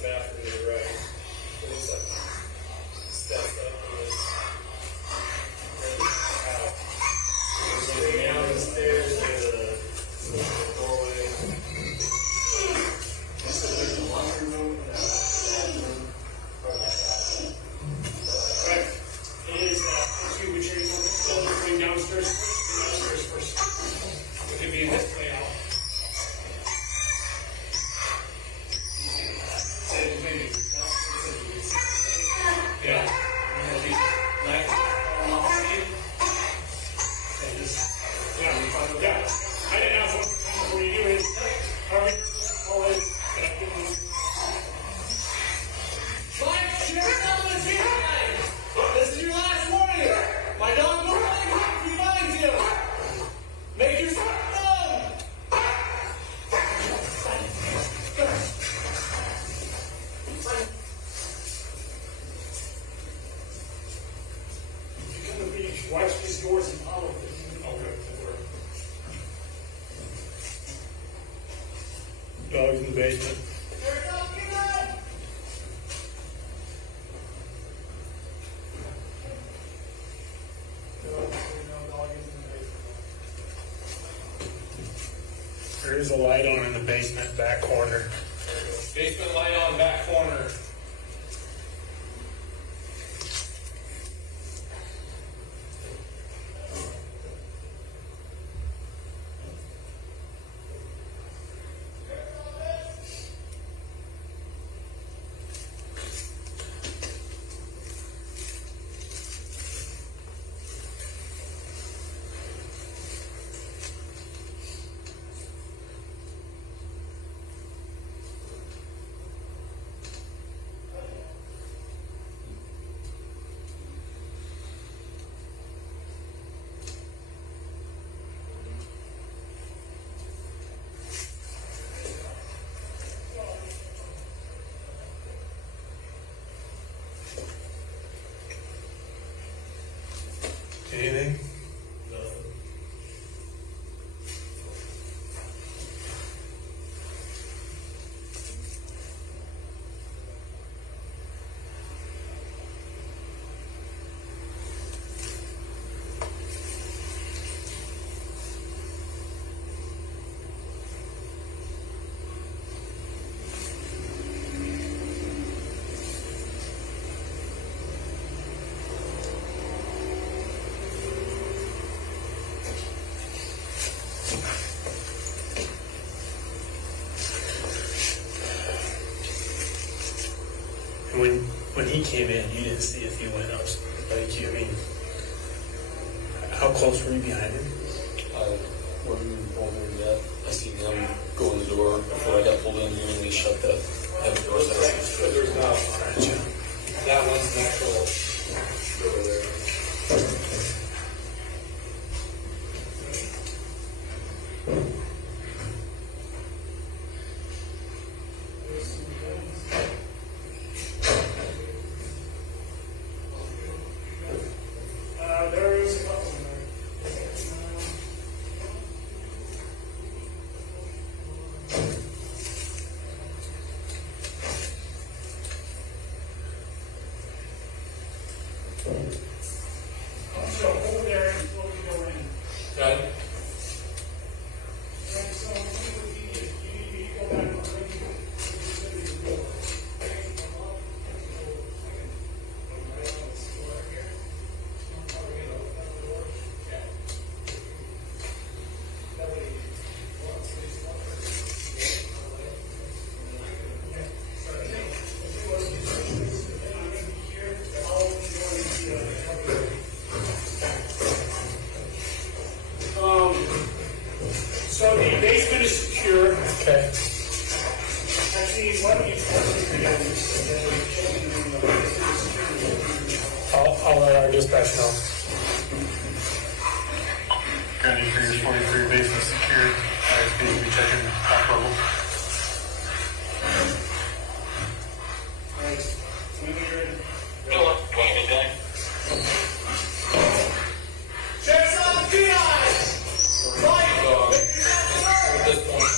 the bathroom to the right. It looks like steps up to this. Out. There's a down the stairs to the doorway. So there's a laundry room and a bathroom. Right. It is two which are going downstairs first. It could be in this layout. Yeah. Yeah. I didn't have what you do is always Mike, check out the team tonight. This is your last warning. My dog will really come if he finds you. Make yourself known. You come to the beach, watch these doors and follow them. Okay. Dogs in the basement. There is a light on in the basement back corner. Basement light on back corner. Anything? Nothing. When he came in, you didn't see if he went up. Like, I mean, how close were you behind him? I wasn't even pulled in yet. I seen him go in the door before I got pulled in here, and they shut that heavy door. So There's no. That one's the actual door there. There is a couple in there. So hold there until we go in. Got it. And so what you need is you need to go back and bring the door. So the basement is secure. Okay. Actually, why don't you I'll let our dispatch know. County figures 43 basement secure. ISP will be checking top level. Alright, when you're ready. Go on, 20 minutes time. Checks on PI! Right! At this point,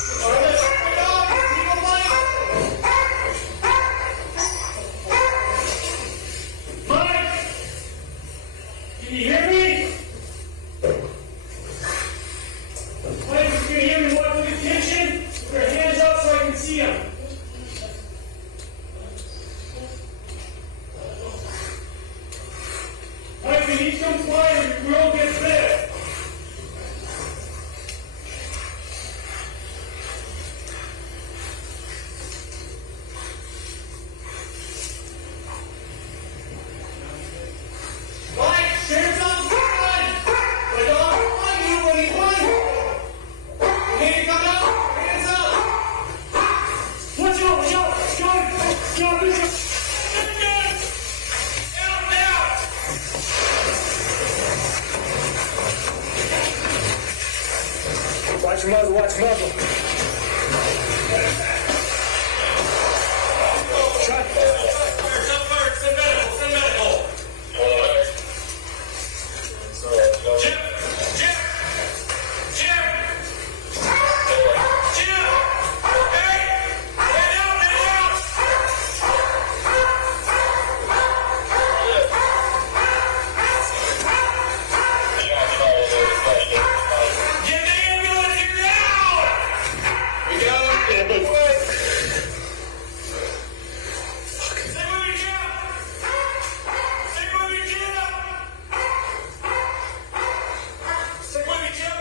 Watch your muzzle, watch your muzzle. Shot. Send medical. Jim! Hey! Lay down! Get the ambulance here now! We got him. Stay with me, Jim! Stay with me, Jim! Stay with me, Jim!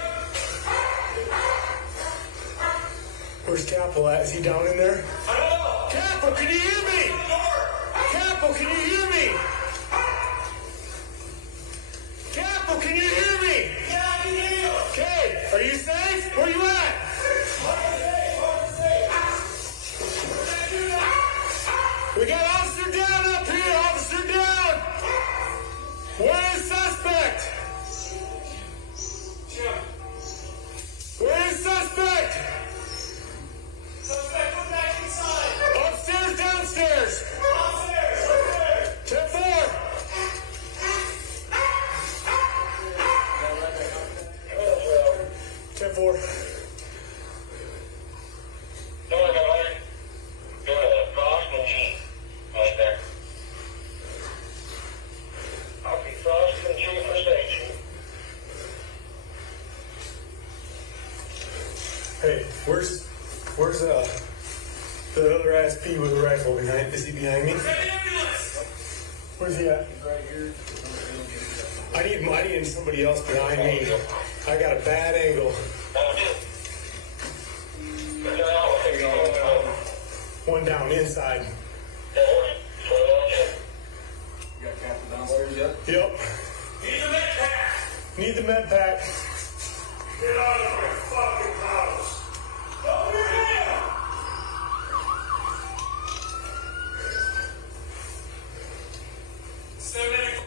Where's Capel at? Is he down in there? I don't know. Capel, can you hear me? Capel, can you hear me? Capel, can you hear me? Yeah, I can hear you. Okay, are you safe? Where you at? We got officer down up here, officer down. Where is suspect? Where is suspect? Suspect, come back inside. Upstairs, downstairs. Upstairs. 10-4. Right there. I'll be fast and chief for station. Hey, where's the other SP with the rifle behind? Is he behind me? Where's he at? He's right here. I need somebody else behind me. I got a bad angle. One down inside. You got Captain downstairs yet? Yep. Need the med pack. Need the med pack. Get out of my fucking house. Over here. Send medical.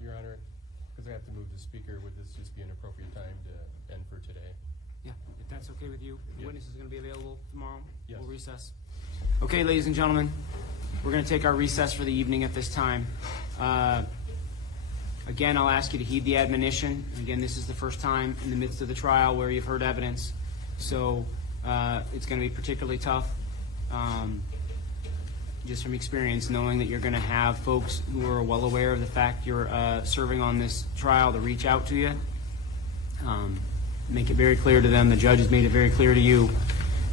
Your Honor, because I have to move the speaker, would this just be an appropriate time to end for today? Yeah, if that's okay with you. The witness is going to be available tomorrow. Yes. We'll recess. Okay, ladies and gentlemen, we're going to take our recess for the evening at this time. Again, I'll ask you to heed the admonition. Again, this is the first time in the midst of the trial where you've heard evidence, so it's going to be particularly tough. Just from experience, knowing that you're going to have folks who are well aware of the fact you're serving on this trial to reach out to you. Make it very clear to them. The judge has made it very clear to you.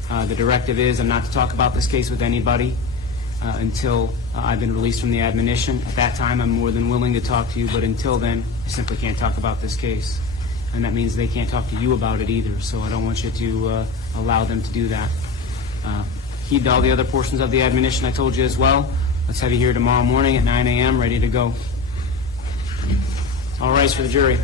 The directive is I'm not to talk about this case with anybody until I've been released from the admonition. At that time, I'm more than willing to talk to you, but until then, I simply can't talk about this case. And that means they can't talk to you about it either, so I don't want you to allow them to do that. Heed all the other portions of the admonition I told you as well. Let's have you here tomorrow morning at 9 a.m. ready to go. All rise for the jury.